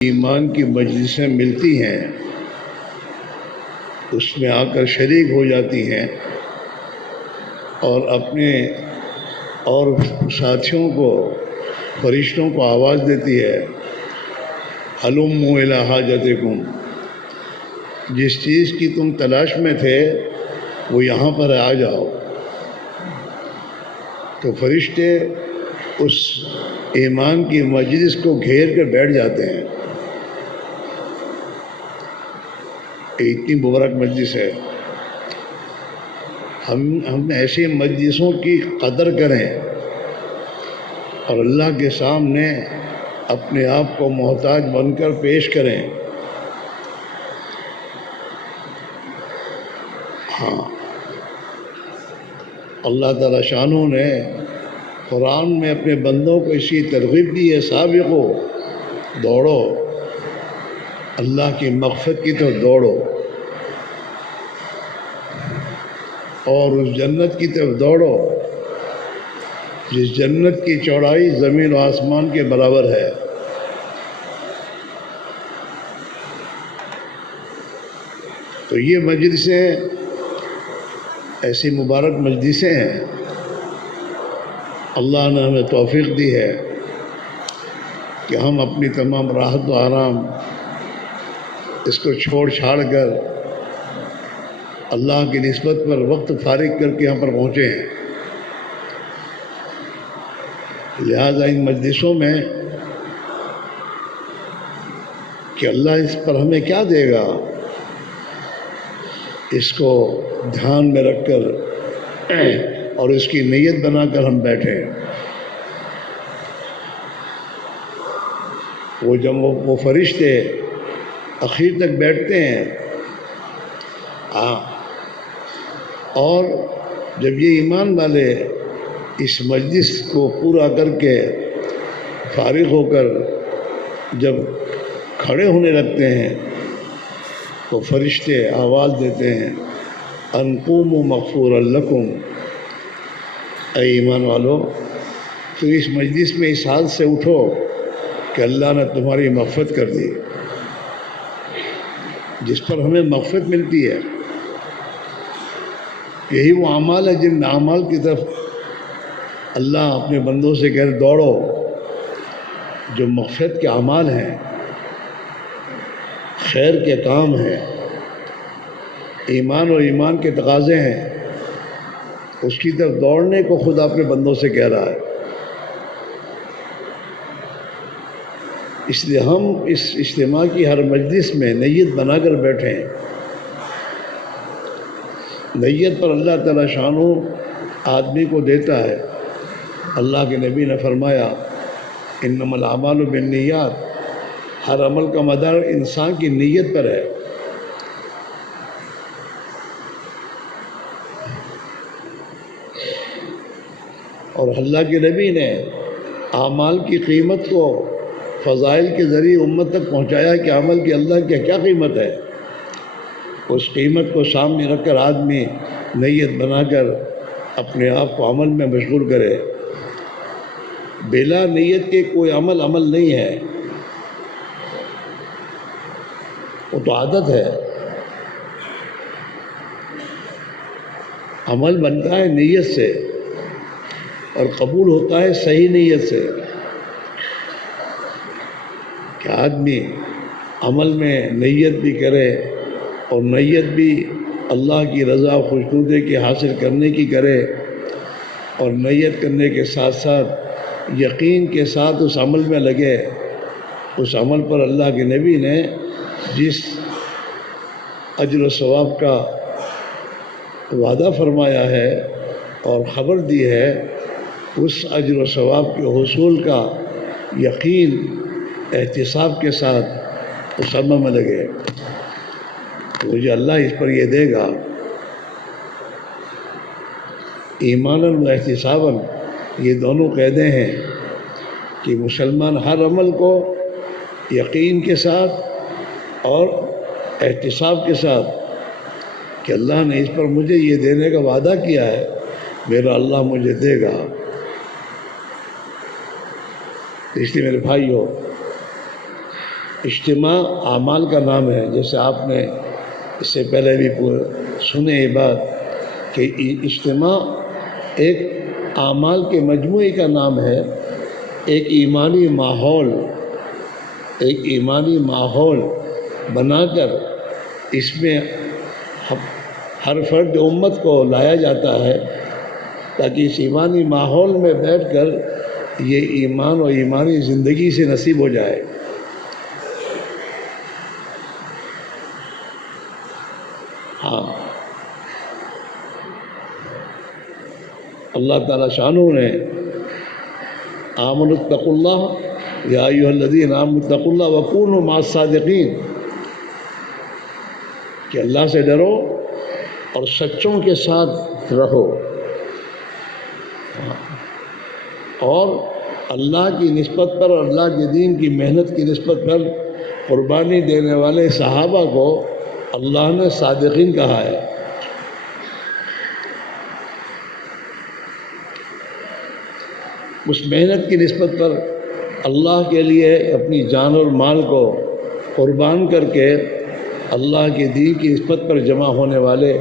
ایمان کی مجلسیں ملتی ہیں، اس میں آ کر شریک ہو جاتی ہیں اور اپنے اور ساتھیوں کو، فرشتوں کو آواز دیتی ہے، ہلموا الی حاجتکم، جس چیز کی تم تلاش میں تھے وہ یہاں پر آ جاؤ۔ تو فرشتے اس ایمان کی مجلس کو گھیر کر بیٹھ جاتے ہیں۔ اتنی مبارک مجلس ہے، ہم ایسی مجلسوں کی قدر کریں اور اللہ کے سامنے اپنے آپ کو محتاج بن کر پیش کریں۔ ہاں، اللہ تعالیٰ شانوں نے قرآن میں اپنے بندوں کو اسی ترغیب دی ہے، سابقو، دوڑو، اللہ کی مغفرت کی طرف دوڑو اور اس جنت کی طرف دوڑو جس جنت کی چوڑائی زمین و آسمان کے برابر ہے۔ تو یہ مجلسیں ایسی مبارک مجلسیں ہیں، اللہ نے ہمیں توفیق دی ہے کہ ہم اپنی تمام راحت و آرام اس کو چھوڑ چھاڑ کر اللہ کی نسبت پر وقت فارغ کر کے یہاں پر پہنچے ہیں۔ لہذا ان مجلسوں میں کہ اللہ اس پر ہمیں کیا دے گا، اس کو دھیان میں رکھ کر اور اس کی نیت بنا کر ہم بیٹھیں۔ وہ جب وہ فرشتے اخیر تک بیٹھتے ہیں اور جب یہ ایمان والے اس مجلس کو پورا کر کے فارغ ہو کر جب کھڑے ہونے لگتے ہیں تو فرشتے آواز دیتے ہیں، ان قوموا مغفورا لکم، اے ایمان والو، تو اس مجلس میں اس حال سے اٹھو کہ اللہ نے تمہاری مغفرت کر دی۔ جس پر ہمیں مغفرت ملتی ہے، یہی وہ اعمال ہے جن اعمال کی طرف اللہ اپنے بندوں سے کہہ دوڑو، جو مغفرت کے اعمال ہیں، خیر کے کام ہیں، ایمان اور ایمان کے تقاضے ہیں، اس کی طرف دوڑنے کو خدا اپنے بندوں سے کہہ رہا ہے۔ اس لیے ہم اس اجتماع کی ہر مجلس میں نیت بنا کر بیٹھیں۔ نیت پر اللہ تعالیٰ شانو آدمی کو دیتا ہے۔ اللہ کے نبی نے فرمایا، انما الاعمال بالنیات، ہر عمل کا مدار انسان کی نیت پر ہے۔ اور اللہ کے نبی نے اعمال کی قیمت کو فضائل کے ذریعے امت تک پہنچایا کہ عمل کی اللہ کی کیا قیمت ہے۔ اس قیمت کو سامنے رکھ کر آدمی نیت بنا کر اپنے آپ کو عمل میں مشغول کرے۔ بلا نیت کے کوئی عمل نہیں ہے، وہ تو عادت ہے۔ عمل بنتا ہے نیت سے اور قبول ہوتا ہے صحیح نیت سے، کہ آدمی عمل میں نیت بھی کرے اور نیت بھی اللہ کی رضا و خوشنودی کی حاصل کرنے کی کرے، اور نیت کرنے کے ساتھ ساتھ یقین کے ساتھ اس عمل میں لگے۔ اس عمل پر اللہ کے نبی نے جس اجر و ثواب کا وعدہ فرمایا ہے اور خبر دی ہے، اس اجر و ثواب کے حصول کا یقین احتساب کے ساتھ اس عمل میں لگے، مجھے اللہ اس پر یہ دے گا۔ ایماناً و احتساباً، یہ دونوں قیدیں ہیں کہ مسلمان ہر عمل کو یقین کے ساتھ اور احتساب کے ساتھ کہ اللہ نے اس پر مجھے یہ دینے کا وعدہ کیا ہے، میرا اللہ مجھے دے گا۔ اس لیے میرے بھائیو، اجتماع اعمال کا نام ہے، جیسے آپ نے اس سے پہلے بھی سنے یہ بات کہ اجتماع ایک اعمال کے مجموعے کا نام ہے، ایک ایمانی ماحول بنا کر اس میں ہر فرد امت کو لایا جاتا ہے تاکہ اس ایمانی ماحول میں بیٹھ کر یہ ایمان اور ایمانی زندگی سے نصیب ہو جائے۔ ہاں، اللہ تعالیٰ شانہ نے آمنوا اتقوا اللہ یا ایھا الذین آمنوا اتقوا اللہ وکونوا مع الصادقین، کہ اللہ سے ڈرو اور سچوں کے ساتھ رہو، اور اللہ کی نسبت پر اور اللہ کے دین کی محنت کی نسبت پر قربانی دینے والے صحابہ کو اللہ نے صادقین کہا ہے۔ اس محنت کی نسبت پر اللہ کے لیے اپنی جان اور مال کو قربان کر کے اللہ کے دین کی نسبت پر جمع ہونے والے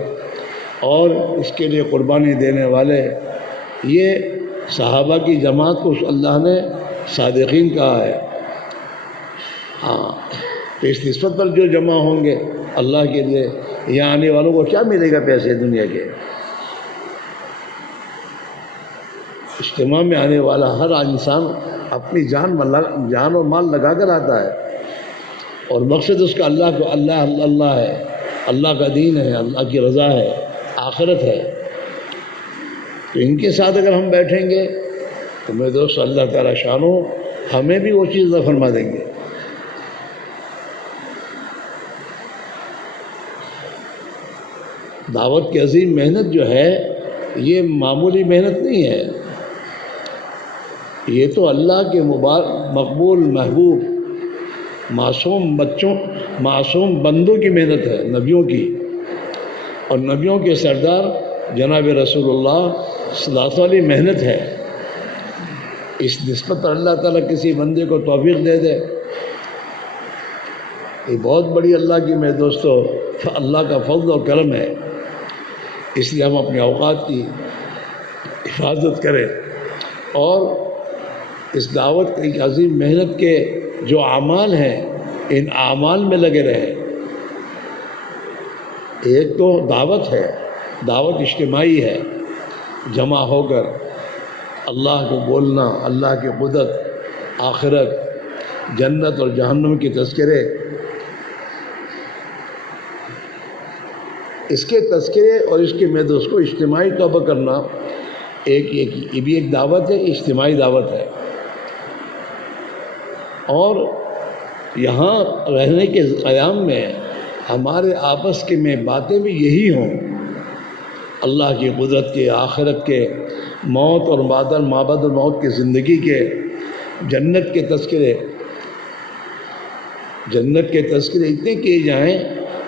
اور اس کے لیے قربانی دینے والے، یہ صحابہ کی جماعت کو اللہ نے صادقین کہا ہے۔ ہاں، تو اس نسبت پر جو جمع ہوں گے اللہ کے لیے، یہاں آنے والوں کو کیا ملے گا پیسے دنیا کے؟ اجتماع میں آنے والا ہر انسان اپنی جان اور مال لگا کر آتا ہے، اور مقصد اس کا اللہ ہے، اللہ کا دین ہے، اللہ کی رضا ہے، آخرت ہے۔ تو ان کے ساتھ اگر ہم بیٹھیں گے تو میرے دوست اللہ تعالیٰ شانہ ہمیں بھی وہ چیز عطا فرما دیں گے۔ دعوت کی عظیم محنت جو ہے یہ معمولی محنت نہیں ہے، یہ تو اللہ کے مقبول محبوب معصوم بندوں کی محنت ہے، نبیوں کی، اور نبیوں کے سردار جناب رسول اللہ صلی اللہ علیہ وسلم محنت ہے۔ اس نسبت پر اللہ تعالیٰ کسی بندے کو توفیق دے دے، یہ بہت بڑی اللہ کی میرے دوستو اللہ کا فضل و کرم ہے۔ اس لیے ہم اپنے اوقات کی حفاظت کریں اور اس دعوت کی عظیم محنت کے جو اعمال ہیں ان اعمال میں لگے رہیں۔ ایک تو دعوت ہے، دعوت اجتماعی ہے، جمع ہو کر اللہ کو بولنا، اللہ کی قدرت، آخرت، جنت اور جہنم کے تذکرے، اس کے تذکرے اور اس کے محدث کو اجتماعی طور پر کرنا یہ بھی ایک دعوت ہے، اجتماعی دعوت ہے۔ اور یہاں رہنے کے قیام میں ہمارے آپس کے میں باتیں بھی یہی ہوں، اللہ کی قدرت کے، آخرت کے، موت اور بعد الموت کی زندگی کے، جنت کے تذکرے اتنے کیے جائیں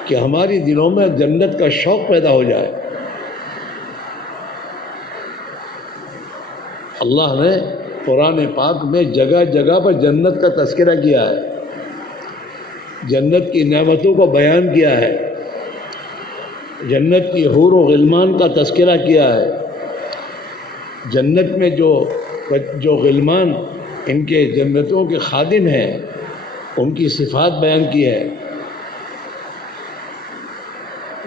کہ ہماری دلوں میں جنت کا شوق پیدا ہو جائے۔ اللہ نے قرآن پاک میں جگہ جگہ پر جنت کا تذکرہ کیا ہے، جنت کی نعمتوں کو بیان کیا ہے، جنت کی حور و غلمان کا تذکرہ کیا ہے، جنت میں جو غلمان ان کے جنتوں کے خادم ہیں ان کی صفات بیان کی ہے،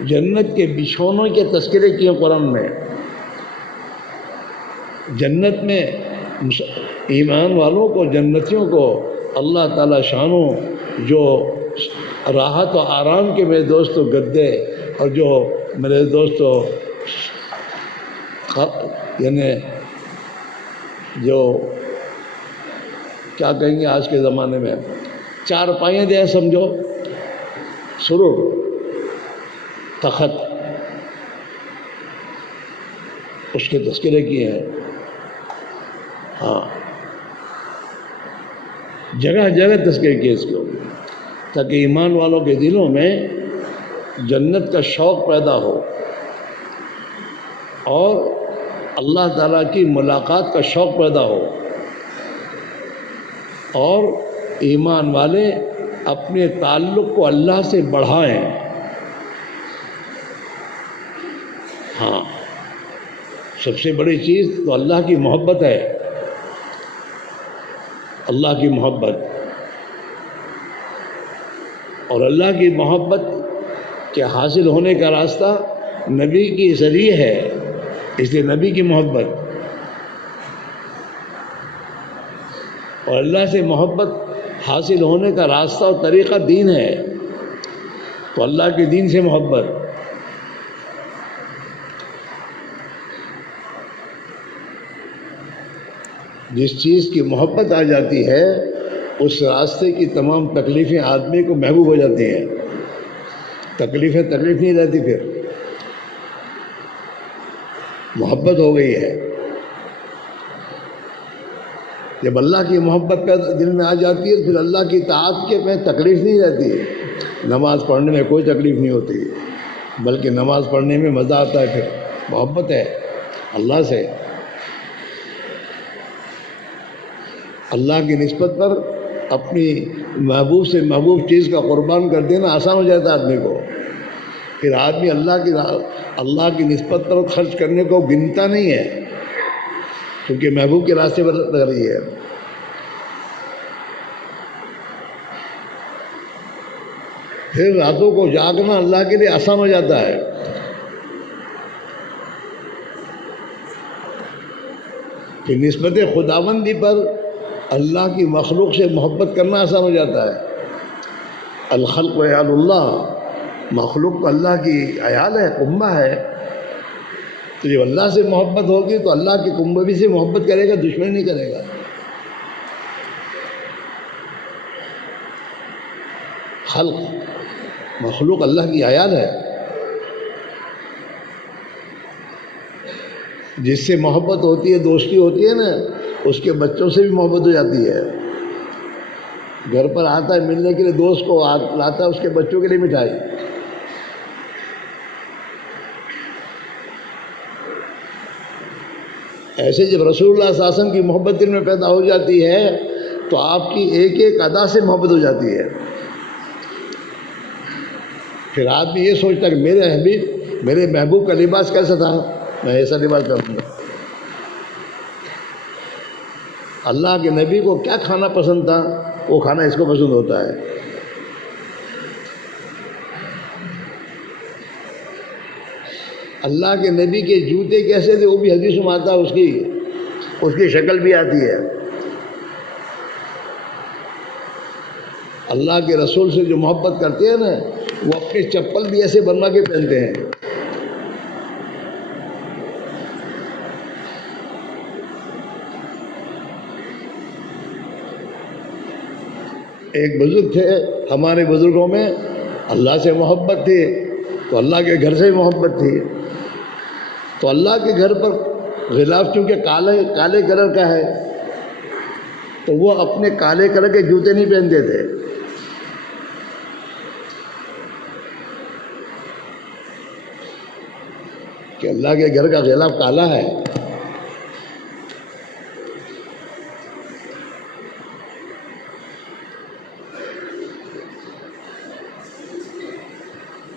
جنت کے بچھونوں کے تذکرے کیے قرآن میں، جنت میں ایمان والوں کو، جنتیوں کو اللہ تعالیٰ شانہ جو راحت و آرام کے میرے دوستو گدے، اور جو میرے دوستو یعنی جو کیا کہیں گے آج کے زمانے میں چارپائیاں دیں، سمجھو، سرور، تخت، اس کے تذکرے کیے ہیں۔ ہاں، جگہ جگہ تذکرے کیے اس کو، تاکہ ایمان والوں کے دلوں میں جنت کا شوق پیدا ہو اور اللہ تعالیٰ کی ملاقات کا شوق پیدا ہو، اور ایمان والے اپنے تعلق کو اللہ سے بڑھائیں۔ ہاں، سب سے بڑی چیز تو اللہ کی محبت ہے، اللہ کی محبت، اور اللہ کی محبت کے حاصل ہونے کا راستہ نبی کے ذریعے ہے، اس لیے نبی کی محبت، اور اللہ سے محبت حاصل ہونے کا راستہ اور طریقہ دین ہے، تو اللہ کے دین سے محبت۔ جس چیز کی محبت آ جاتی ہے اس راستے کی تمام تکلیفیں آدمی کو محبوب ہو جاتی ہیں، تکلیف نہیں رہتی، پھر محبت ہو گئی ہے۔ جب اللہ کی محبت دل میں آ جاتی ہے پھر اللہ کی اطاعت کے میں تکلیف نہیں رہتی، نماز پڑھنے میں کوئی تکلیف نہیں ہوتی، بلکہ نماز پڑھنے میں مزہ آتا ہے، پھر محبت ہے اللہ سے۔ اللہ کی نسبت پر اپنی محبوب سے محبوب چیز کا قربان کر دینا آسان ہو جاتا ہے آدمی کو، پھر آدمی اللہ کی نسبت پر خرچ کرنے کو گنتا نہیں ہے، کیونکہ محبوب کے راستے پر لگ رہی ہے۔ پھر راتوں کو جاگنا اللہ کے لیے آسان ہو جاتا ہے۔ پھر نسبت خداوندی پر اللہ کی مخلوق سے محبت کرنا آسان ہو جاتا ہے۔ الخلق عیال اللہ، مخلوق اللہ کی عیال ہے، کنبہ ہے، تو جب اللہ سے محبت ہوگی تو اللہ کے کنبہ بھی سے محبت کرے گا، دشمنی نہیں کرے گا۔ خلق، مخلوق اللہ کی عیال ہے، جس سے محبت ہوتی ہے، دوستی ہوتی ہے نا، اس کے بچوں سے بھی محبت ہو جاتی ہے۔ گھر پر آتا ہے ملنے کے لیے، دوست کو لاتا ہے اس کے بچوں کے لیے مٹھائی۔ ایسے جب رسول اللہ صلی اللہ علیہ وسلم کی محبت دل میں پیدا ہو جاتی ہے تو آپ کی ایک ایک ادا سے محبت ہو جاتی ہے۔ پھر آدمی یہ سوچتا ہے کہ میرے محبوب کا لباس کیسا تھا، میں ایسا لباس پہنوں گا۔ اللہ کے نبی کو کیا کھانا پسند تھا، وہ کھانا اس کو پسند ہوتا ہے۔ اللہ کے نبی کے جوتے کیسے تھے وہ بھی حدیث میں آتا ہے، اس کی شکل بھی آتی ہے۔ اللہ کے رسول سے جو محبت کرتے ہیں نا، وہ اپنے چپل بھی ایسے بنوا کے پہنتے ہیں۔ ایک بزرگ تھے ہمارے بزرگوں میں، اللہ سے محبت تھی تو اللہ کے گھر سے محبت تھی، تو اللہ کے گھر پر غلاف چونکہ کالے کلر کا ہے تو وہ اپنے کالے کلر کے جوتے نہیں پہنتے تھے۔ کہ اللہ کے گھر کا غلاف کالا ہے،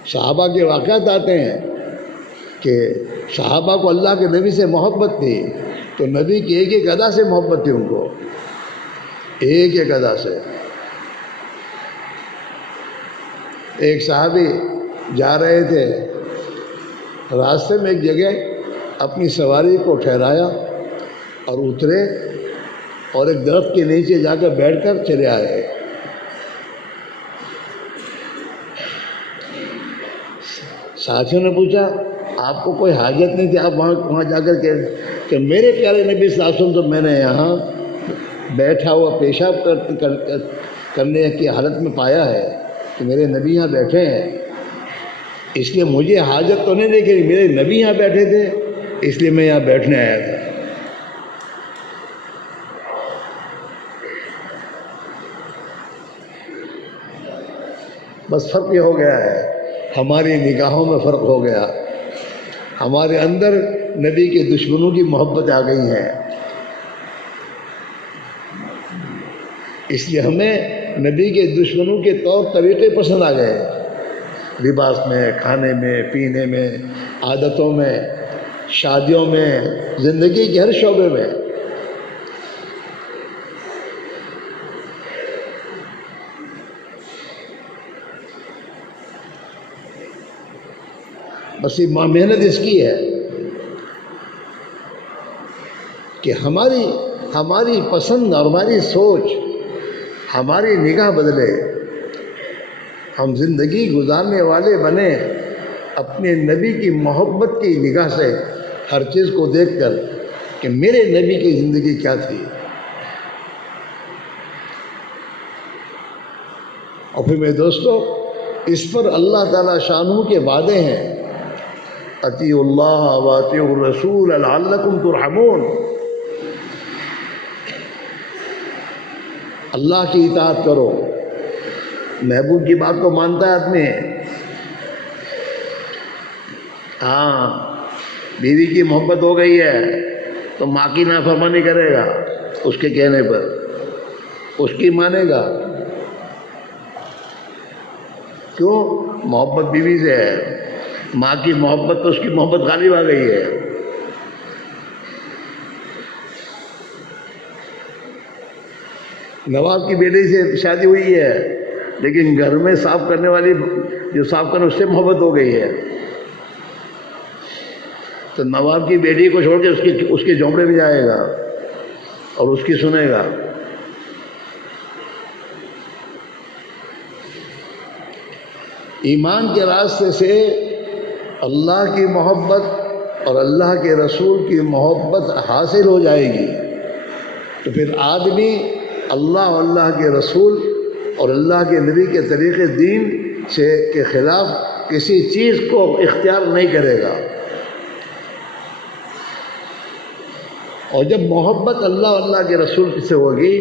صحابہ کے واقعات آتے ہیں کہ صحابہ کو اللہ کے نبی سے محبت تھی تو نبی کی ایک ایک ادا سے محبت تھی، ان کو ایک ایک ادا سے۔ ایک صحابی جا رہے تھے، راستے میں ایک جگہ اپنی سواری کو ٹھہرایا اور اترے اور ایک درخت کے نیچے جا کر بیٹھ کر چلے آئے۔ ساتھیوں نے پوچھا آپ کو کوئی حاجت نہیں تھی، آپ وہاں جا کر کہ میرے پیارے نبی صلی اللہ علیہ وسلم تو میں نے یہاں بیٹھا ہوا پیشاب کرنے کی حالت میں پایا ہے کہ میرے نبی یہاں بیٹھے ہیں، اس لیے مجھے حاجت تو نہیں دیکھی، میرے نبی یہاں بیٹھے تھے اس لیے میں یہاں بیٹھنے آیا تھا۔ بس فرق یہ ہو گیا ہے، ہماری نگاہوں میں فرق ہو گیا، ہمارے اندر نبی کے دشمنوں کی محبت آ گئی ہیں، اس لیے ہمیں نبی کے دشمنوں کے طور طریقے پسند آ گئے، لباس میں، کھانے میں، پینے میں، عادتوں میں، شادیوں میں، زندگی کے ہر شعبے میں۔ بس یہ محنت اس کی ہے کہ ہماری پسند اور ہماری سوچ، ہماری نگاہ بدلے، ہم زندگی گزارنے والے بنے اپنے نبی کی محبت کی نگاہ سے، ہر چیز کو دیکھ کر کہ میرے نبی کی زندگی کیا تھی۔ اور پھر میرے دوستو، اس پر اللہ تعالیٰ شانہ کے وعدے ہیں، اطیعوا اللہ واطیعوا الرسول لعلکم ترحمون۔ اللہ کی اطاعت کرو، محبوب کی بات کو مانتا ہے آدمی، ہاں بیوی کی محبت ہو گئی ہے تو ماں کی نافرمانی کرے گا، اس کے کہنے پر اس کی مانے گا، کیوں؟ محبت بیوی سے ہے، ماں کی محبت تو اس کی محبت غالب آ گئی ہے۔ نواب کی بیٹی سے شادی ہوئی ہے لیکن گھر میں صاف کرنے والی جو صاف کرنے اس سے محبت ہو گئی ہے، تو نواب کی بیٹی کو چھوڑ کے اس کے جھونپڑے میں جائے گا اور اس کی سنے گا۔ ایمان کے راستے سے اللہ کی محبت اور اللہ کے رسول کی محبت حاصل ہو جائے گی تو پھر آدمی اللہ اور اللہ کے رسول اور اللہ کے نبی کے طریقے دین کے خلاف کسی چیز کو اختیار نہیں کرے گا۔ اور جب محبت اللہ اور اللہ کے رسول سے ہوگی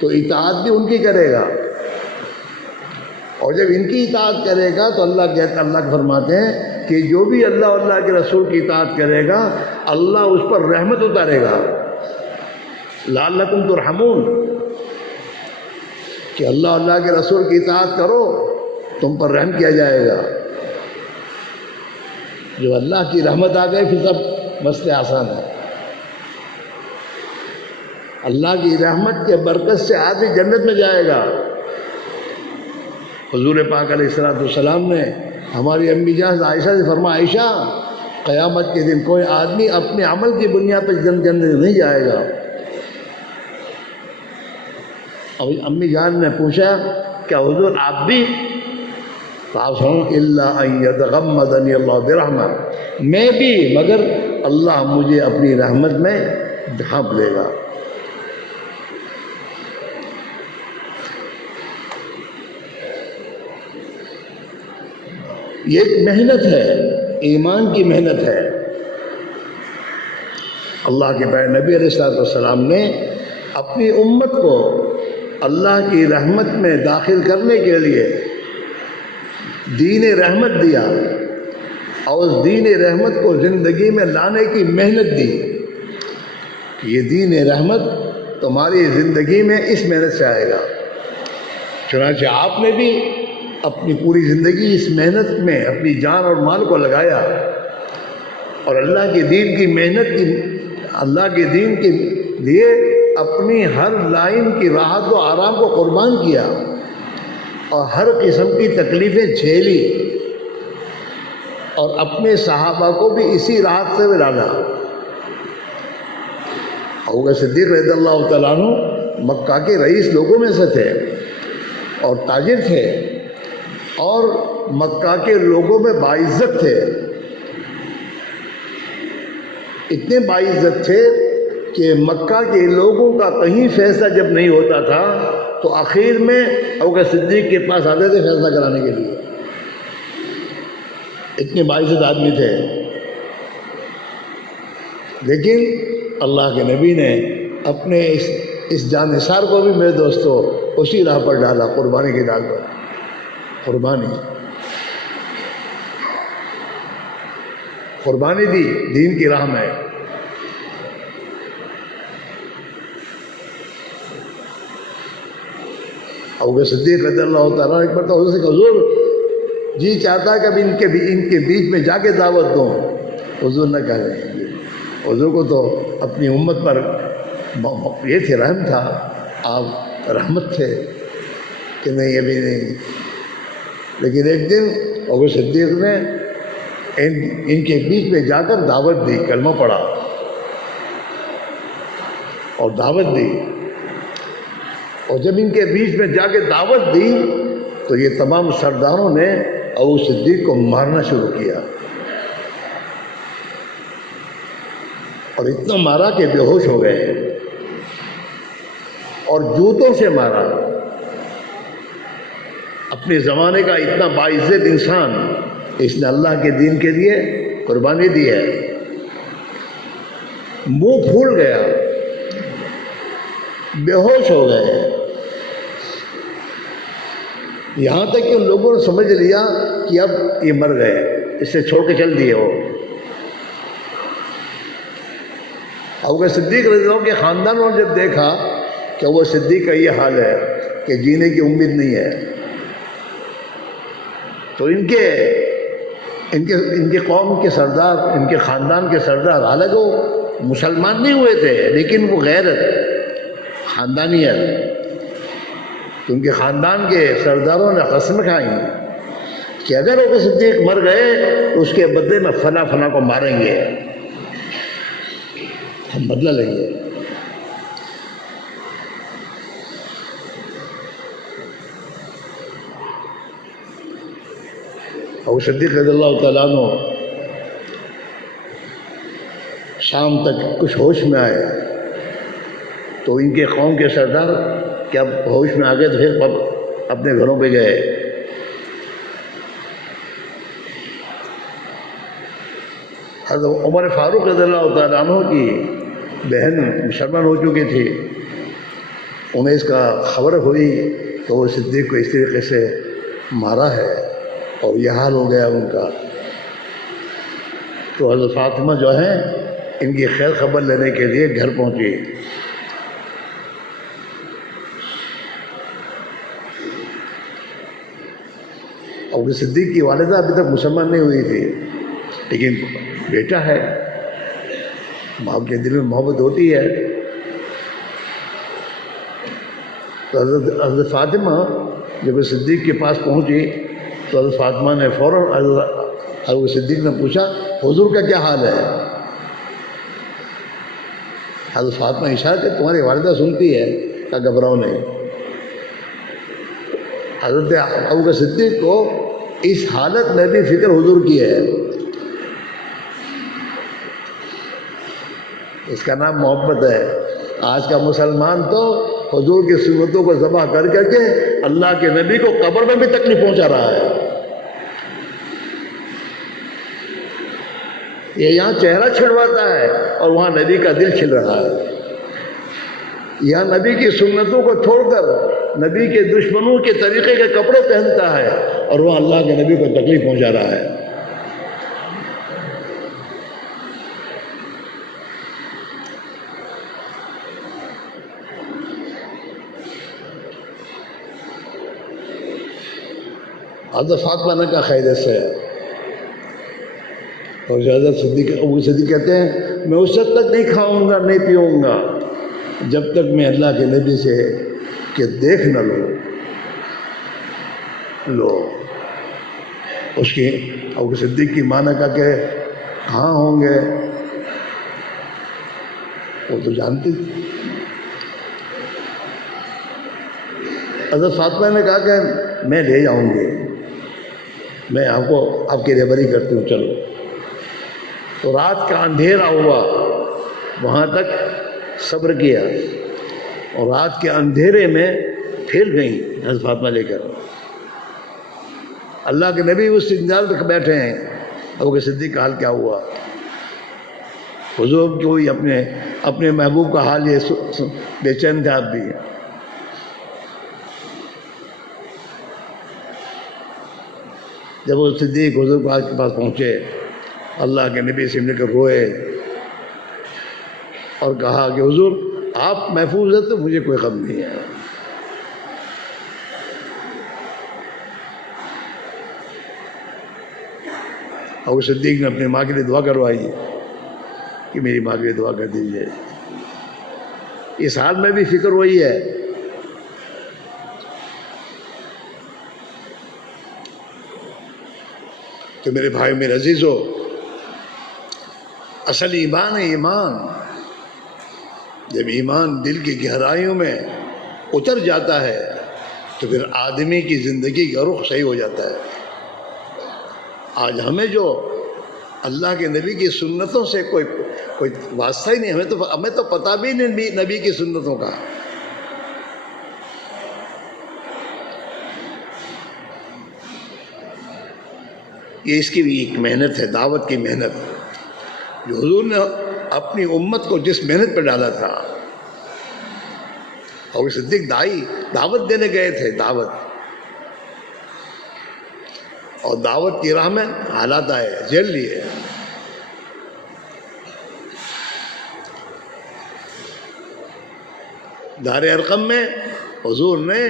تو اطاعت بھی ان کی کرے گا، اور جب ان کی اطاعت کرے گا تو اللہ فرماتے ہیں کہ جو بھی اللہ اور اللہ کے رسول کی اطاعت کرے گا اللہ اس پر رحمت اتارے گا، لعلکم ترحمون، کہ اللہ اور اللہ کے رسول کی اطاعت کرو تم پر رحم کیا جائے گا۔ جو اللہ کی رحمت آ گئی پھر سب مسئلے آسان ہیں۔ اللہ کی رحمت کے برکت سے آدمی جنت میں جائے گا۔ حضور پاک علیہ السلام نے ہماری امی جان عائشہ سے فرمایا، عائشہ قیامت کے دن کوئی آدمی اپنے عمل کی بنیاد پر جنت نہیں جائے گا۔ اب امی جان نے پوچھا کیا حضور آپ بھی؟ تو آپ سنو، الا ان یتغمدنی اللہ برحمہ، میں بھی، مگر اللہ مجھے اپنی رحمت میں ڈھانپ لے گا۔ یہ ایک محنت ہے، ایمان کی محنت ہے۔ اللہ کے پیارے نبی علیہ السلام نے اپنی امت کو اللہ کی رحمت میں داخل کرنے کے لیے دین رحمت دیا اور اس دین رحمت کو زندگی میں لانے کی محنت دی کہ یہ دین رحمت تمہاری زندگی میں اس محنت سے آئے گا۔ چنانچہ آپ نے بھی اپنی پوری زندگی اس محنت میں اپنی جان اور مال کو لگایا اور اللہ کے دین کی محنت کی، اللہ کے دین کے لیے اپنی ہر لائن کی راحت و آرام کو قربان کیا اور ہر قسم کی تکلیفیں جھیلی اور اپنے صحابہ کو بھی اسی راحت سے لانا۔ ابو بکر صدیق رضی اللہ تعالیٰ عنہ مکہ کے رئیس لوگوں میں سے تھے اور تاجر تھے اور مکہ کے لوگوں میں باعزت تھے، اتنے باعزت تھے کہ مکہ کے لوگوں کا کہیں فیصلہ جب نہیں ہوتا تھا تو آخر میں ابو بکر صدیق کے پاس آتے تھے فیصلہ کرانے کے لیے، اتنے باعزت آدمی تھے۔ لیکن اللہ کے نبی نے اپنے اس جانثار کو بھی میرے دوستو اسی راہ پر ڈالا، قربانی کی ڈال پر، قربانی دی دین کی راہ میں۔ ابو صدیق رضی اللہ تعالیٰ ایک مرتبہ حضور سے کہا حضور جی چاہتا ہے کہ اب ان کے بیچ میں جا کے دعوت دوں. حضور نے کہا نہیں. حضور کو تو اپنی امت پر یہ تھی رحم تھا, آپ رحمت تھے کہ نہیں ابھی نہیں. لیکن ایک دن ابو صدیق نے ان کے بیچ میں جا کر دعوت دی, کلمہ پڑھا اور دعوت دی. اور جب ان کے بیچ میں جا کے دعوت دی تو یہ تمام سرداروں نے ابو صدیق کو مارنا شروع کیا, اور اتنا مارا کہ بے ہوش ہو گئے, اور جوتوں سے مارا. اپنے زمانے کا اتنا باعزت انسان, اس نے اللہ کے دین کے لیے قربانی دی ہے, منہ پھول گیا, بے ہوش ہو گئے. یہاں تک کہ ان لوگوں نے سمجھ لیا کہ اب یہ مر گئے, اس سے چھوڑ کے چل دیے. وہ ابو صدیق رضی اللہ کے خاندانوں نے جب دیکھا کہ وہ صدیق کا یہ حال ہے کہ جینے کی امید نہیں ہے, تو ان کے قوم کے سردار, ان کے خاندان کے سردار, حالانکہ وہ مسلمان نہیں ہوئے تھے لیکن وہ غیرت خاندانیت, تو ان کے خاندان کے سرداروں نے قسم کھائی کہ اگر ابو صدیق مر گئے تو اس کے بدلے میں فلاں فلاں کو ماریں گے, ہم بدلہ لیں گے. ابو صدیق رضی اللہ تعالیٰ عنہ شام تک کچھ ہوش میں آئے تو ان کے قوم کے سردار کیا ہوش میں آ گئے تو پھر اپنے گھروں پہ گئے. حضرت عمر فاروق رضی اللہ تعالیٰ عنہ کی بہن مسلمان ہو چکی تھی, انہیں اس کا خبر ہوئی تو وہ صدیق کو اس طریقے سے مارا ہے اور یہ حال ہو گیا ان کا. تو حضرت فاطمہ جو ہیں ان کی خیر خبر لینے کے لیے گھر پہنچی. ابو صدیق کی والدہ ابھی تک مسلمان نہیں ہوئی تھی, لیکن بیٹا ہے, ماں کے دل میں محبت ہوتی ہے. تو حضرت فاطمہ جب صدیق کے پاس پہنچی تو حضرت فاطمہ نے فوراً حضرت صدیق نے پوچھا حضور کا کیا حال ہے. حضرت فاطمہ اشارہ کہ تمہاری والدہ سنتی ہے, کہ گھبراؤ نہیں. حضرت ابو صدیق کو اس حالت میں بھی فکر حضور کی ہے. اس کا نام محبت ہے. آج کا مسلمان تو حضور کی سنتوں کو ذبح کر کے اللہ کے نبی کو قبر میں بھی تکلیف پہنچا رہا ہے. یہ یہاں چہرہ چھڑواتا ہے اور وہاں نبی کا دل چھل رہا ہے. یہاں نبی کی سنتوں کو چھوڑ کر نبی کے دشمنوں کے طریقے کے کپڑے پہنتا ہے اور وہاں اللہ کے نبی کو تکلیف پہنچا رہا ہے. حضرت فاطمہ نے کہا خیریت سے. اور حضرت صدیق ابو صدیق کہتے ہیں میں اس وقت تک نہیں کھاؤں گا نہیں پیوں گا جب تک میں اللہ کے نبی سے کہ دیکھ نہ لو. اس کی ابو صدیق کی ماں نے کہا کہ کہاں ہوں گے, وہ تو جانتی تھی. حضرت فاطمہ نے کہا کہ میں لے جاؤں گی, میں آپ کی رہبری کرتی ہوں, چلو. تو رات کا اندھیرا ہوا, وہاں تک صبر کیا, اور رات کے اندھیرے میں پھر گئیں حضرت فاطمہ لے کر. اللہ کے نبی اس انتظار تک بیٹھے ہیں. ابو صدیق کا حال کیا ہوا؟ حضور کوئی اپنے محبوب کا حال یہ بے چین تھے آپ بھی. جب وہ صدیق حضور کے پاس پہنچے, اللہ کے نبی سے مل کر روئے اور کہا کہ حضور آپ محفوظ ہیں تو مجھے کوئی غم نہیں ہے. ابو صدیق نے اپنی ماں کے لیے دعا کروائی کہ میری ماں کے لیے دعا کر دیجیے. اس حال میں بھی فکر وہی ہے. تو میرے بھائی میرے عزیزو، اصل ایمان ہے ایمان. جب ایمان دل کی گہرائیوں میں اتر جاتا ہے تو پھر آدمی کی زندگی کا رخ صحیح ہو جاتا ہے. آج ہمیں جو اللہ کے نبی کی سنتوں سے کوئی واسطہ ہی نہیں، ہمیں تو پتہ بھی نہیں نبی کی سنتوں کا. یہ اس کی بھی ایک محنت ہے، دعوت کی محنت، جو حضور نے اپنی امت کو جس محنت پہ ڈالا تھا. اور صدیق دعوت دینے گئے تھے، دعوت، اور دعوت کی راہ میں حالات آئے، جیل لیے. دار ارقم میں حضور نے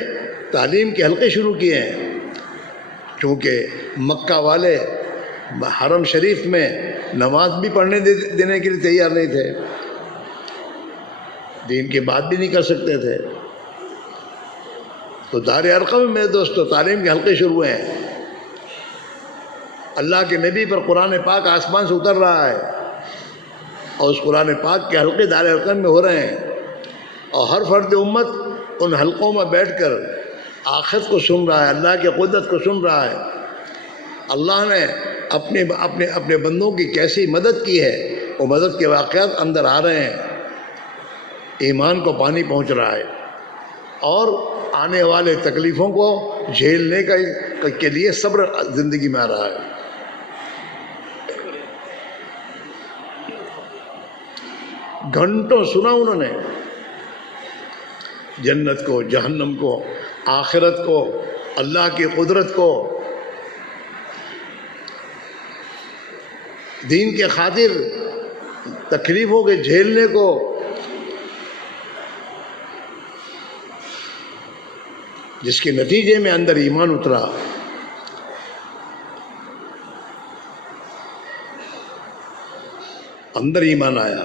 تعلیم کے حلقے شروع کیے ہیں، کیونکہ مکہ والے حرم شریف میں نماز بھی پڑھنے دینے کے لیے تیار نہیں تھے، دین کی بات بھی نہیں کر سکتے تھے. تو دار ارقم میں میرے دوستو تعلیم کے حلقے شروع ہوئے ہیں. اللہ کے نبی پر قرآن پاک آسمان سے اتر رہا ہے، اور اس قرآن پاک کے حلقے دار ارقم میں ہو رہے ہیں، اور ہر فرد امت ان حلقوں میں بیٹھ کر آخرت کو سن رہا ہے، اللہ کی قدرت کو سن رہا ہے. اللہ نے اپنے بندوں کی کیسی مدد کی ہے، وہ مدد کے واقعات اندر آ رہے ہیں. ایمان کو پانی پہنچ رہا ہے، اور آنے والے تکلیفوں کو جھیلنے کے لیے صبر زندگی میں آ رہا ہے. گھنٹوں سنا انہوں نے جنت کو، جہنم کو، آخرت کو، اللہ کی قدرت کو. دین کے خاطر تکلیفوں کے جھیلنے کو. جس کے نتیجے میں اندر ایمان اترا. اندر ایمان آیا،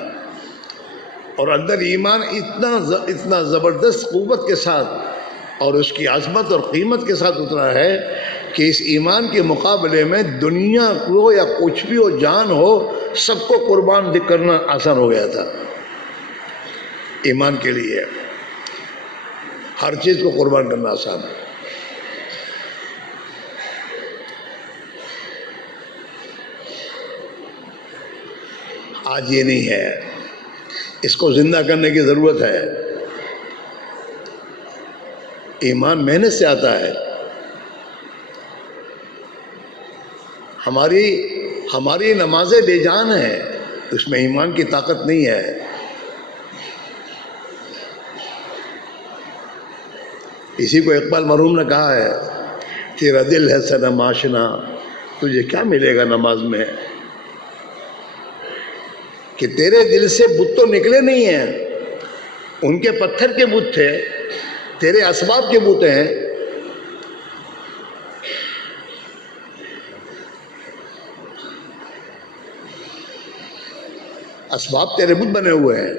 اور اندر ایمان اتنا زبردست قوت کے ساتھ اور اس کی عظمت اور قیمت کے ساتھ اترا ہے کہ اس ایمان کے مقابلے میں دنیا کو یا کچھ بھی ہو، جان ہو، سب کو قربان کرنا آسان ہو گیا تھا. ایمان کے لیے ہر چیز کو قربان کرنا آسان ہے. آج یہ نہیں ہے، اس کو زندہ کرنے کی ضرورت ہے. ایمان محنت سے آتا ہے. ہماری نمازیں بے جان ہیں، اس میں ایمان کی طاقت نہیں ہے. اسی کو اقبال مرحوم نے کہا ہے، تیرا دل ہے صنم آشنا، تجھے کیا ملے گا نماز میں. کہ تیرے دل سے بت تو نکلے نہیں ہیں، ان کے پتھر کے بت تھے، تیرے اسباب کے بت ہیں. اسباب تیرے بت بنے ہوئے ہیں.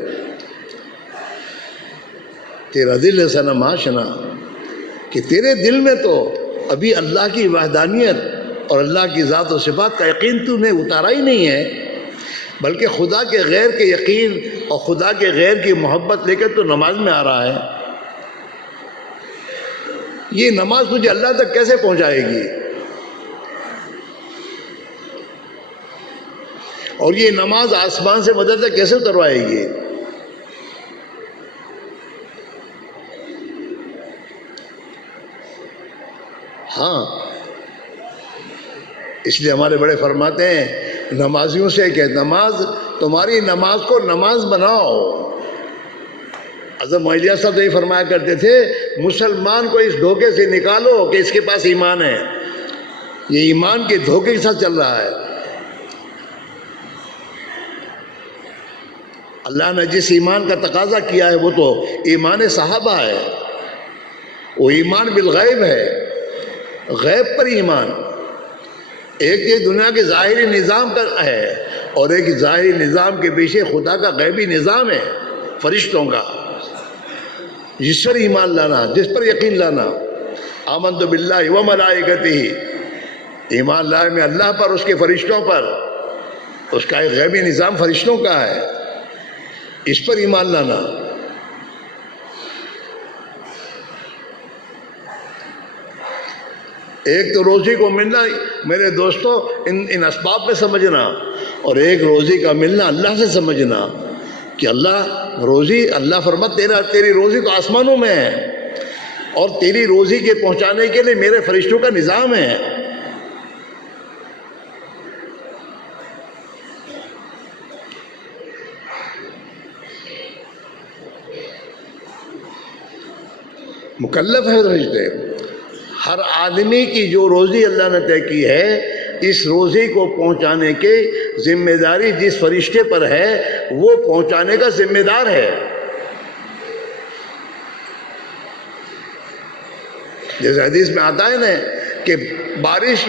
تیرا دل ہے صنم آشنا، کہ تیرے دل میں تو ابھی اللہ کی وحدانیت اور اللہ کی ذات و صفات کا یقین تو نے اتارا ہی نہیں ہے، بلکہ خدا کے غیر کے یقین اور خدا کے غیر کی محبت لے کر تو نماز میں آ رہا ہے. یہ نماز تجھے اللہ تک کیسے پہنچائے گی؟ اور یہ نماز آسمان سے مدد کیسے اتروائے گی؟ ہاں، اس لیے ہمارے بڑے فرماتے ہیں نمازیوں سے کہ تمہاری نماز کو نماز بناؤ. حضرت معلیہ صاحب تو یہ فرمایا کرتے تھے، مسلمان کو اس دھوکے سے نکالو کہ اس کے پاس ایمان ہے. یہ ایمان کے دھوکے کے ساتھ چل رہا ہے. اللہ نے جس ایمان کا تقاضا کیا ہے وہ تو ایمان صحابہ ہے، وہ ایمان بالغیب ہے، غیب پر ایمان. ایک یہ دنیا کے ظاہری نظام کا ہے اور ایک ظاہری نظام کے پیچھے خدا کا غیبی نظام ہے، فرشتوں کا، جس پر ایمان لانا، جس پر یقین لانا۔ آمنت باللہ و ملائکتہ، ایمان لائے میں اللہ پر، اس کے فرشتوں پر، اس کا ایک غیبی نظام فرشتوں کا ہے، اس پر ایمان لانا۔ ایک تو روزی کو ملنا میرے دوستو ان اسباب میں سمجھنا، اور ایک روزی کا ملنا اللہ سے سمجھنا کہ اللہ روزی، اللہ فرماتا تیری روزی تو آسمانوں میں ہے، اور تیری روزی کے پہنچانے کے لیے میرے فرشتوں کا نظام ہے۔ مکلف ہے فرشتے، ہر آدمی کی جو روزی اللہ نے طے کی ہے، اس روزی کو پہنچانے کی ذمہ داری جس فرشتے پر ہے وہ پہنچانے کا ذمہ دار ہے۔ جیسے حدیث میں آتا ہے نا کہ بارش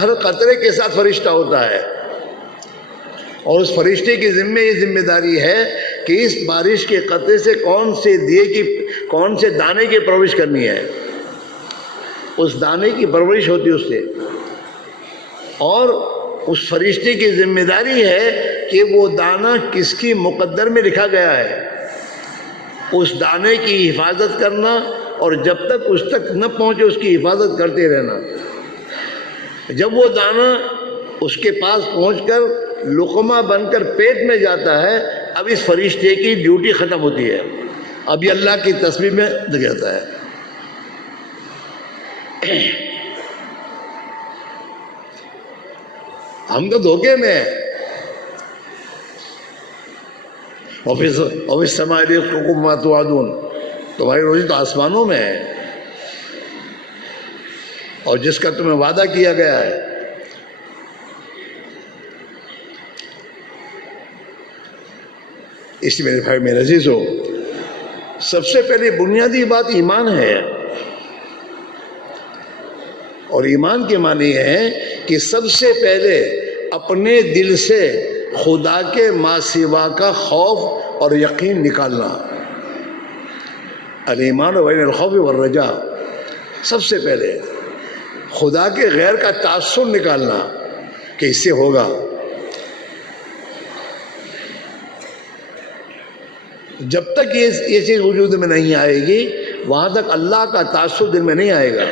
ہر قطرے کے ساتھ فرشتہ ہوتا ہے، اور اس فرشتے کی یہ ذمہ داری ہے کہ اس بارش کے قطرے سے کون سے دانے کی پرورش کرنی ہے، اس دانے کی پرورش ہوتی ہے اس سے، اور اس فرشتے کی ذمہ داری ہے کہ وہ دانہ کس کی مقدر میں لکھا گیا ہے، اس دانے کی حفاظت کرنا، اور جب تک اس تک نہ پہنچے اس کی حفاظت کرتے رہنا۔ جب وہ دانہ اس کے پاس پہنچ کر لقمہ بن کر پیٹ میں جاتا ہے، اب اس فرشتے کی ڈیوٹی ختم ہوتی ہے، اب یہ اللہ کی تصویر میں لگ جاتا ہے۔ ہم تو دھوکے میں ہیں۔ آفس سماعی حکومت توعدون، تمہاری روزی تو آسمانوں میں ہے، اور جس کا تمہیں وعدہ کیا گیا ہے۔ اس لیے میرے بھائی میرے عزیز ہو، سب سے پہلے بنیادی بات ایمان ہے، اور ایمان کے معنی یہ ہے کہ سب سے پہلے اپنے دل سے خدا کے ما سوا کا خوف اور یقین نکالنا۔ الایمان بین الخوف والرجاء، سب سے پہلے خدا کے غیر کا تعصب نکالنا کہ اس سے ہوگا۔ جب تک یہ چیز وجود میں نہیں آئے گی، وہاں تک اللہ کا تعصب دل میں نہیں آئے گا۔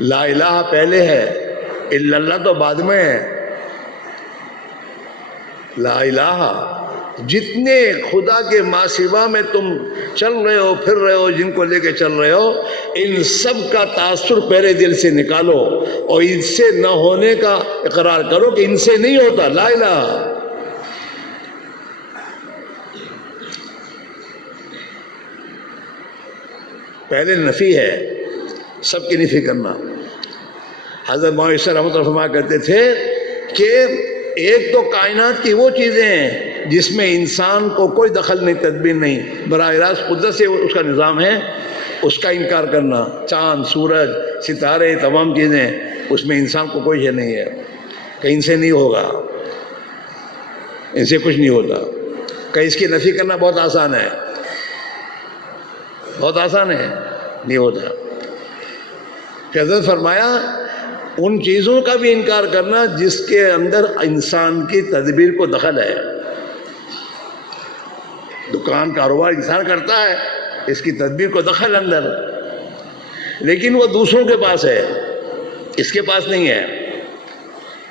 لا الہ پہلے ہے، الا اللہ تو بعد میں ہے۔ لا الہ، جتنے خدا کے ما سوا میں تم چل رہے ہو، پھر رہے ہو، جن کو لے کے چل رہے ہو، ان سب کا تاثر پہلے دل سے نکالو، اور ان سے نہ ہونے کا اقرار کرو کہ ان سے نہیں ہوتا۔ لا الہ، پہلے نفی ہے، سب کی نفی کرنا۔ حضرت مولانا رحمۃ اللہ فرمایا کرتے تھے کہ ایک تو کائنات کی وہ چیزیں ہیں جس میں انسان کو کوئی دخل نہیں، تدبیر نہیں، براہ راست قدرت سے اس کا نظام ہے، اس کا انکار کرنا۔ چاند، سورج، ستارے، تمام چیزیں، اس میں انسان کو کوئی شے نہیں ہے کہ ان سے نہیں ہوگا، ان سے کچھ نہیں ہوتا، کہ اس کی نفی کرنا بہت آسان ہے، بہت آسان ہے، نہیں ہوتا۔ حضرت فرمایا ان چیزوں کا بھی انکار کرنا جس کے اندر انسان کی تدبیر کو دخل ہے۔ دکان کاروبار انسان کرتا ہے، اس کی تدبیر کو دخل اندر، لیکن وہ دوسروں کے پاس ہے، اس کے پاس نہیں ہے۔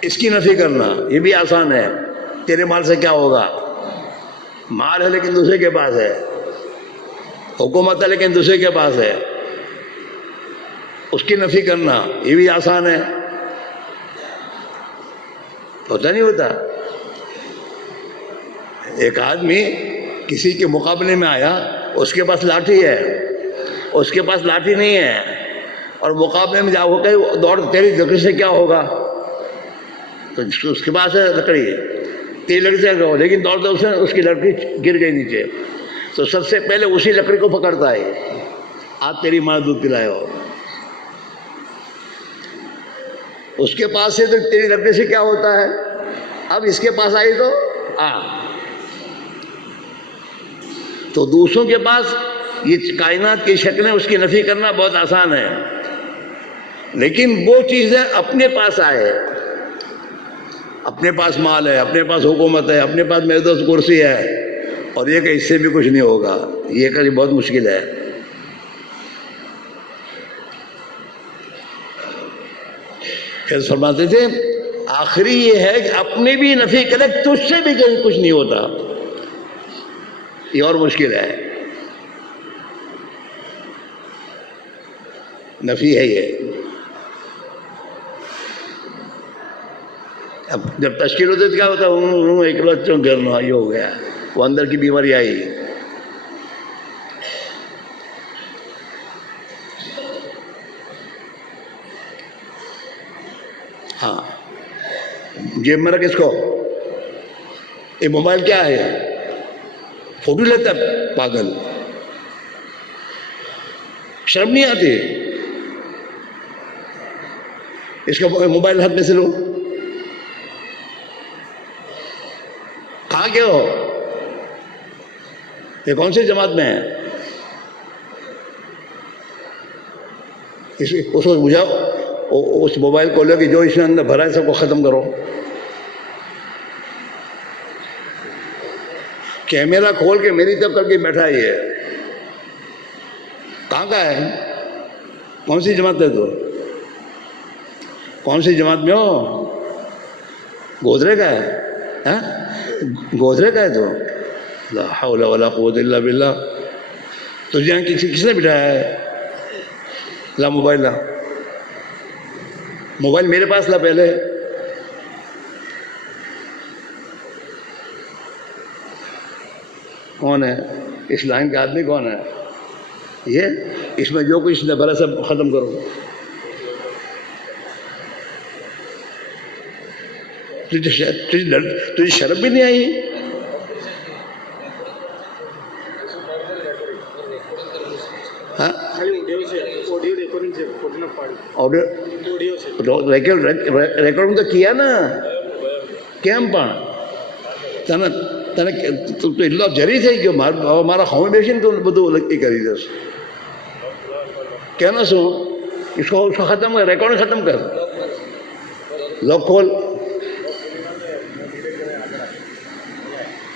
اس کی نفی کرنا یہ بھی آسان ہے۔ تیرے مال سے کیا ہوگا؟ مال ہے لیکن دوسرے کے پاس ہے، حکومت ہے لیکن دوسرے کے پاس ہے، اس کی نفی کرنا یہ بھی آسان ہے۔ ہوتا نہیں ہوتا؟ ایک آدمی کسی کے مقابلے میں آیا، اس کے پاس لاٹھی ہے، اس کے پاس لاٹھی نہیں ہے، اور مقابلے میں جا ہو کہ دوڑ تیری لکڑی سے کیا ہوگا، تو اس کے پاس ہے لکڑی، تیری لکڑی سے گو، لیکن دوڑتے اس کی لکڑی گر گئی نیچے، تو سب سے پہلے اسی لکڑی کو پکڑتا ہے، آپ تیری ماں دودھ پلائے ہو، اس کے پاس سے تو تیری رکھنے سے کیا ہوتا ہے، اب اس کے پاس آئی تو دوسروں کے پاس یہ کائنات کی شکلیں اس کی نفی کرنا بہت آسان ہے، لیکن وہ چیزیں اپنے پاس آئے، اپنے پاس مال ہے، اپنے پاس حکومت ہے، اپنے پاس میدان کرسی ہے، اور یہ کہ اس سے بھی کچھ نہیں ہوگا، یہ کہ بہت مشکل ہے۔ پھر فرماتے تھے آخری یہ ہے کہ اپنے بھی نفی کرے تجھ سے بھی کچھ نہیں ہوتا، یہ اور مشکل ہے، نفی ہے یہ۔ اب جب تشکیل ہوتے تو کیا ہوتا ہے، ایک بچوں گرنا یہ ہو گیا، وہ اندر کی بیماری آئی۔ ہاں جیب میں رکھ اس کو، یہ موبائل کیا ہے، فوٹو لیتا ہے پاگل، شرم نہیں آتی، اس کا موبائل ہاتھ میں سے لو، کہاں گئے ہو، یہ کون سی جماعت میں ہے، اس کو بجھاؤ، اس موبائل کو لے کے جو اس نے اندر بھرا ہے سب کو ختم کرو، کیمرہ کھول کے میری طرف کر کے بیٹھا ہے، یہ کہاں کا ہے، کون سی جماعت ہے، تو کون سی جماعت میں ہو، گودرے کا ہے، گودرے کا ہے، تو لا حول ولا قوت الا باللہ، تجھے یہاں کس نے بٹھایا ہے، لا موبائل لا، موبائل میرے پاس لا پہلے، کون ہے اس لائن کا آدمی، کون ہے یہ، اس میں جو کچھ نے بھرا سب ختم کرو، تجھے شرم بھی نہیں آئی، ہاں ریکارڈنگ تو کیا نا، کیم پا تو اللہ جری تھے کہ ہمارا فاؤنڈیشن تو بدو لگتی کری دس کہنا سو، اس کو ختم کر، ریکارڈنگ ختم کر، لاک کھول،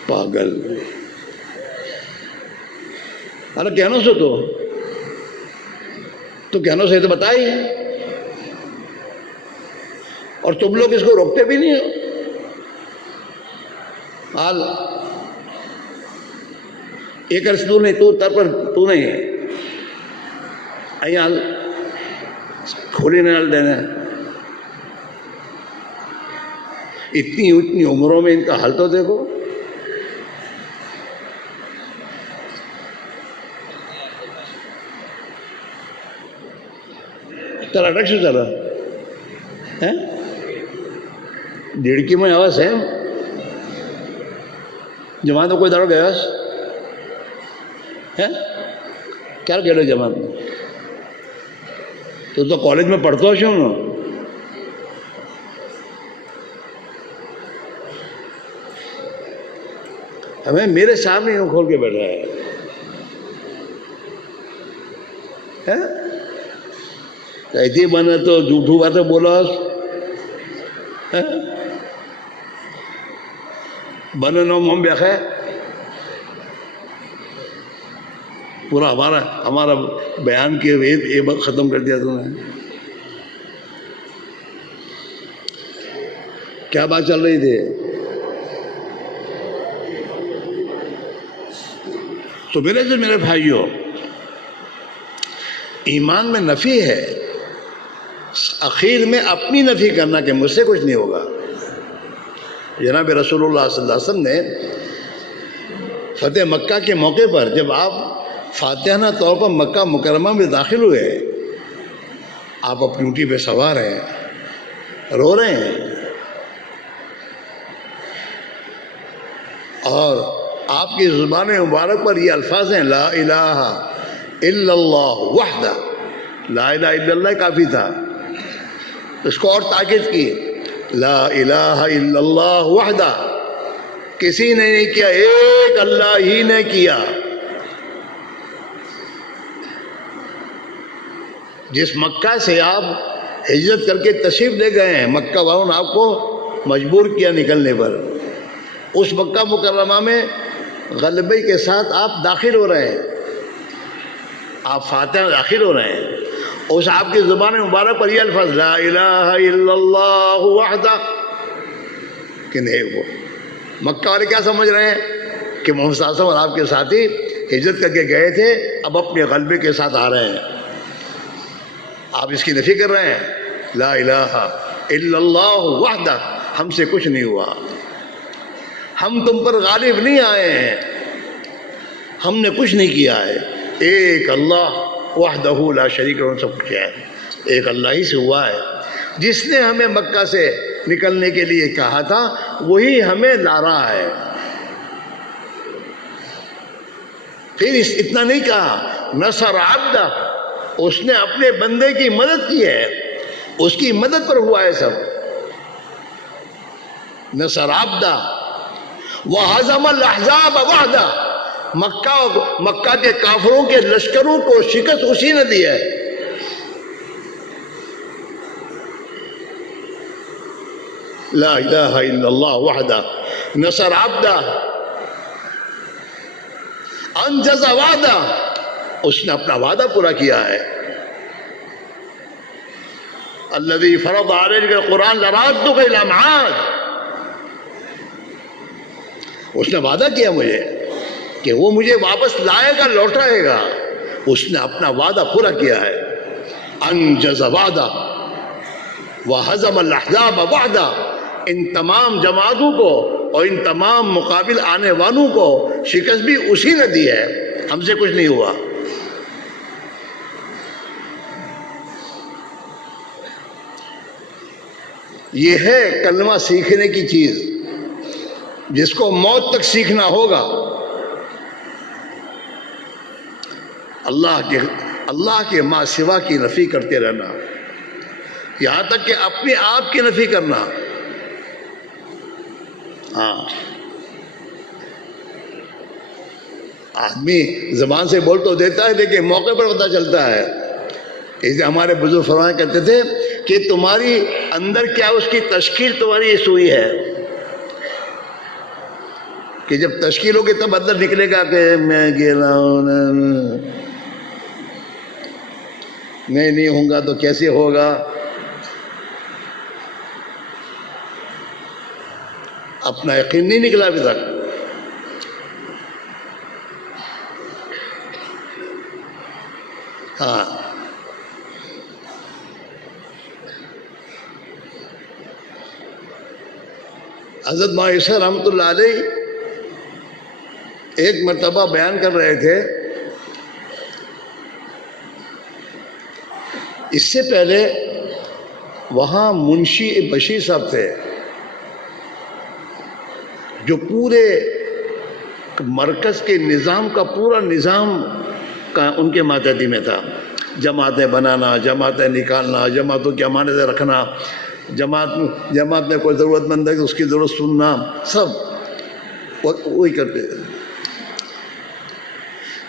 پاگل، ارے کہنا سو تو کہنا سے تو بتائی، اور تم لوگ اس کو روکتے بھی نہیں ہو، حال ایک عرص تو نہیں، تو تر پر تو نہیں ہے، حال کھولی نہیں ڈال دینا، اتنی عمروں میں ان کا حال تو دیکھو، تر اٹک سے چلا ہے، ڈیڑھ میں آواز ہے، جماعت میں کوئی داڑو گیا ہے، کیا کہہ رہے جماعت میں، تو کالج میں پڑھتا ہو نا، ہمیں میرے سامنے یوں کھول کے بیٹھا ہے، ایسی بنا تو جھوٹو باتیں بولا، بنا نوم ہم بیخ ہے، پورا ہمارا بیان کے یہ بات ختم کر دیا تم نے، کیا بات چل رہی تھی، تو میرے بھائیوں، ایمان میں نفی ہے، اخیر میں اپنی نفی کرنا کہ مجھ سے کچھ نہیں ہوگا۔ جناب رسول اللہ صلی اللہ علیہ وسلم نے فتح مکہ کے موقع پر جب آپ فاتحانہ طور پر مکہ مکرمہ میں داخل ہوئے، آپ اپنی اونٹی پہ سوار ہیں، رو رہے ہیں، اور آپ کی زبان مبارک پر یہ الفاظ ہیں، لا الہ الا اللہ وحدہ، لا الہ الا اللہ کافی تھا، اس کو اور تاکید کی، لا الہ الا اللہ وحدہ، کسی نے نہیں کیا، ایک اللہ ہی نے کیا۔ جس مکہ سے آپ ہجرت کر کے تشریف لے گئے ہیں، مکہ والوں نے آپ کو مجبور کیا نکلنے پر، اس مکہ مکرمہ میں غلبے کے ساتھ آپ داخل ہو رہے ہیں، آپ فاتح داخل ہو رہے ہیں، اس آپ کی زبان مبارک پر یہ الفاظ لا الہ الا اللہ وحدہ، کہ نہیں وہ مکہ والے کیا سمجھ رہے ہیں کہ محمد صلی اللہ علیہ وسلم اور آپ کے ساتھی ہجرت کر کے گئے تھے، اب اپنے غلبے کے ساتھ آ رہے ہیں، آپ اس کی نفی کر رہے ہیں، لا الہ الا اللہ وحدہ، ہم سے کچھ نہیں ہوا، ہم تم پر غالب نہیں آئے ہیں، ہم نے کچھ نہیں کیا ہے، ایک اللہ وحدہ لا شریک لہ، سب کچھ ہے، ایک اللہ ہی سے ہوا ہے، جس نے ہمیں مکہ سے نکلنے کے لیے کہا تھا وہی ہمیں لا رہا ہے۔ پھر اتنا نہیں کہا، نصر عبدہ، اس نے اپنے بندے کی مدد کی ہے، اس کی مدد پر ہوا ہے سب، نصر عبدہ وہزم الاحزاب وحدہ، مکہ کے کافروں کے لشکروں کو شکست اسی نے دی ہے۔ لا الہ الا اللہ وحدہ نصر عبدہ انجز وعدہ، اس نے اپنا وعدہ پورا کیا ہے۔ الذی فرض علیک القرآن لرادک الی معاد، اس نے وعدہ کیا مجھے کہ وہ مجھے واپس لائے گا، لوٹائے گا، اس نے اپنا وعدہ پورا کیا ہے۔ انجز وعدہ وہزم الاحزاب وحدہ، ان تمام جماعتوں کو اور ان تمام مقابل آنے والوں کو شکست بھی اسی نے دی ہے، ہم سے کچھ نہیں ہوا۔ یہ ہے کلمہ سیکھنے کی چیز، جس کو موت تک سیکھنا ہوگا۔ اللہ کے ماں سوا کی نفی کرتے رہنا، یہاں تک کہ اپنے آپ کی نفی کرنا۔ ہاں، آدمی زبان سے بول تو دیتا ہے لیکن موقع پر پتہ چلتا ہے۔ اسے ہمارے بزرگ فرمایا کرتے تھے کہ تمہاری اندر کیا اس کی تشکیل تمہاری اس ہوئی ہے، کہ جب تشکیل ہوگی تب اندر نکلے گا کہ میں گیلا ہوں، میں نہیں ہوں گا تو کیسے ہوگا۔ اپنا یقین نہیں نکلا ابھی تک۔ ہاں، حضرت مایوسر رحمۃ اللہ علیہ ایک مرتبہ بیان کر رہے تھے، اس سے پہلے وہاں منشی بشیر صاحب تھے جو پورے مرکز کے نظام کا پورا نظام کا ان کے ماتحتی میں تھا، جماعتیں بنانا، جماعتیں نکالنا، جماعتوں کی امانتیں رکھنا، جماعت میں کوئی ضرورت مند ہے تو اس کی ضرورت سننا، سب وہی کرتے تھے۔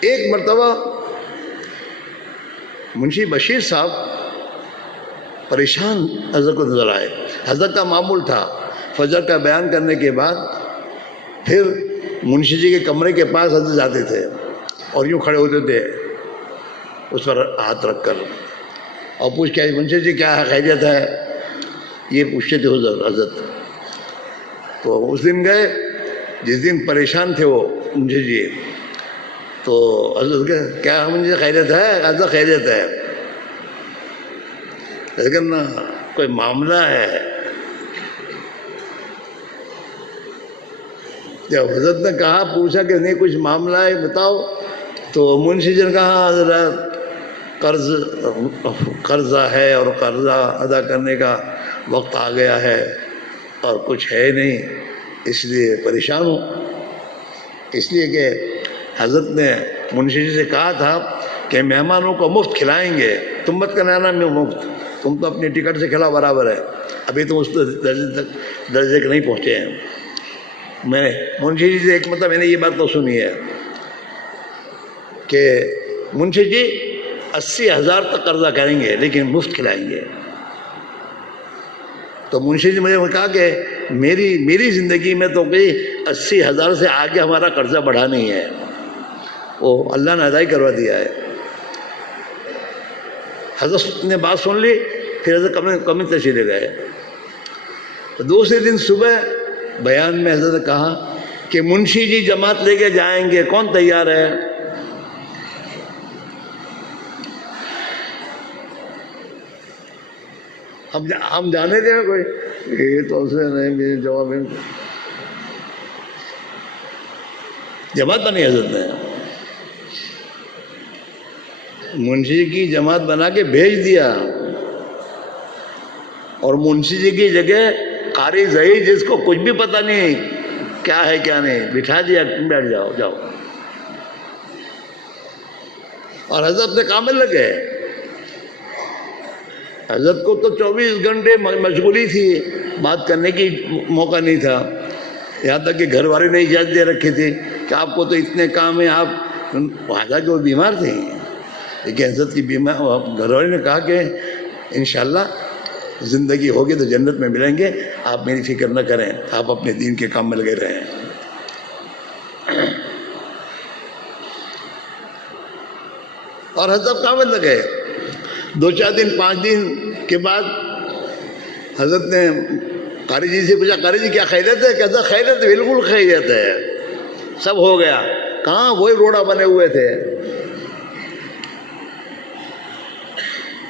ایک مرتبہ منشی بشیر صاحب پریشان حضرت کو نظر آئے۔ حضرت کا معمول تھا فجر کا بیان کرنے کے بعد پھر منشی جی کے کمرے کے پاس حضرت جاتے تھے اور یوں کھڑے ہوتے تھے اس پر ہاتھ رکھ کر اور پوچھ کے منشی جی کیا خیریت ہے، یہ پوچھتے تھے حضرت۔ تو اس دن گئے جس دن پریشان تھے وہ منشی جی، تو حضرت کہ کیا منشی خیریت ہے؟ حضرت خیریت ہے، لیکن کوئی معاملہ ہے۔ جب حضرت نے کہا پوچھا کہ نہیں کچھ معاملہ ہے بتاؤ، تو منشی جی نے کہا حضرت قرضہ ہے اور قرضہ ادا کرنے کا وقت آ گیا ہے اور کچھ ہے نہیں، اس لیے پریشان ہوں۔ اس لیے کہ حضرت نے منشی جی سے کہا تھا کہ مہمانوں کو مفت کھلائیں گے، تم مت کرانا میں مفت، تم تو اپنی ٹکٹ سے کھلا برابر ہے، ابھی تم اس درجے کے نہیں پہنچے ہیں۔ میں منشی جی سے ایک مرتبہ میں نے یہ بات تو سنی ہے کہ منشی جی 80,000 تک قرضہ کریں گے لیکن مفت کھلائیں گے۔ تو منشی جی مجھے کہا کہ میری زندگی میں تو کوئی 80,000 سے آگے ہمارا قرضہ بڑھا نہیں ہے، وہ اللہ نے ادائی کروا دیا ہے۔ حضرت نے بات سن لی، پھر حضرت کمی تشریف لے گئے۔ تو دوسرے دن صبح بیان میں حضرت نے کہا کہ منشی جی جماعت لے کے جائیں گے، کون تیار ہے؟ ہم جانے دیں کوئی یہ تو اسے نہیں جواب جماعت بنی حضرت نے، منشی کی جماعت بنا کے بھیج دیا، اور منشی جی کی جگہ قاری ظہیر جس کو کچھ بھی پتہ نہیں کیا ہے کیا نہیں، بٹھا دیا، تم بیٹھ جاؤ جاؤ، اور حضرت اپنے کام میں لگے۔ حضرت کو تو 24 گھنٹے مشغولی تھی، بات کرنے کی موقع نہیں تھا، یہاں تک کہ گھر والے نے اجازت دے رکھی تھی کہ آپ کو تو اتنے کام ہیں، آپ حالانکہ وہ بیمار تھے، لیکن حضرت کی گھر والے نے کہا کہ انشاءاللہ زندگی ہوگی تو جنت میں ملیں گے، آپ میری فکر نہ کریں، آپ اپنے دین کے کام میں لگے رہیں۔ اور حضرت کام میں لگے۔ 2-4 دن 5 دن کے بعد حضرت نے قاری جی سے پوچھا، قاری جی کیا خیریت ہے؟ کہتا خیریت ہے، بالکل خیریت ہے، سب ہو گیا۔ کہاں؟ وہی روڑا بنے ہوئے تھے،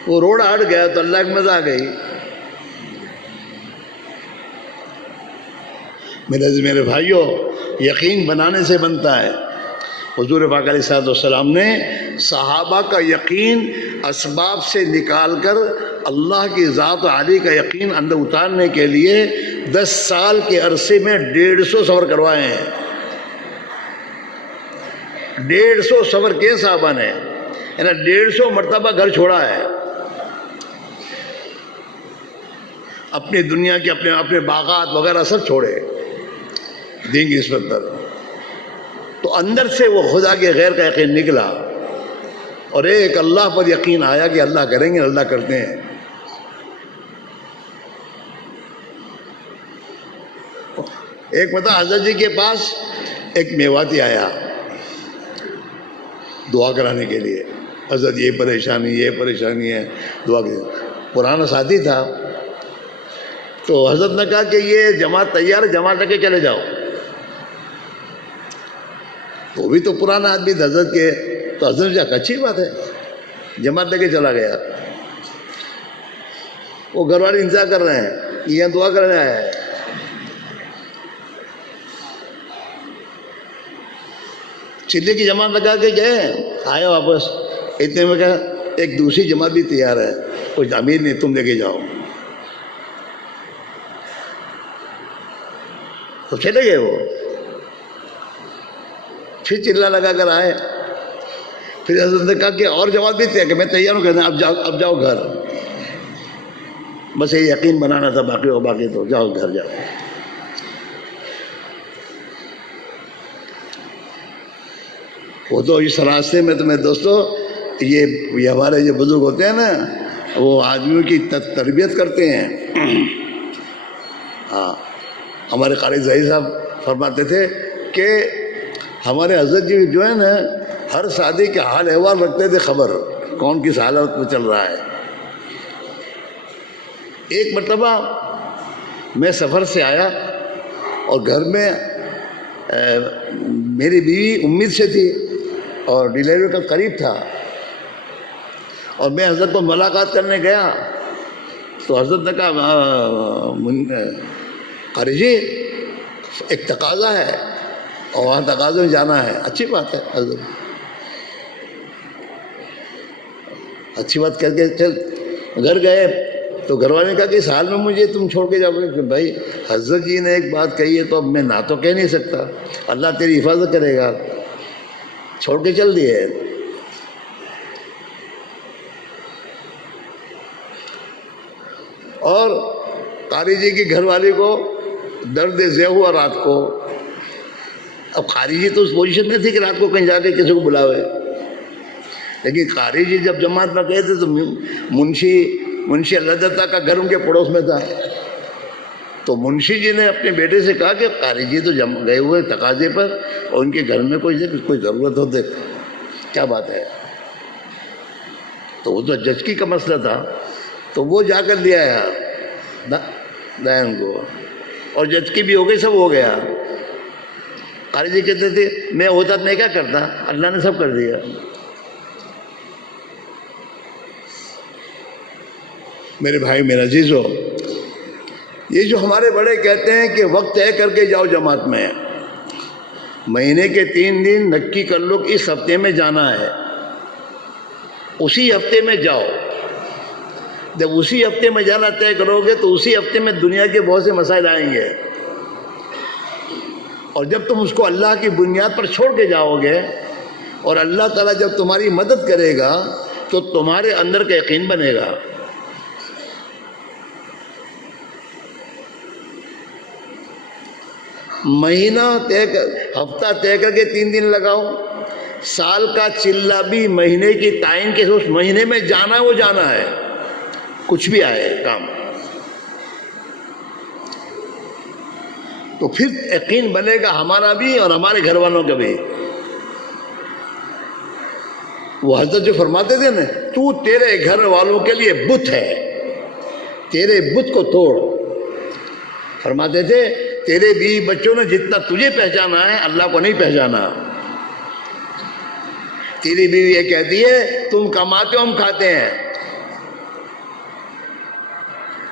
وہ روڑا ہٹ گیا تو اللہ کی مزہ آ گئی۔ میرے بھائیوں، یقین بنانے سے بنتا ہے۔ حضور پاک علیہ السلام نے صحابہ کا یقین اسباب سے نکال کر اللہ کی ذات عالی کا یقین اندر اتارنے کے لیے 10 سال کے عرصے میں 150 سفر کروائے ہیں۔ 150 سفر کے صحابہ نے، یعنی 150 مرتبہ گھر چھوڑا ہے، اپنی دنیا کے اپنے باغات وغیرہ سب چھوڑے دین کی نسبت پر۔ تو اندر سے وہ خدا کے غیر کا یقین نکلا، اور ایک اللہ پر یقین آیا کہ اللہ کریں گے، اللہ کرتے ہیں۔ ایک مرتبہ حضرت جی کے پاس ایک میواتی آیا دعا کرانے کے لیے، حضرت یہ پریشانی ہے، دعا کی۔ پرانا ساتھی تھا، تو حضرت نے کہا کہ یہ جماعت تیار ہے، جماعت لے کے چلے جاؤ۔ وہ بھی تو پرانا آدمی تھا حضرت کے، تو حضرت نے کہا اچھی بات ہے، جماعت لے کے چلا گیا۔ وہ گھر والے انتظار کر رہے ہیں، یہ دعا کرنے آیا ہے۔ چلے کی جماعت لگا کے گئے، آئے واپس، اتنے میں کہا ایک دوسری جماعت بھی تیار ہے، کچھ امیر نہیں، تم لے کے جاؤ۔ تو چلے گئے وہ، پھر چلا لگا کر آئے۔ پھر حضرت نے کہا کہ اور جماعت بھی تیار، کہ میں تیار ہوں، کہتے ہیں اب جاؤ گھر، بس یہ یقین بنانا تھا، باقی تو جاؤ گھر جاؤ۔ وہ تو اس راستے میں تمہیں دوستو، یہ ہمارے جو بزرگ ہوتے ہیں نا، وہ آدمیوں کی تربیت کرتے ہیں۔ ہاں، ہمارے قاری ظہیر صاحب فرماتے تھے کہ ہمارے حضرت جی جو ہے نا، ہر شادی کے حال احوال رکھتے تھے، خبر کون کس حالت میں چل رہا ہے۔ ایک مرتبہ میں سفر سے آیا، اور گھر میں میری بیوی امید سے تھی، اور ڈیلیوری کا قریب تھا، اور میں حضرت کو ملاقات کرنے گیا، تو حضرت نے کہا قاری جی ایک تقاضا ہے، اور وہاں تقاضے میں جانا ہے۔ اچھی بات ہے حضرت، اچھی بات کر کے چل گھر گئے۔ تو گھر والے نے کہا کہ اس حال میں مجھے تم چھوڑ کے جاؤ گے؟ بھائی حضرت جی نے ایک بات کہی ہے تو اب میں نہ تو کہہ نہیں سکتا، اللہ تیری حفاظت کرے گا، چھوڑ کے چل دیے۔ اور قاری جی کی گھر والی کو درد ذہ ہوا رات کو. اب قاری جی تو اس پوزیشن میں تھی کہ رات کو کہیں جا کے کسی کو بلاوے، لیکن قاری جی جب جماعت میں گئے تھے تو منشی اللہ دتا کا گھر ان کے پڑوس میں تھا. تو منشی جی نے اپنے بیٹے سے کہا کہ قاری جی تو گئے ہوئے تقاضے پر اور ان کے گھر میں کوئی ضرورت ہو دیکھ کیا بات ہے. تو وہ تو جچکی کا مسئلہ تھا، تو وہ جا کر لے آیا دائن کو، اور جچکی بھی ہو گئی، سب ہو گیا. قاری جی کہتے تھے میں ہوتا تو میں کیا کرتا، اللہ نے سب کر دیا. میرے بھائی میرا عزیزو، یہ جو ہمارے بڑے کہتے ہیں کہ وقت طے کر کے جاؤ جماعت میں، مہینے کے 3 دن نکی کر لو کہ اس ہفتے میں جانا ہے، اسی ہفتے میں جاؤ. جب اسی ہفتے میں جانا طے کرو گے تو اسی ہفتے میں دنیا کے بہت سے مسائل آئیں گے، اور جب تم اس کو اللہ کی بنیاد پر چھوڑ کے جاؤ گے اور اللہ تعالیٰ جب تمہاری مدد کرے گا تو تمہارے اندر کا یقین بنے گا. مہینہ ہفتہ طے کر کے 3 دن لگاؤ، سال کا چلہ بھی مہینے کی تعین کے اس مہینے میں جانا وہ جانا ہے، کچھ بھی آئے کام. تو پھر یقین بنے گا ہمارا بھی اور ہمارے گھر والوں کا بھی. وہ حضرت جو فرماتے تھے نا، تو تیرے گھر والوں کے لیے بت ہے، تیرے بت کو توڑ. فرماتے تھے تیرے بیوی بچوں نے جتنا تجھے پہچانا ہے اللہ کو نہیں پہچانا. تیری بیوی یہ کہتی ہے تم کماتے ہو ہم کھاتے ہیں،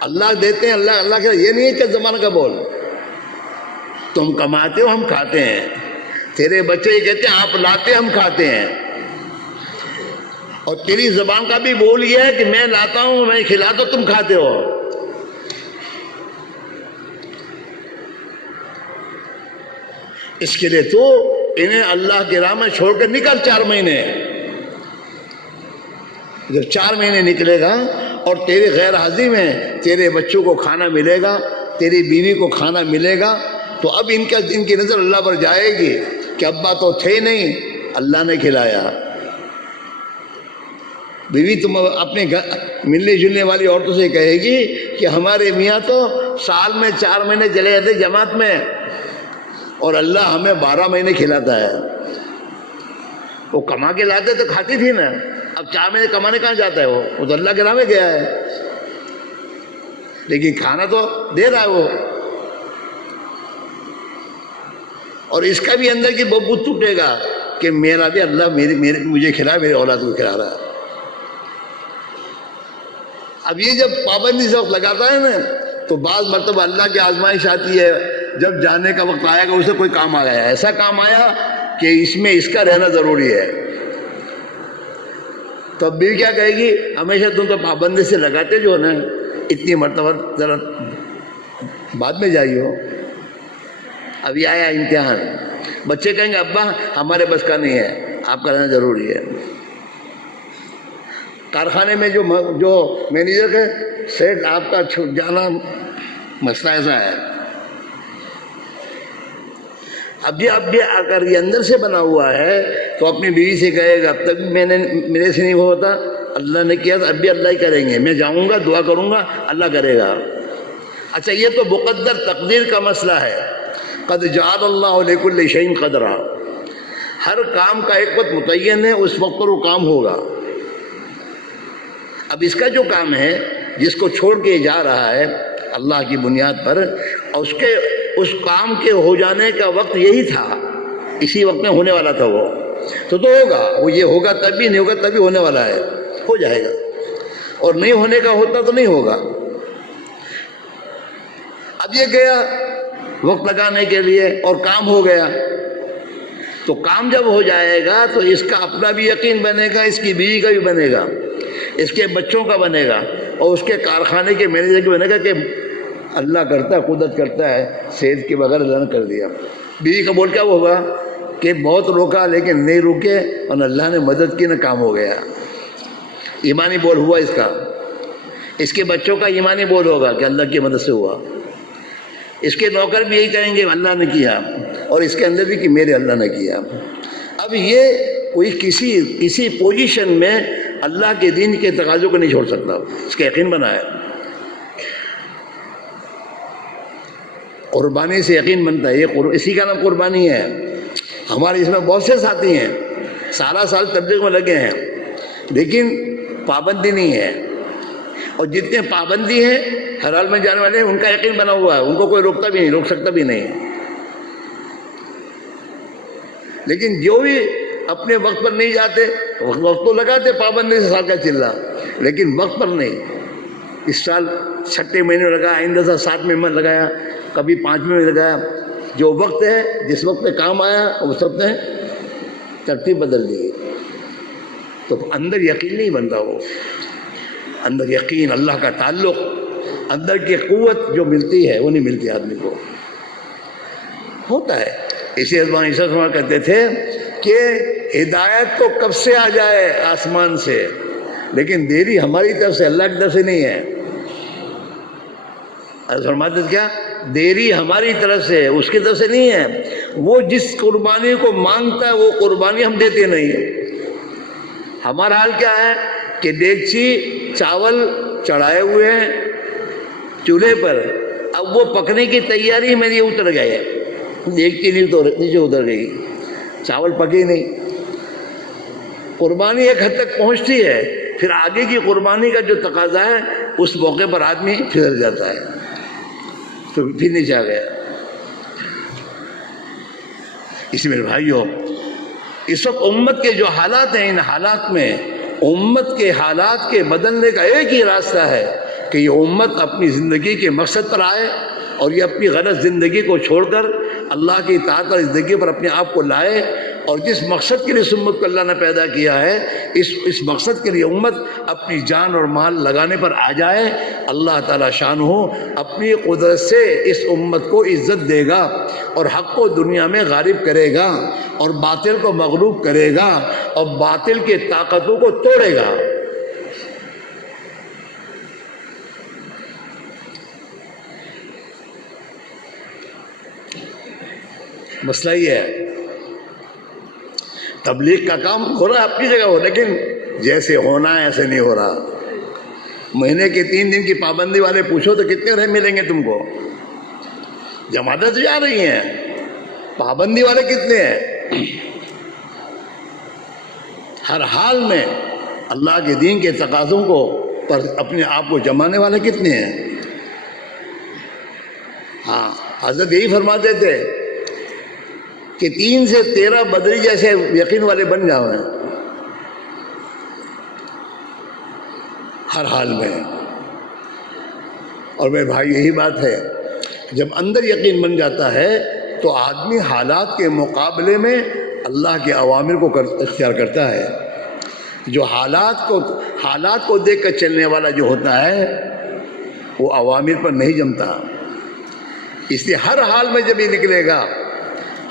اللہ دیتے ہیں اللہ کہ یہ نہیں ہے کہ زمانہ کا بول، تم کماتے ہو ہم کھاتے ہیں. تیرے بچے یہ کہتے ہیں آپ لاتے ہم کھاتے ہیں. اور تیری زبان کا بھی بول یہ ہے کہ میں لاتا ہوں میں کھلاتا ہوں تم کھاتے ہو. اس کے لیے تو انہیں اللہ کی راہ میں چھوڑ کر نکل 4 مہینے. جب 4 مہینے نکلے گا اور تیری غیر حاضری میں تیرے بچوں کو کھانا ملے گا، تیری بیوی کو کھانا ملے گا، تو اب ان کی نظر اللہ پر جائے گی کہ ابا تو تھے نہیں، اللہ نے کھلایا. بیوی تم اپنے ملنے جلنے والی عورتوں سے کہے گی کہ ہمارے میاں تو سال میں 4 مہینے چلے جاتے جماعت میں اور اللہ ہمیں 12 مہینے کھلاتا ہے. وہ کما کے لاتے تو کھاتی تھی نا، اب 4 مہینے کمانے کہاں جاتا ہے، وہ تو اللہ کے راہ میں گیا ہے، لیکن کھانا تو دے رہا ہے وہ. اور اس کا بھی اندر کی بت ٹوٹے گا کہ میرا بھی اللہ مجھے کھلا، میرے اولاد کو کھلا رہا ہے. اب یہ جب پابندی سے وقت لگاتا ہے نا تو بعض مرتبہ اللہ کی آزمائش آتی ہے. جب جانے کا وقت آئے گا اسے کوئی کام آ گیا، ایسا کام آیا کہ اس میں اس کا رہنا ضروری ہے، تو اب بھی کیا کہے گی ہمیشہ تم تو پابندی سے لگاتے جو نا، اتنی مرتبہ ذرا بعد میں جائیو، ابھی آیا امتحان. بچے کہیں گے ابا ہمارے بس کا نہیں ہے، آپ کا رہنا ضروری ہے. کارخانے میں جو مینیجر ہے سیٹ آپ کا چھوٹ جانا مسئلہ ایسا ہے. اب بھی اگر یہ اندر سے بنا ہوا ہے تو اپنی بیوی سے کہے گا اب تک میرے سے نہیں ہوتا، اللہ نے کیا تو اب بھی اللہ ہی کریں گے، میں جاؤں گا دعا کروں گا اللہ کرے گا. اچھا یہ تو مقدر تقدیر کا مسئلہ ہے. قد جعل اللہ لکل شیء قدرا، ہر کام کا ایک وقت متعین ہے، اس وقت پر وہ کام ہوگا. اب اس کا جو کام ہے جس کو چھوڑ کے جا رہا ہے اللہ کی بنیاد پر، اور اس کام کے ہو جانے کا وقت یہی تھا، اسی وقت میں ہونے والا تھا، وہ تو ہوگا، وہ یہ ہوگا تب بھی، نہیں ہوگا تب بھی ہونے والا ہے، ہو جائے گا. اور نہیں ہونے کا ہوتا تو نہیں ہوگا. اب یہ گیا وقت لگانے کے لیے اور کام ہو گیا، تو کام جب ہو جائے گا تو اس کا اپنا بھی یقین بنے گا، اس کی بیوی کا بھی بنے گا، اس کے بچوں کا بنے گا، اور اس کے کارخانے کے مینیجر کا بنے گا کہ اللہ کرتا ہے، قدرت کرتا ہے، صحت کے بغیر اللہ نے کر دیا. بیوی کا بول کیا ہوگا کہ بہت روکا لیکن نہیں روکے اور اللہ نے مدد کی، نہ کام ہو گیا. ایمانی بول ہوا اس کا اس کے بچوں کا ایمانی بول ہوگا کہ اللہ کی مدد سے ہوا، اس کے نوکر بھی یہی کہیں گے اللہ نے کیا، اور اس کے اندر بھی کہ میرے اللہ نے کیا۔ اب یہ کوئی کسی پوزیشن میں اللہ کے دین کے تقاضوں کو نہیں چھوڑ سکتا، اس کا یقین بنا ہے۔ قربانی سے یقین بنتا ہے، اسی کا نام قربانی ہے۔ ہمارے اس میں بہت سے ساتھی ہیں سارا سال تبلیغ میں لگے ہیں، لیکن پابندی نہیں ہے، اور جتنے پابندی ہیں ہر حال میں جانے والے ہیں ان کا یقین بنا ہوا ہے، ان کو کوئی روکتا بھی نہیں، روک سکتا بھی نہیں۔ لیکن جو بھی اپنے وقت پر نہیں جاتے، وقت تو لگاتے پابندی سے، سال کا چلا، لیکن وقت پر نہیں۔ اس سال 6 مہینے میں لگایا، آئندہ سال 7 میں لگایا، کبھی 5 میں لگایا۔ جو وقت ہے جس وقت پہ کام آیا اس وقت نے ترتیب بدل دی، تو اندر یقین نہیں بنتا، وہ اندر یقین، اللہ کا تعلق، اندر کی قوت جو ملتی ہے وہ نہیں ملتی آدمی کو، ہوتا ہے۔ اسی ازبان عیسیٰ فرما کہتے تھے کہ ہدایت تو کب سے آ جائے آسمان سے، لیکن دیری ہماری طرف سے، اللہ کی طرف سے نہیں ہے۔ فرماتے تھے کیا؟ دیری ہماری طرف سے، اس کی طرف سے نہیں ہے۔ وہ جس قربانی کو مانگتا ہے وہ قربانی ہم دیتے نہیں۔ ہمارا حال کیا ہے کہ دیگچی چاول چڑھائے ہوئے ہیں چولہے پر، اب وہ پکنے کی تیاری میں یہ اتر گئے، دیگچی نیچے اتر گئی، چاول پکے نہیں۔ قربانی ایک حد تک پہنچتی ہے، پھر آگے کی قربانی کا جو تقاضا ہے اس موقع پر آدمی پھر جاتا ہے، تو پھر نیچے آ گیا۔ اسی میرے بھائیوں، اس وقت امت کے جو حالات ہیں، ان حالات میں امت کے حالات کے بدلنے کا ایک ہی راستہ ہے کہ یہ امت اپنی زندگی کے مقصد پر آئے، اور یہ اپنی غلط زندگی کو چھوڑ کر اللہ کی اطاعت اور زندگی پر اپنے آپ کو لائے، اور جس مقصد کے لیے اس امت کو اللہ نے پیدا کیا ہے، اس مقصد کے لیے امت اپنی جان اور مال لگانے پر آ جائے۔ اللہ تعالیٰ شانہ اپنی قدرت سے اس امت کو عزت دے گا، اور حق کو دنیا میں غالب کرے گا، اور باطل کو مغلوب کرے گا، اور باطل کے طاقتوں کو توڑے گا۔ مسئلہ یہ ہے، تبلیغ کا کام ہو رہا ہے اپنی جگہ ہو، لیکن جیسے ہونا ہے ایسے نہیں ہو رہا۔ مہینے کے 3 دن کی پابندی والے پوچھو تو کتنے رہ ملیں گے تم کو؟ جماعتیں تو جا رہی ہیں، پابندی والے کتنے ہیں؟ ہر حال میں اللہ کے دین کے تقاضوں کو پر اپنے آپ کو جمانے والے کتنے ہیں؟ ہاں، حضرت یہی فرماتے تھے کہ 3 سے 13 بدری جیسے یقین والے بن جاؤ ہیں ہر حال میں۔ اور میرے بھائی یہی بات ہے، جب اندر یقین بن جاتا ہے تو آدمی حالات کے مقابلے میں اللہ کے اوامر کو اختیار کرتا ہے۔ جو حالات کو دیکھ کر چلنے والا جو ہوتا ہے وہ اوامر پر نہیں جمتا، اس لیے ہر حال میں جب یہ نکلے گا،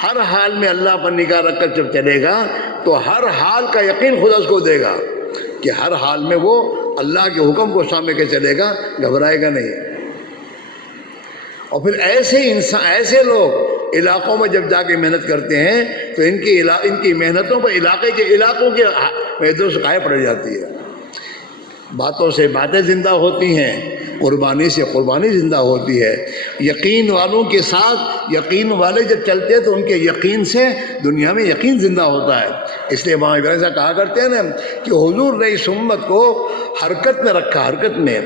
ہر حال میں اللہ پر نگاہ رکھ کر جب چلے گا تو ہر حال کا یقین خدا اس کو دے گا کہ ہر حال میں وہ اللہ کے حکم کو سامنے کے چلے گا، گھبرائے گا نہیں۔ اور پھر ایسے لوگ علاقوں میں جب جا کے محنت کرتے ہیں تو ان کی محنتوں پر علاقوں کے محدود سکھائے پڑ جاتی ہے۔ باتوں سے باتیں زندہ ہوتی ہیں، قربانی سے قربانی زندہ ہوتی ہے۔ یقین والوں کے ساتھ یقین والے جب چلتے ہیں تو ان کے یقین سے دنیا میں یقین زندہ ہوتا ہے۔ اس لیے امام ابراہیم صاحب کہا کرتے ہیں نا کہ حضور نے اس امت کو حرکت میں رکھا، حرکت میں،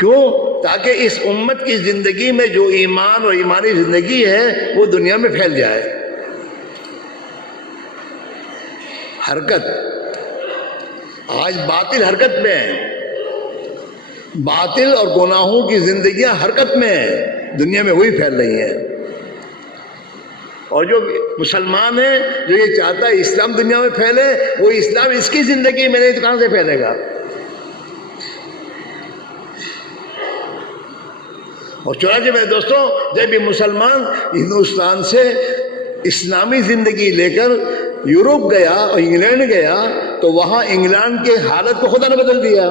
کیوں؟ تاکہ اس امت کی زندگی میں جو ایمان اور ایمانی زندگی ہے وہ دنیا میں پھیل جائے۔ حرکت، آج باطل حرکت میں ہے، باطل اور گناہوں کی زندگیاں حرکت میں ہیں، دنیا میں وہی پھیل رہی ہیں۔ اور جو مسلمان ہے جو یہ چاہتا ہے اسلام دنیا میں پھیلے، وہ اسلام اس کی زندگی میں نہیں تو کہاں سے پھیلے گا؟ اور چنانچہ میرے دوستوں، جب یہ مسلمان ہندوستان سے اسلامی زندگی لے کر یورپ گیا اور انگلینڈ گیا تو وہاں انگلینڈ کے حالت کو خدا نے بدل دیا۔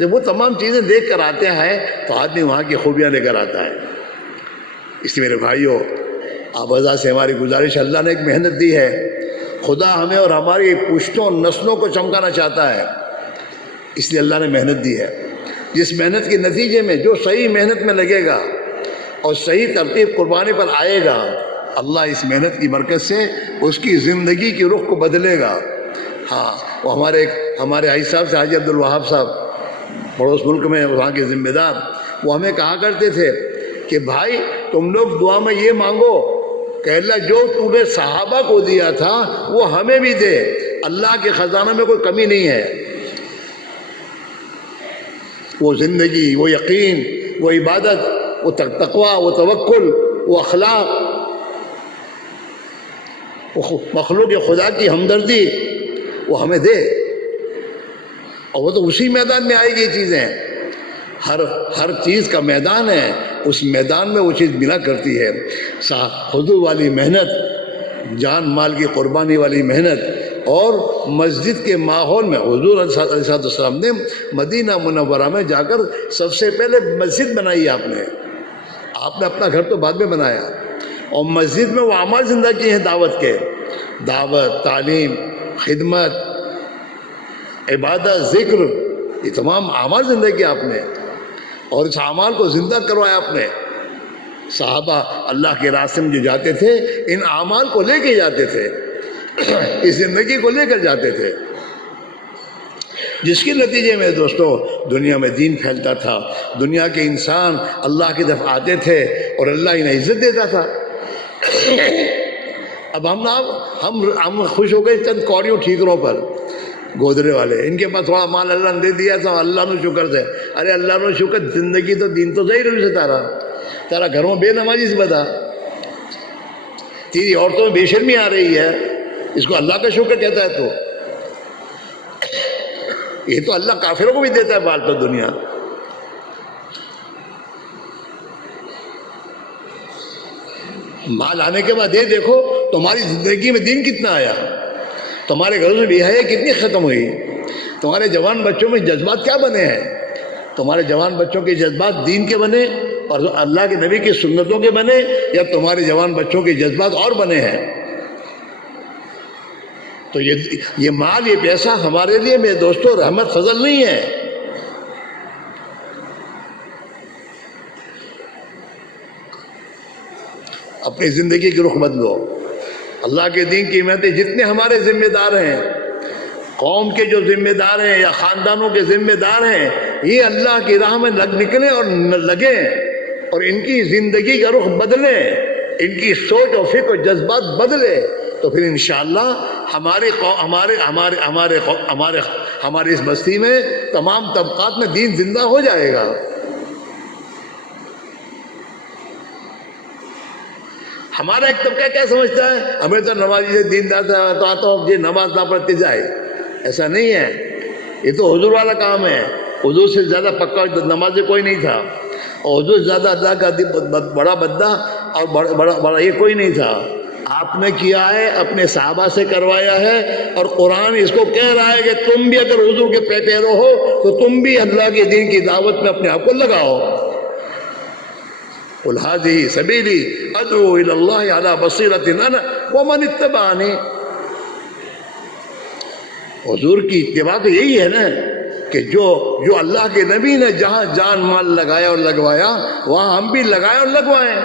جب وہ تمام چیزیں دیکھ کر آتے ہیں تو آدمی وہاں کی خوبیاں لے کر آتا ہے۔ اس لیے میرے بھائیوں، آبازہ سے ہماری گزارش، اللہ نے ایک محنت دی ہے، خدا ہمیں اور ہماری پشتوں نسلوں کو چمکانا چاہتا ہے، اس لیے اللہ نے محنت دی ہے۔ جس محنت کے نتیجے میں جو صحیح محنت میں لگے گا اور صحیح ترتیب قربانی پر آئے گا، اللہ اس محنت کی برکت سے اس کی زندگی کی رخ کو بدلے گا۔ ہاں، وہ ہمارے حاجی صاحب سے، حاجی عبدالوہاب صاحب، پڑوس ملک میں وہاں کے ذمہ دار، وہ ہمیں کہا کرتے تھے کہ بھائی تم لوگ دعا میں یہ مانگو کہ اللہ جو تو نے صحابہ کو دیا تھا وہ ہمیں بھی دے، اللہ کے خزانہ میں کوئی کمی نہیں ہے۔ وہ زندگی، وہ یقین، وہ عبادت، وہ تقویٰ، وہ توکل، وہ اخلاق، وہ مخلوق خدا کی ہمدردی، وہ ہمیں دے، اور وہ تو اسی میدان میں آئے گی یہ چیزیں۔ ہر چیز کا میدان ہے، اس میدان میں وہ چیز ملا کرتی ہے۔ حضور والی محنت، جان مال کی قربانی والی محنت، اور مسجد کے ماحول میں حضور علیہ السلام نے مدینہ منورہ میں جا کر سب سے پہلے مسجد بنائی۔ آپ نے اپنا گھر تو بعد میں بنایا، اور مسجد میں وہ اعمال زندہ کیے ہیں دعوت کے، دعوت، تعلیم، خدمت، عبادت، ذکر، یہ تمام اعمال زندہ کیے آپ نے، اور اس اعمال کو زندہ کروایا آپ نے۔ صحابہ اللہ کے راستے میں جو جاتے تھے ان اعمال کو لے کے جاتے تھے، اس زندگی کو لے کر جاتے تھے، جس کے نتیجے میں دوستو دنیا میں دین پھیلتا تھا، دنیا کے انسان اللہ کی طرف آتے تھے اور اللہ انہیں عزت دیتا تھا۔ اب ہم خوش ہو گئے چند کوڑیوں ٹھیکروں پر، گودرے والے، ان کے پاس تھوڑا مال اللہ نے دے دیا تھا، اللہ نے شکر سے۔ ارے اللہ نے شکر، زندگی تو دین تو ظاہر ہوئی سے تیرا گھروں بے نمازی سے بتا، تیری عورتوں میں بے شرمی آ رہی ہے، اس کو اللہ کا شکر کہتا ہے؟ تو یہ تو اللہ کافروں کو بھی دیتا ہے مال، تو دنیا مال آنے کے بعد یہ دیکھو تمہاری زندگی میں دین کتنا آیا، تمہارے گھروں میں بے حیائی کتنی ختم ہوئی، تمہارے جوان بچوں میں جذبات کیا بنے ہیں، تمہارے جوان بچوں کے جذبات دین کے بنے اور اللہ کے نبی کی سنتوں کے بنے، یا تمہارے جوان بچوں کے جذبات اور بنے ہیں؟ تو یہ مال، یہ پیسہ ہمارے لیے میرے دوستوں رحمت فضل نہیں ہے۔ اپنی زندگی کی رخ بدلو، اللہ کے دین کی محنت، جتنے ہمارے ذمہ دار ہیں، قوم کے جو ذمہ دار ہیں یا خاندانوں کے ذمہ دار ہیں، یہ اللہ کی راہ میں نکلیں اور لگیں، اور ان کی زندگی کا رخ بدلیں، ان کی سوچ اور فکر اور جذبات بدلے، تو پھر انشاءاللہ ہمارے اس بستی میں تمام طبقات میں دین زندہ ہو جائے گا۔ ہمارا ایک طبقہ کیا سمجھتا ہے، ہمیں تو نمازی سے دیندار سے آتا ہوں، یہ نماز نہ پڑھتے جائے، ایسا نہیں ہے، یہ تو حضور والا کام ہے۔ حضور سے زیادہ پکا نمازی کوئی نہیں تھا، اور حضور سے زیادہ اللہ کا بڑا بندہ اور بڑا یہ کوئی نہیں تھا۔ آپ نے کیا ہے، اپنے صحابہ سے کروایا ہے، اور قرآن اس کو کہہ رہا ہے کہ تم بھی اگر حضور کے پیرو ہو تو تم بھی اللہ کے دین کی دعوت میں اپنے آپ کو لگاؤ۔ قل هذه سبیلی ادعو الی اللہ علی بصیرۃ انا ومن اتبعنی۔ حضور کی اتباع تو یہی ہے نا کہ جو اللہ کے نبی نے جہاں جان مال لگایا اور لگوایا وہاں ہم بھی لگائیں اور لگوائیں۔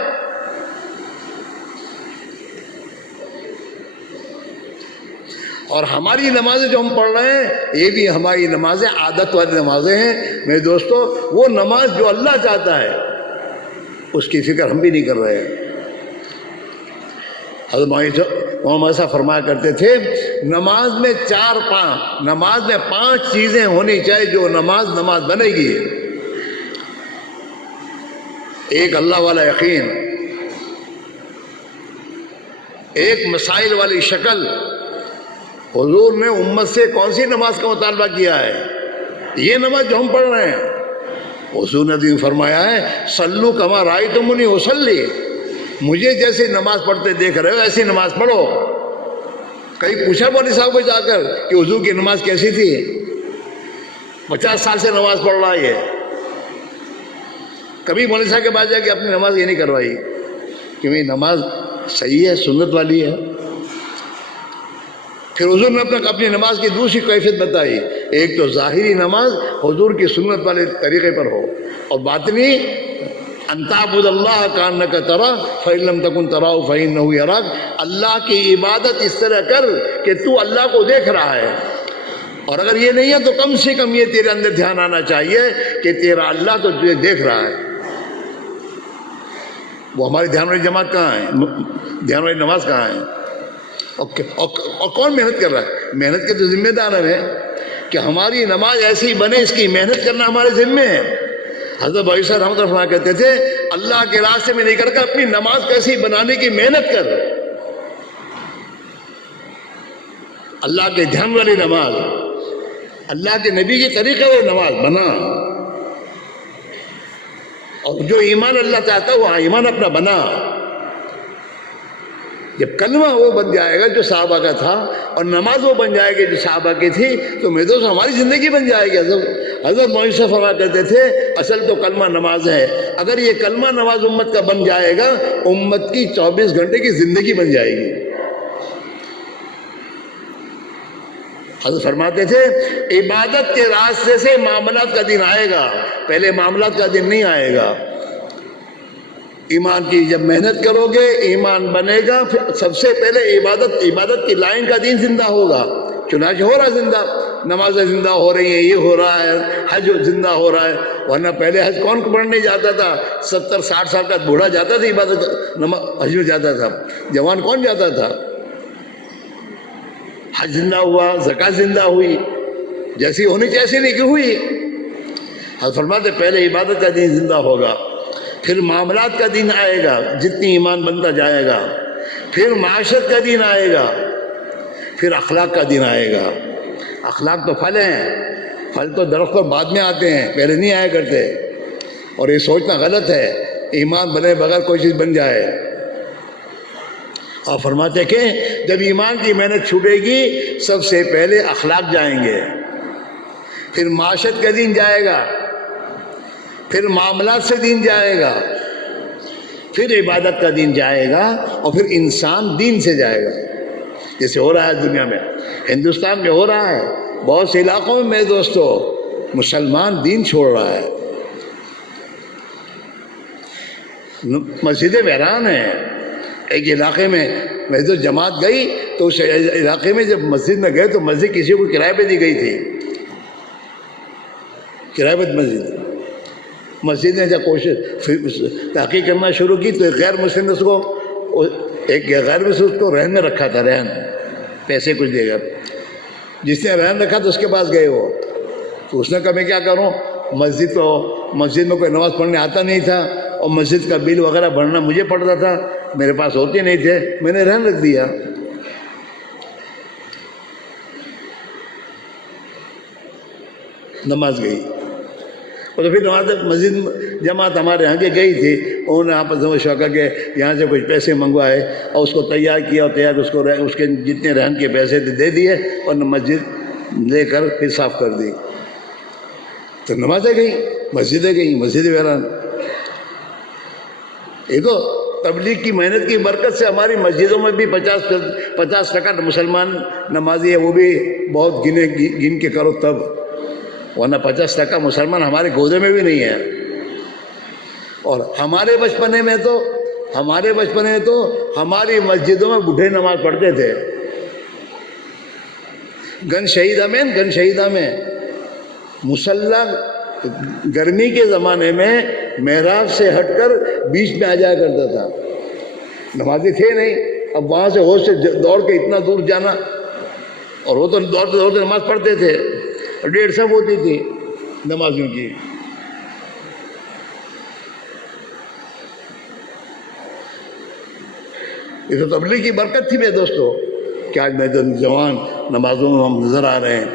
اور ہماری نمازیں جو ہم پڑھ رہے ہیں یہ بھی ہماری نمازیں عادت والی نمازیں ہیں میرے دوستو۔ وہ نماز جو اللہ چاہتا ہے اس کی فکر ہم بھی نہیں کر رہے ہیں۔ حضرت محمد صاحب فرمایا کرتے تھے نماز میں نماز میں 5 چیزیں ہونی چاہیے جو نماز بنے گی۔ ایک اللہ والا یقین، ایک مسائل والی شکل۔ حضور نے امت سے کون سی نماز کا مطالبہ کیا ہے؟ یہ نماز جو ہم پڑھ رہے ہیں۔ حضور نے فرمایا ہے صلو کما رأیتمونی اصلی، مجھے جیسے نماز پڑھتے دیکھ رہے ہو ایسی نماز پڑھو۔ کہیں پوچھا مولوی صاحب کو جا کر کہ حضور کی نماز کیسی تھی؟ 50 سال سے نماز پڑھ رہا ہے، کبھی مولوی صاحب کے پاس جا کے اپنی نماز یہ نہیں کروائی کہ بھائی نماز صحیح ہے، سنت والی ہے۔ پھر حضور نے اپنی نماز کی دوسری کیفیت بتائی، ایک تو ظاہری نماز حضور کی سنت والے طریقے پر ہو، اور باطنی ان تعبد اللہ کانک تراہ فإن لم تکن تراہ فإنہ یراک، اللہ کی عبادت اس طرح کر کہ تو اللہ کو دیکھ رہا ہے، اور اگر یہ نہیں ہے تو کم سے کم یہ تیرے اندر دھیان آنا چاہیے کہ تیرا اللہ تو تجھے دیکھ رہا ہے۔ وہ ہماری دھیان والی جماعت کہاں ہے؟ دھیان والی نماز کہاں ہے؟ اور کون محنت کر رہا ہے؟ محنت کے تو ذمہ دار ہیں کہ ہماری نماز ایسی بنے، اس کی محنت کرنا ہمارے ذمے ہے۔ حضرت عیسی رحمۃ اللہ فرمایا کرتے تھے اللہ کے راستے میں نہیں کر کے اپنی نماز کیسی بنانے کی محنت کر، اللہ کے دھیان والی نماز، اللہ کے نبی کے طریقے والی نماز بنا، اور جو ایمان اللہ چاہتا ہے وہ ایمان اپنا بنا۔ جب کلمہ وہ بن جائے گا جو صحابہ کا تھا، اور نماز وہ بن جائے گی جو صحابہ کی تھی، تو میرے دوست ہماری زندگی بن جائے گی۔ حضرت مولوی صاحب فرمایا کرتے تھے اصل تو کلمہ نماز ہے، اگر یہ کلمہ نماز امت کا بن جائے گا، امت کی 24 گھنٹے کی زندگی بن جائے گی۔ حضرت فرماتے تھے عبادت کے راستے سے معاملات کا دن آئے گا، پہلے معاملات کا دن نہیں آئے گا۔ ایمان کی جب محنت کرو گے ایمان بنے گا، پھر سب سے پہلے عبادت کی لائن کا دین زندہ ہوگا، چنانچہ ہو رہا زندہ، نمازیں زندہ ہو رہی ہیں، یہ ہو رہا ہے، حج زندہ ہو رہا ہے، ورنہ پہلے حج کون پڑھنے جاتا تھا؟ 70-60 سال کا بوڑھا جاتا تھا حج میں جاتا تھا، جوان کون جاتا تھا؟ حج زندہ ہوا، زکوٰۃ زندہ ہوئی، جیسی ہونی چاہیے نہیں کہ ہوئی۔ حضرت فرماتے پہلے عبادت کا دین زندہ ہوگا، پھر معاملات کا دن آئے گا، جتنی ایمان بنتا جائے گا، پھر معاشرت کا دن آئے گا، پھر اخلاق کا دن آئے گا۔ اخلاق تو پھل ہیں، پھل تو درخت پر بعد میں آتے ہیں، پہلے نہیں آیا کرتے، اور یہ سوچنا غلط ہے ایمان بنے بغیر کوئی چیز بن جائے۔ اور فرماتے کہ جب ایمان کی محنت چھوٹے گی سب سے پہلے اخلاق جائیں گے، پھر معاشرت کا دین جائے گا، پھر معاملات سے دین جائے گا، پھر عبادت کا دین جائے گا، اور پھر انسان دین سے جائے گا، جیسے ہو رہا ہے دنیا میں، ہندوستان میں ہو رہا ہے، بہت سے علاقوں میں میرے دوستو مسلمان دین چھوڑ رہا ہے، مسجدیں ویران ہیں۔ ایک علاقے میں میرے دوست جماعت گئی تو اس علاقے میں جب مسجد میں گئے تو مسجد کسی کو کرائے پہ دی گئی تھی، کرائے پہ مسجد نے جب کوشش تحقیق کرنا شروع کی تو ایک غیر مسلم نے اس کو رہن میں رکھا تھا، رہن پیسے کچھ دے کر، جس نے رہن رکھا تو اس کے پاس گئے وہ، تو اس نے کہا میں کیا کروں، مسجد میں کوئی نماز پڑھنے آتا نہیں تھا، اور مسجد کا بل وغیرہ بھرنا مجھے پڑتا تھا، میرے پاس ہوتے نہیں تھے، میں نے رہن رکھ دیا۔ نماز گئی، اور تو پھر نماز مسجد جماعت ہمارے یہاں کے گئی تھی، انہوں نے آپس میں شوقہ کے یہاں سے کچھ پیسے منگوائے اور اس کو تیار کیا، اور تیار اس کے جتنے رہن کے پیسے تھے دے دیے، اور مسجد لے کر پھر صاف کر دی، تو نمازیں گئی، مسجدیں گئیں، مسجد ویران۔ یہ تو تبلیغ کی محنت کی برکت سے ہماری مسجدوں میں بھی 50% مسلمان نمازی ہے، وہ بھی بہت گن کے کرو تب، ورنہ 50% مسلمان ہمارے گودے میں بھی نہیں ہے۔ اور ہمارے بچپنے میں تو ہماری مسجدوں میں بوڑھے نماز پڑھتے تھے، گن شہیدہ میں مصلی گرمی کے زمانے میں محراب سے ہٹ کر بیچ میں آ جایا کرتا تھا، نمازی تھے نہیں، اب وہاں سے ہوش سے دوڑ کے اتنا دور جانا، اور وہ تو دوڑتے نماز پڑھتے تھے، اور 150 ہوتی تھی نمازیوں کی۔ یہ تو تبلیغ کی برکت تھی میرے دوستو کہ آج میں تو جوان نمازوں میں ہم نظر آ رہے ہیں،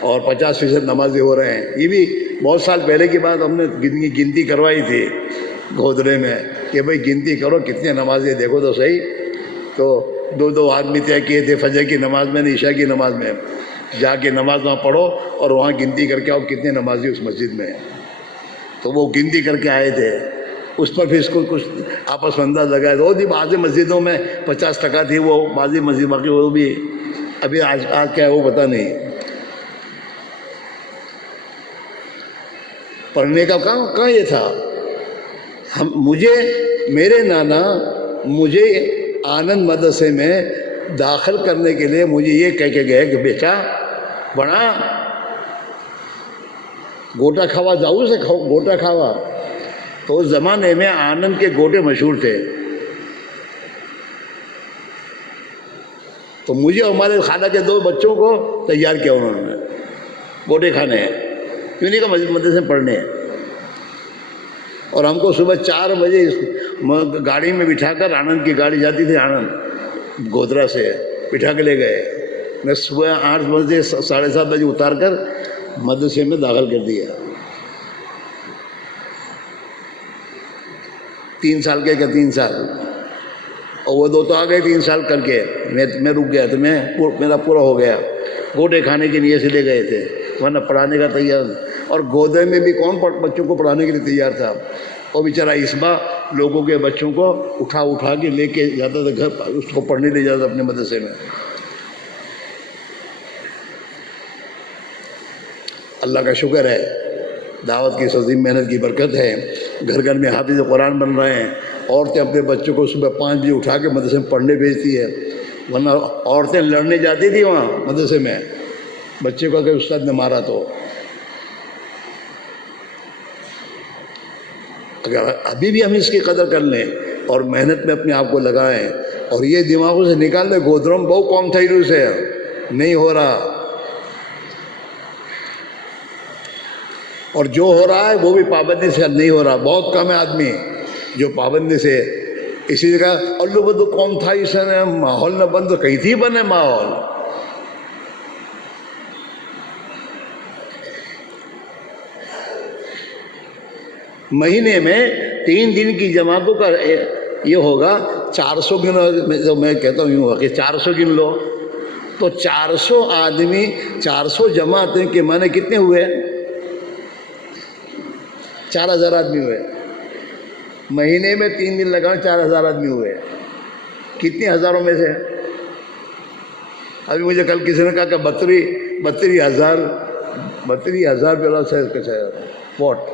اور 50% نمازی ہو رہے ہیں۔ یہ بھی بہت سال پہلے کی بات، ہم نے گنتی کروائی تھی گودرے میں کہ بھئی گنتی کرو کتنے نمازی دیکھو تو صحیح، تو 2 آدمی طے کیے تھے فجر کی نماز میں، عشاء کی نماز میں، جا کے نماز وہاں پڑھو اور وہاں گنتی کر کے آؤ کتنے نمازی اس مسجد میں ہیں۔ تو وہ گنتی کر کے آئے تھے، اس پر پھر اس کو کچھ آپس میں انداز لگایا تو وہ بعض مسجدوں میں 50% تھی، وہ بعضی مسجد باقی وہ بھی ابھی آج کیا ہے وہ پتہ نہیں۔ پڑھنے کا کہاں یہ تھا؟ میرے نانا مجھے آنند مدرسے میں داخل کرنے کے لیے مجھے یہ کہہ کے گئے کہ بیٹا بڑا گوٹا کھاوا جاؤ سے گوٹا کھاوا، تو اس زمانے میں آنند کے گوٹے مشہور تھے، تو مجھے اور ہمارے خالہ کے 2 بچوں کو تیار کیا انہوں نے گوٹے کھانے ہیں، کیوں نہیں کہ مدرسے میں پڑھنے ہیں۔ اور ہم کو صبح 4 بجے گاڑی میں بٹھا کر، آنند کی گاڑی جاتی تھی آنند گودرا سے، بٹھا کے لے گئے، میں صبح 8 بجے 7:30 بجے اتار کر مدرسے میں داخل کر دیا۔ 3 سال کے 3 سال، اور وہ 2 تو آ گئے 3 سال کر کے، میں رک گیا تو میرا پورا ہو گیا۔ گوٹے کھانے کی نیت سے لے گئے تھے، ورنہ پڑھانے کا تیار، اور گودے میں بھی کون بچوں کو پڑھانے کے لیے تیار تھا؟ اور بیچارہ اسبا لوگوں کے بچوں کو اٹھا کے لے کے جاتا تھا گھر، اس کو پڑھنے لے جاتا اپنے مدرسے میں۔ اللہ کا شکر ہے، دعوت کی عظیم محنت کی برکت ہے، گھر گھر میں حافظ قرآن بن رہے ہیں۔ عورتیں اپنے بچوں کو صبح 5 بجے اٹھا کے مدرسے میں پڑھنے بھیجتی ہے، ورنہ عورتیں لڑنے جاتی تھی وہاں مدرسے میں، بچے کو اگر استاد نے مارا تو۔ اگر ابھی بھی ہم اس کی قدر کر لیں اور محنت میں اپنے آپ کو لگائیں اور یہ دماغوں سے نکال دیں گودرم بہو قوم تھا سے نہیں ہو رہا، اور جو ہو رہا ہے وہ بھی پابندی سے نہیں ہو رہا، بہت کم ہے آدمی جو پابندی سے۔ اسی جگہ الو بدو قوم تھا اس نے ماحول نہ بند تو کہیں تھی بنے ماحول۔ مہینے میں 3 دن کی جماعتوں کا یہ ہوگا 400 گنو، میں کہتا ہوں یوں کہ 400 گن لو تو 400 آدمی 400 جماعتیں کے معنی کتنے ہوئے؟ 4000 آدمی ہوئے۔ مہینے میں 3 دن لگا 4000 آدمی ہوئے، کتنے ہزاروں میں سے؟ ابھی مجھے کل کسی نے کہا کہ 32,000 واٹر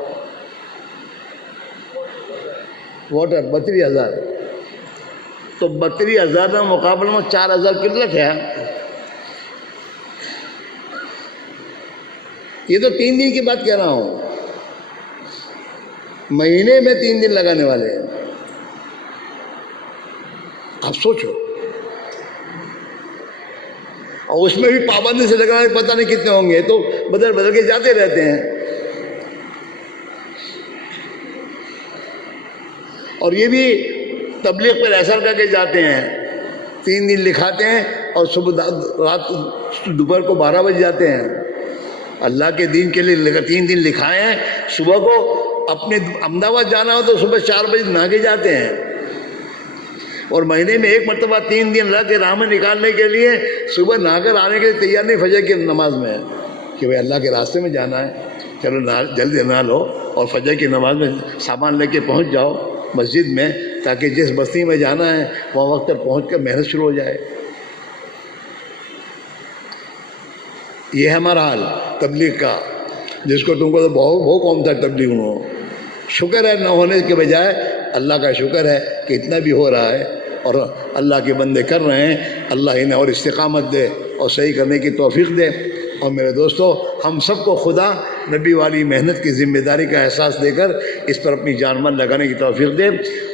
32,000، تو 32,000 میں مقابلے میں 4,000 قلت ہے۔ یہ تو 3 دن کی بات کہہ رہا ہوں، مہینے میں 3 دن لگانے والے ہیں۔ آپ سوچو، اور اس میں بھی پابندی سے لگانے پتہ نہیں کتنے ہوں گے، تو بدل کے جاتے رہتے ہیں۔ اور یہ بھی تبلیغ پر اثر کر کے جاتے ہیں، 3 دن لکھاتے ہیں اور صبح رات دوپہر کو 12 بجے جاتے ہیں۔ اللہ کے دین کے لیے 3 دن لکھائے ہیں، صبح کو اپنے احمد آباد جانا ہو تو صبح 4 بجے نہا کے جاتے ہیں، اور مہینے میں 1 مرتبہ 3 دن اللہ کے راہ میں نکالنے کے لیے صبح نہا کر آنے کے لیے تیار نہیں فجر کی نماز میں کہ بھائی اللہ کے راستے میں جانا ہے، چلو جلدی نہا لو اور فجر کی نماز میں سامان لے کے پہنچ جاؤ مسجد میں، تاکہ جس بستی میں جانا ہے وہاں وقت پر پہنچ کر محنت شروع ہو جائے۔ یہ ہے ہمارا حال تبلیغ کا، جس کو تم کو تو بہت قوم تھا تبلیغ میں، شکر ہے نہ ہونے کے بجائے اللہ کا شکر ہے کہ اتنا بھی ہو رہا ہے اور اللہ کے بندے کر رہے ہیں۔ اللہ انہیں اور استقامت دے اور صحیح کرنے کی توفیق دے۔ اور میرے دوستو، ہم سب کو خدا نبی والی محنت کی ذمہ داری کا احساس دے کر اس پر اپنی جان مال لگانے کی توفیق دے۔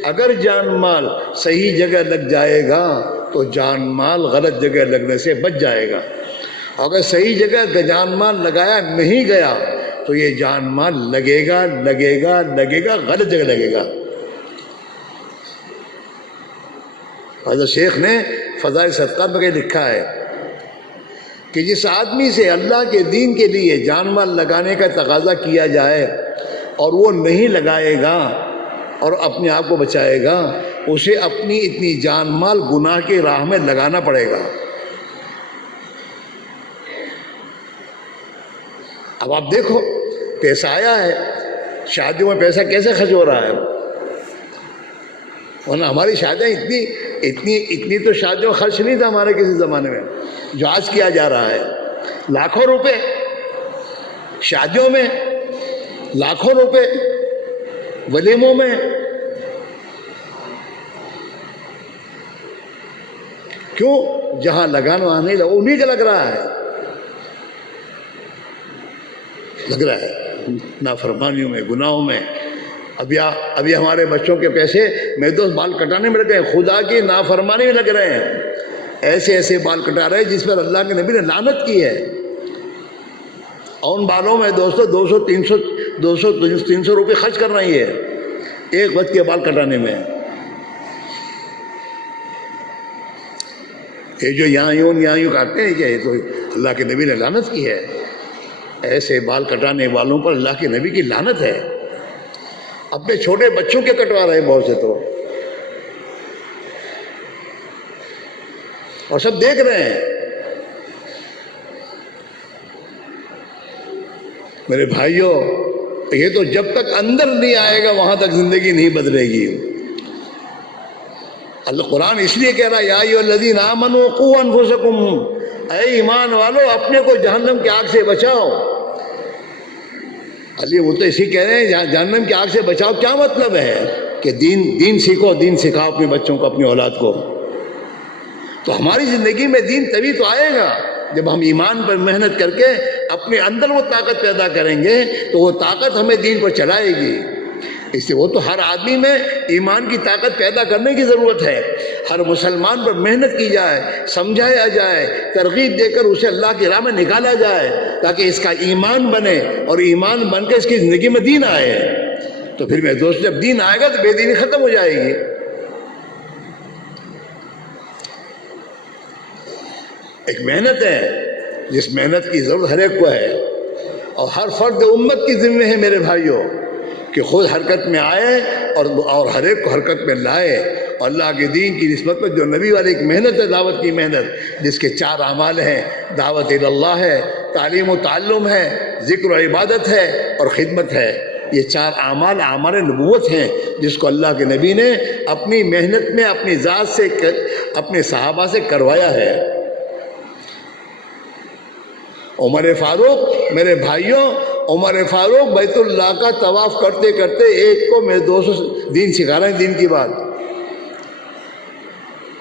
اگر جان مال صحیح جگہ لگ جائے گا تو جان مال غلط جگہ لگنے سے بچ جائے گا، اگر صحیح جگہ جان مال لگایا نہیں گیا تو یہ جان مال لگے گا غلط جگہ لگے گا۔ حضرت شیخ نے فضائل صدقات میں لکھا ہے کہ جس آدمی سے اللہ کے دین کے لیے جان مال لگانے کا تقاضا کیا جائے اور وہ نہیں لگائے گا اور اپنے آپ کو بچائے گا، اسے اپنی اتنی جان مال گناہ کی راہ میں لگانا پڑے گا۔ اب آپ دیکھو پیسہ آیا ہے، شادیوں میں پیسہ کیسے خرچ ہو رہا ہے، ورنہ ہماری شادیاں اتنی تو شادیوں میں خرچ نہیں تھا ہمارے کسی زمانے میں، جو آج کیا جا رہا ہے لاکھوں روپے شادیوں میں، لاکھوں روپے ولیموں میں۔ کیوں؟ جہاں لگانا وہاں نہیں لگا، انہیں کا لگ رہا ہے، لگ رہا ہے نافرمانیوں میں، گناہوں میں۔ ابھی ہمارے بچوں کے پیسے میرے دوست بال کٹانے میں لگے ہیں، خدا کی نافرمانی میں لگ رہے ہیں، ایسے ایسے بال کٹا رہے ہیں جس پر اللہ کے نبی نے لعنت کی ہے، اور ان بالوں میں دوستو 200-300 روپے خرچ کر رہی ہے ایک وقت کے بال کٹانے میں۔ یہ جو یہاں یوں کاٹتے ہیں کیا، یہ تو اللہ کے نبی نے لعنت کی ہے، ایسے بال کٹانے والوں پر اللہ کے نبی کی لعنت ہے۔ اپنے چھوٹے بچوں کے کٹوا رہے ہیں بہت سے تو، اور سب دیکھ رہے ہیں۔ میرے بھائیوں، یہ تو جب تک اندر نہیں آئے گا وہاں تک زندگی نہیں بدلے گی۔ اللہ قرآن اس لیے کہہ رہا ہے یا ایھا الذین آمنوا قوا انفسکم، اے ایمان والو اپنے کو جہنم کی آگ سے بچاؤ۔ علی وہ تو اسی کہہ رہے ہیں جہنم کی آگ سے بچاؤ، کیا مطلب ہے کہ دین سیکھو، دین سکھاؤ اپنے بچوں کو، اپنی اولاد کو۔ تو ہماری زندگی میں دین تبھی تو آئے گا جب ہم ایمان پر محنت کر کے اپنے اندر وہ طاقت پیدا کریں گے، تو وہ طاقت ہمیں دین پر چلائے گی۔ اس لیے وہ تو ہر آدمی میں ایمان کی طاقت پیدا کرنے کی ضرورت ہے، ہر مسلمان پر محنت کی جائے، سمجھایا جائے، ترغیب دے کر اسے اللہ کی راہ میں نکالا جائے تاکہ اس کا ایمان بنے، اور ایمان بن کے اس کی زندگی میں دین آئے۔ تو پھر میرے دوست جب دین آئے گا تو بے دینی ختم ہو جائے گی۔ ایک محنت ہے جس محنت کی ضرورت ہر ایک کو ہے، اور ہر فرد امت کی ذمہ ہے میرے بھائیوں کہ خود حرکت میں آئے اور ہر ایک کو حرکت میں لائے، اور اللہ کے دین کی نسبت پر جو نبی والی ایک محنت ہے، دعوت کی محنت، جس کے 4 اعمال ہیں، دعوت اللہ ہے، تعلیم و تعلم ہے، ذکر و عبادت ہے، اور خدمت ہے۔ یہ 4 اعمال اعمال نبوت ہیں جس کو اللہ کے نبی نے اپنی محنت میں اپنی ذات سے، اپنے صحابہ سے کروایا ہے۔ عمر فاروق میرے بھائیوں، عمر فاروق بیت اللہ کا طواف کرتے کرتے ایک کو میرے دوست دین سکھا رہے ہیں، دین کی بات،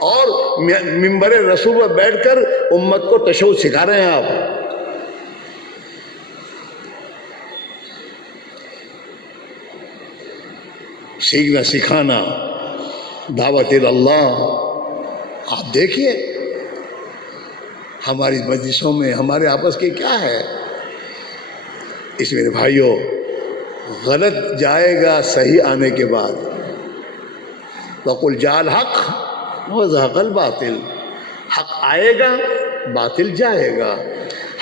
اور منبر رسول پر بیٹھ کر امت کو تشہد سکھا رہے ہیں آپ۔ سیکھنا سکھانا، دعوت اللہ۔ آپ دیکھیے ہماری مجلسوں میں ہمارے آپس کے کیا ہے، اس میرے بھائیوں غلط جائے گا صحیح آنے کے بعد۔ وَقُلْ جَاءَ الْحَقُّ وَزَهَقَ الْبَاطِلُ، حق آئے گا باطل جائے گا،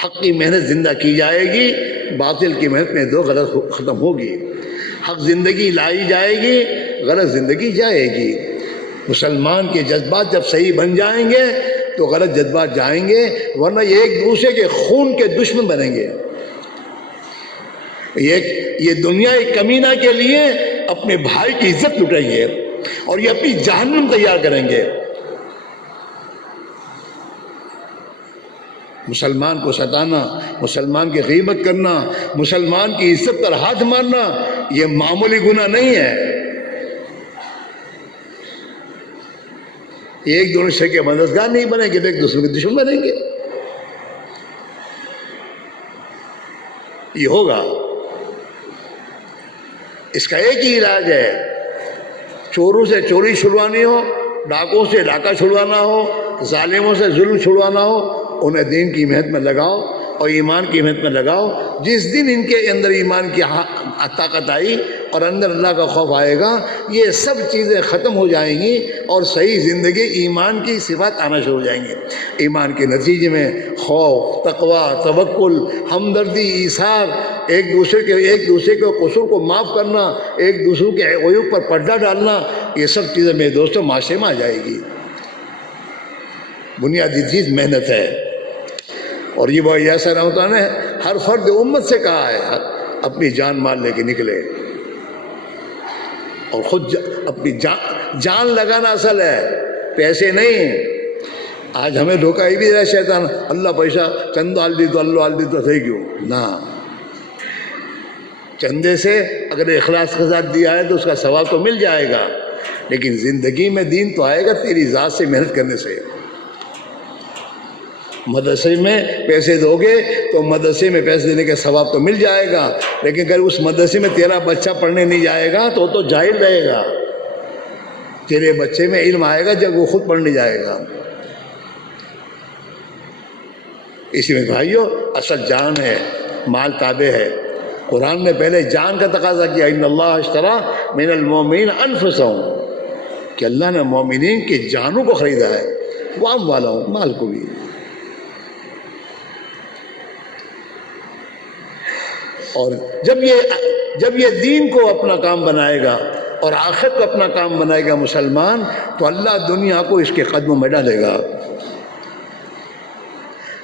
حق کی محنت زندہ کی جائے گی، باطل کی محنت میں دو غلط ختم ہوگی، حق زندگی لائی جائے گی، غلط زندگی جائے گی۔ مسلمان کے جذبات جب صحیح بن جائیں گے تو غلط جذبات جائیں گے، ورنہ یہ ایک دوسرے کے خون کے دشمن بنیں گے۔ یہ دنیا ایک کمینہ کے لیے اپنے بھائی کی عزت لٹیں گے، اور یہ اپنی جہنم تیار کریں گے۔ مسلمان کو ستانا، مسلمان کی غیبت کرنا، مسلمان کی عزت پر ہاتھ مارنا، یہ معمولی گناہ نہیں ہے۔ ایک دوسرے کے مددگار نہیں بنیں گے تو ایک دوسرے کے دشمن بنیں گے۔ یہ ہوگا، اس کا ایک ہی علاج ہے، چوروں سے چوری چھڑوانی ہو، ڈاکوں سے ڈاکہ چھڑوانا ہو، ظالموں سے ظلم چھڑوانا ہو، انہیں دین کی محنت میں لگاؤ اور ایمان کی محنت میں لگاؤ۔ جس دن ان کے اندر ایمان کی طاقت آئی اور اندر اللہ کا خوف آئے گا، یہ سب چیزیں ختم ہو جائیں گی اور صحیح زندگی ایمان کی صفات آنا شروع ہو جائیں گی۔ ایمان کے نتیجے میں خوف، تقوی، توکل، ہمدردی، ایثار، ایک دوسرے کے قصور کو معاف کرنا، ایک دوسرے کے عیوب پر پردہ ڈالنا، یہ سب چیزیں میرے دوستوں معاشرے میں آ جائے گی۔ بنیادی چیز محنت ہے، اور یہ وہ ایسا نہ ہوتا ہے ہر فرد امت سے کہا ہے اپنی جان مال لے کے نکلے، اور خود اپنی جان لگانا اصل ہے، پیسے نہیں۔ آج ہمیں دھوکہ ہی بھی رہا شیطان، اللہ پیسہ چندہ آل دی تو اللہ آل دی تو تھے کیوں نہ، چندے سے اگر اخلاص کے ساتھ دیا ہے تو اس کا ثواب تو مل جائے گا، لیکن زندگی میں دین تو آئے گا تیری ذات سے محنت کرنے سے۔ مدرسے میں پیسے دو گے تو مدرسے میں پیسے دینے کا ثواب تو مل جائے گا، لیکن اگر اس مدرسے میں تیرا بچہ پڑھنے نہیں جائے گا تو جاہل رہے گا۔ تیرے بچے میں علم آئے گا جب وہ خود پڑھنے جائے گا۔ اسی میں بھائیو اصل جان ہے، مال تابع ہے۔ قرآن نے پہلے جان کا تقاضا کیا، ان اللہ اشتری من المؤمنین انفسہم، کہ اللہ نے مومنین کی جانوں کو خریدا ہے، واموالہم، مال کو بھی۔ اور جب یہ دین کو اپنا کام بنائے گا اور آخرت کو اپنا کام بنائے گا مسلمان، تو اللہ دنیا کو اس کے قدموں میں ڈالے گا۔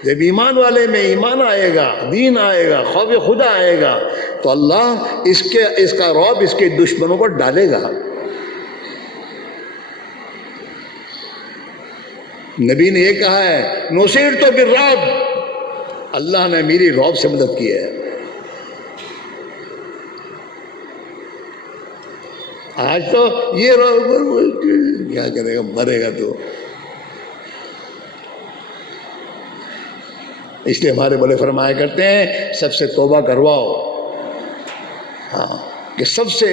جب ایمان والے میں ایمان آئے گا، دین آئے گا، خوف خدا آئے گا، تو اللہ اس کا رعب اس کے دشمنوں پر ڈالے گا۔ نبی نے یہ کہا ہے، نصرت بالرعب، اللہ نے میری رعب سے مدد کی ہے۔ آج تو یہ کیا کرے گا، مرے گا تو۔ اس لیے ہمارے بڑے فرمایا کرتے ہیں سب سے توبہ کرواؤ۔ ہاں، کہ سب سے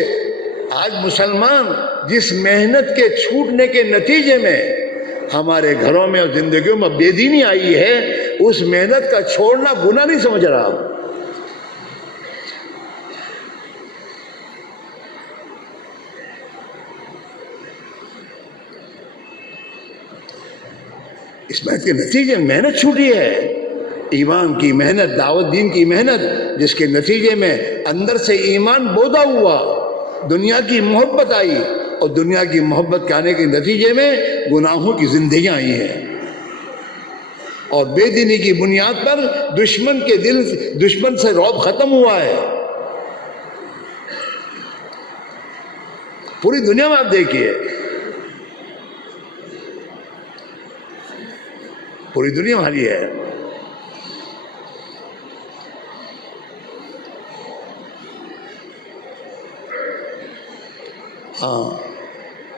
آج مسلمان جس محنت کے چھوٹنے کے نتیجے میں ہمارے گھروں میں اور زندگیوں میں بے دینی آئی ہے، اس محنت کا چھوڑنا گناہ نہیں سمجھ رہا۔ اس محنت کے نتیجے میں محنت چھوٹی ہے، ایمان کی محنت، دعوت دین کی محنت، جس کے نتیجے میں اندر سے ایمان بودا ہوا، دنیا کی محبت آئی، اور دنیا کی محبت کے آنے کے نتیجے میں گناہوں کی زندگیاں آئی ہیں، اور بے دینی کی بنیاد پر دشمن سے رعب ختم ہوا ہے۔ پوری دنیا میں آپ دیکھیے، پوری دنیا ہماری ہے۔ ہاں،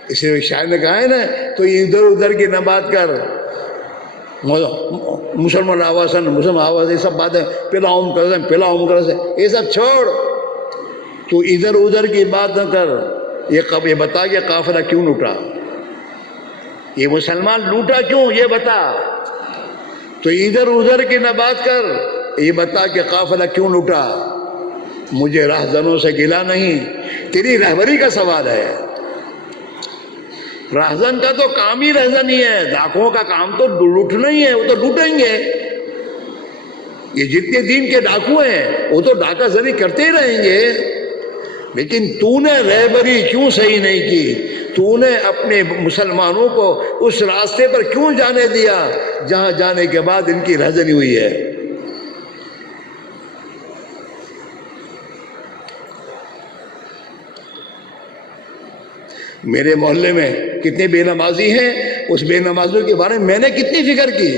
اس لیے شاعر نے کہا ہے نا، تو ادھر ادھر کی نہ بات کر، مسلمان آواز یہ سب باتیں پلاؤں کر یہ سب چھوڑ، تو ادھر ادھر کی بات نہ کر، یہ بتا کہ قافلہ کیوں لوٹا، یہ مسلمان لوٹا کیوں، یہ بتا۔ تو ادھر ادھر کی نہ بات کر، یہ بتا کہ قافلہ کیوں لوٹا۔ مجھے راہزنوں سے گلا نہیں، تیری رہبری کا سوال ہے۔ راہزن کا تو کام ہی رہزن ہی ہے، ڈاکوؤں کا کام تو لوٹنا ہی ہے، وہ تو لوٹیں گے۔ یہ جتنے دین کے ڈاکو ہیں وہ تو ڈاکہ زنی کرتے ہی رہیں گے، لیکن تو نے رہبری کیوں صحیح نہیں کی؟ تو نے اپنے مسلمانوں کو اس راستے پر کیوں جانے دیا جہاں جانے کے بعد ان کی رہزنی ہوئی ہے؟ میرے محلے میں کتنے بے نمازی ہیں، اس بے نمازیوں کے بارے میں میں نے کتنی فکر کی۔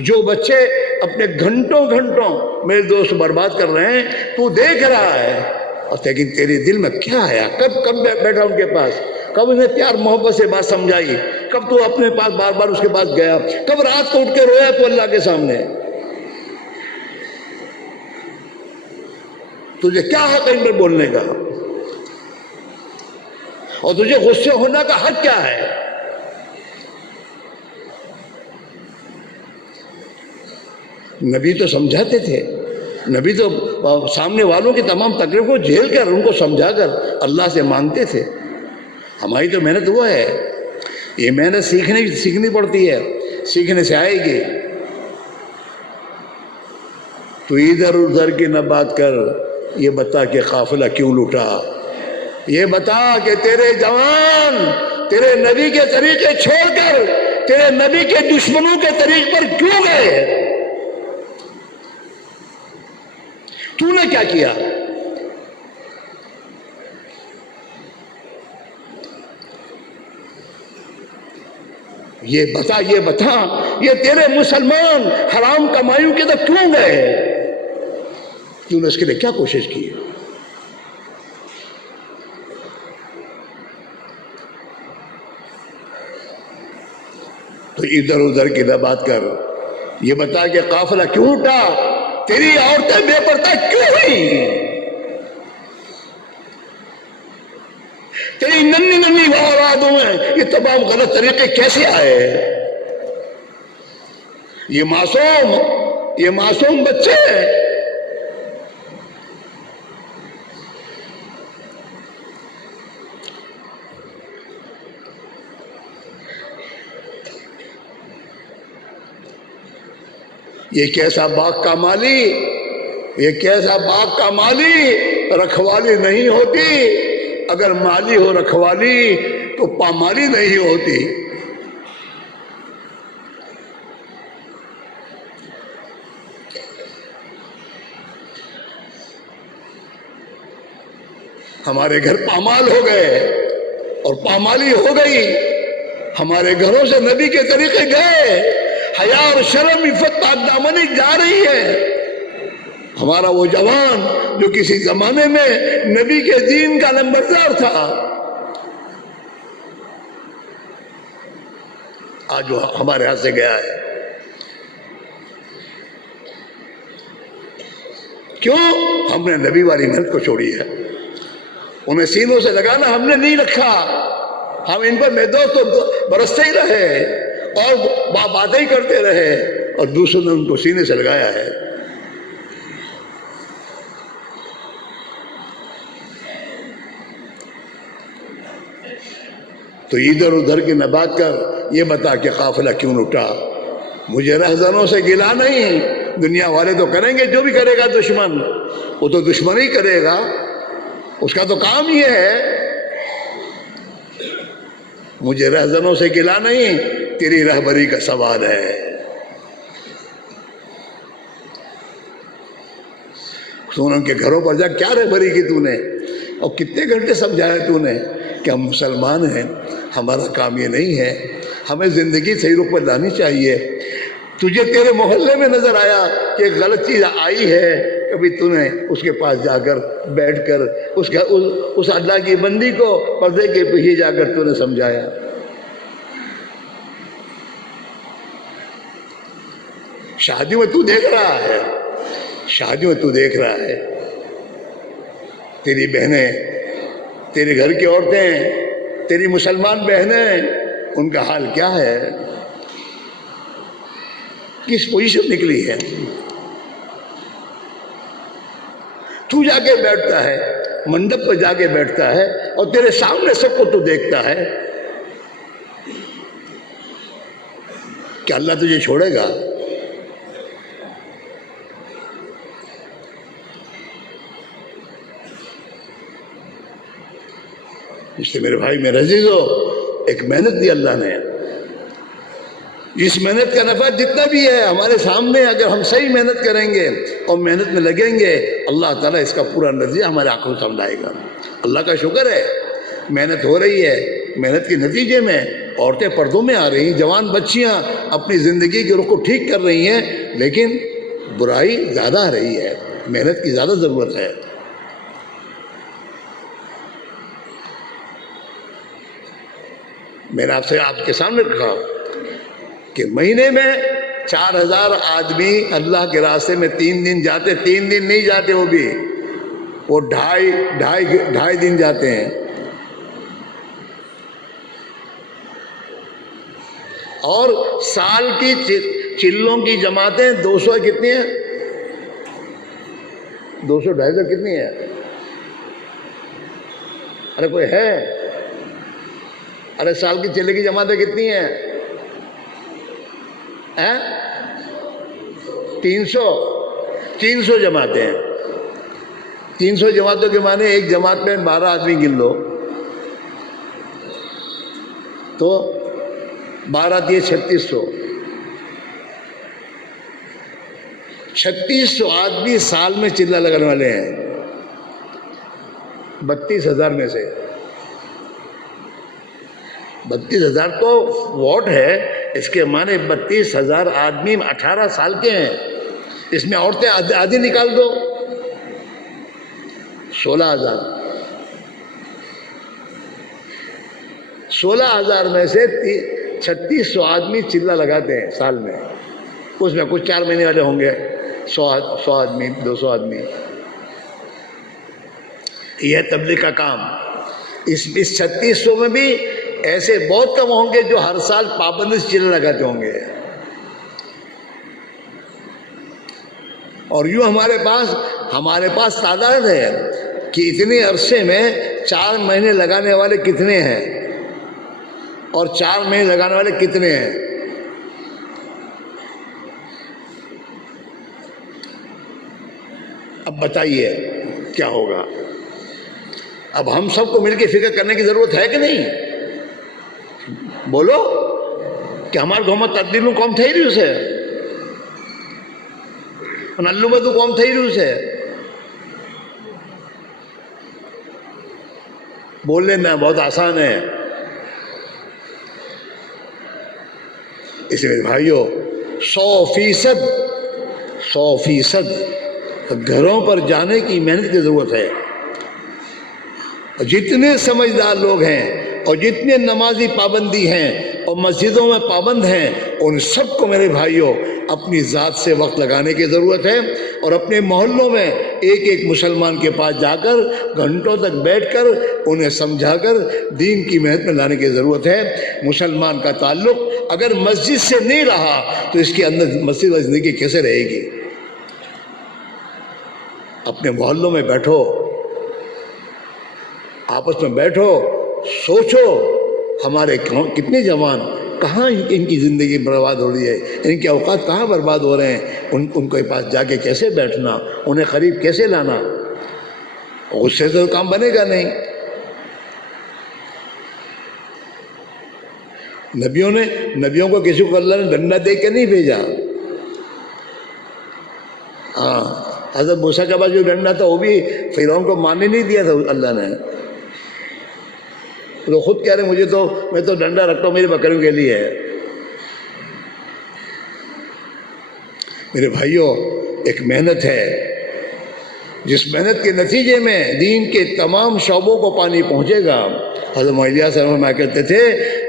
جو بچے اپنے گھنٹوں میرے دوست برباد کر رہے ہیں، تو دیکھ رہا ہے، اور لیکن تیرے دل میں کیا ہے؟ کب بیٹھا ان کے پاس، کب انہیں پیار محبت سے بات سمجھائی، کب تو اپنے پاس بار بار اس کے پاس گیا، کب رات کو اٹھ کے رویا تو اللہ کے سامنے؟ تجھے کیا حق ہے ان پر بولنے کا، اور تجھے غصے ہونے کا حق کیا ہے؟ نبی تو سمجھاتے تھے، نبی تو سامنے والوں کی تمام تکلیف کو جھیل کر ان کو سمجھا کر اللہ سے مانگتے تھے۔ ہماری تو محنت وہ ہے، یہ محنت سیکھنی پڑتی ہے، سیکھنے سے آئے گی۔ تو ادھر ادھر کی نہ بات کر، یہ بتا کہ قافلہ کیوں لوٹا، یہ بتا کہ تیرے جوان تیرے نبی کے طریقے چھوڑ کر تیرے نبی کے دشمنوں کے طریق پر کیوں گئے؟ تو نے کیا کیا؟ یہ بتا یہ تیرے مسلمان حرام کمائیوں کے تو کیوں گئے؟ تو نے اس کے لیے کیا کوشش کی؟ تو ادھر ادھر کی نہ بات کر، یہ بتا کہ قافلہ کیوں اٹھا، تیری عورتیں بے پردہ کیوں ہوئی، تیری ننھی ننھی اولادوں میں یہ تمام غلط طریقے کیسے آئے؟ یہ معصوم بچے یہ کیسا باغ کا مالی رکھوالی نہیں ہوتی، اگر مالی ہو رکھوالی تو پامالی نہیں ہوتی۔ ہمارے گھر پامال ہو گئے اور پامالی ہو گئی، ہمارے گھروں سے نبی کے طریقے گئے، حیا اور شرم عفت دامنی جا رہی ہے۔ ہمارا وہ جوان جو کسی زمانے میں نبی کے دین کا نمبردار تھا، آج وہ ہمارے ہاتھ سے گیا ہے۔ کیوں؟ ہم نے نبی والی محنت کو چھوڑی ہے، انہیں سینوں سے لگانا ہم نے نہیں رکھا، ہم ان پر میدوس تو برستے ہی رہے اور باتیں ہی کرتے رہے، اور دوسروں نے ان کو سینے سے لگایا ہے۔ تو ادھر ادھر کی نہ بات کر، یہ بتا کہ قافلہ کیوں اٹھا۔ مجھے رہزنوں سے گلا نہیں، دنیا والے تو کریں گے، جو بھی کرے گا دشمن وہ تو دشمن ہی کرے گا، اس کا تو کام یہ ہے۔ مجھے رہزنوں سے گلا نہیں، تیری رہبری کا سوال ہے۔ سونوں کے گھروں پر جا کیا رہبری کی تو نے، اور کتنے گھنٹے سمجھایا تو نے کہ ہم مسلمان ہیں، ہمارا کام یہ نہیں ہے، ہمیں زندگی صحیح رخ پر لانی چاہیے۔ تجھے تیرے محلے میں نظر آیا کہ ایک غلط چیز آئی ہے، کبھی تو نے اس کے پاس جا کر بیٹھ کر اس اللہ کی بندی کو پردے کے پیچھے جا کر تو نے سمجھایا؟ شادی میں تو دیکھ رہا ہے، تیری بہنیں، تیرے گھر کی عورتیں، تیری مسلمان بہنیں، ان کا حال کیا ہے، کس پوزیشن نکلی ہے؟ تو جا کے بیٹھتا ہے، منڈپ پہ جا کے بیٹھتا ہے، اور تیرے سامنے سب کو تو دیکھتا ہے، کیا اللہ تجھے چھوڑے گا؟ اس سے میرے بھائی میرے عزیزو، ایک محنت دی اللہ نے، اس محنت کا نفع جتنا بھی ہے ہمارے سامنے، اگر ہم صحیح محنت کریں گے اور محنت میں لگیں گے، اللہ تعالیٰ اس کا پورا نتیجہ ہمارے آنکھوں سامنے آئے گا۔ اللہ کا شکر ہے، محنت ہو رہی ہے، محنت کے نتیجے میں عورتیں پردوں میں آ رہی ہیں، جوان بچیاں اپنی زندگی کے رخ کو ٹھیک کر رہی ہیں، لیکن برائی زیادہ آ رہی ہے، محنت کی زیادہ ضرورت ہے۔ میں نے آپ کے سامنے رکھا کہ مہینے میں 4000 آدمی اللہ کے راستے میں 3 دن جاتے، 3 دن نہیں جاتے، وہ ڈھائی دن جاتے ہیں، اور سال کی چلوں کی جماعتیں 200 کتنی ہیں؟ 200 250 کتنی ہے؟ ارے کوئی ہے؟ ارے سال کی چلے کی جماعتیں کتنی ہیں؟ 300 جماعتیں ہیں۔ 300 جماعتوں کے معنی ایک جماعت میں 12 آدمی گن لو تو 12 × 3600، 3600 آدمی سال میں چلہ لگانے والے ہیں 32,000 میں سے. 32,000 تو واٹ ہے، اس کے معنی 32,000 آدمی 18 سال کے ہیں. اس میں عورتیں آدھی نکال دو، 16,000. 16,000 میں سے 3600 آدمی چلہ لگاتے ہیں سال میں. اس میں کچھ 4 مہینے والے ہوں گے، 100 آدمی 200 آدمی. یہ ہے تبلیغ کا کام. اس 3600 میں بھی ایسے بہت کم ہوں گے جو ہر سال پابندی سے چلہ لگاتے ہوں گے. اور یوں ہمارے پاس تعداد ہے کہ اتنے عرصے میں 4 مہینے لگانے والے کتنے ہیں اور 4 مہینے لگانے والے کتنے ہیں. اب بتائیے کیا ہوگا. اب ہم سب کو مل کے فکر کرنے کی ضرورت ہے کہ نہیں؟ بولو کہ ہمارے گاؤں میں تبدیل قوم تھے ہی اسے نلو بدو قوم تھے ہی اسے بول لینا بہت آسان ہے. اس میں بھائیوں 100% گھروں پر جانے کی محنت کی ضرورت ہے. جتنے سمجھدار لوگ ہیں اور جتنے نمازی پابندی ہیں اور مسجدوں میں پابند ہیں، ان سب کو میرے بھائیوں اپنی ذات سے وقت لگانے کی ضرورت ہے. اور اپنے محلوں میں ایک مسلمان کے پاس جا کر گھنٹوں تک بیٹھ کر انہیں سمجھا کر دین کی محنت میں لانے کی ضرورت ہے. مسلمان کا تعلق اگر مسجد سے نہیں رہا تو اس کے اندر مسجد و زندگی کیسے رہے گی؟ اپنے محلوں میں بیٹھو، آپس میں بیٹھو، سوچو ہمارے کتنے جوان کہاں ان کی زندگی برباد ہو رہی ہے، ان کے اوقات کہاں برباد ہو رہے ہیں. ان کے پاس جا کے کیسے بیٹھنا، انہیں قریب کیسے لانا. اس سے تو کام بنے گا نہیں. نبیوں کو کسی کو اللہ نے ڈنڈا دے کے نہیں بھیجا. ہاں، حضرت موسیٰ کے پاس جو ڈنڈا تھا وہ بھی فرعون کو ماننے نہیں دیا تھا اللہ نے. تو خود کہہ رہے میں تو ڈنڈا رکھتا ہوں میری بکریوں کے لیے. میرے بھائیوں ایک محنت ہے جس محنت کے نتیجے میں دین کے تمام شعبوں کو پانی پہنچے گا. حضرت معلیہ صاحب کہتے تھے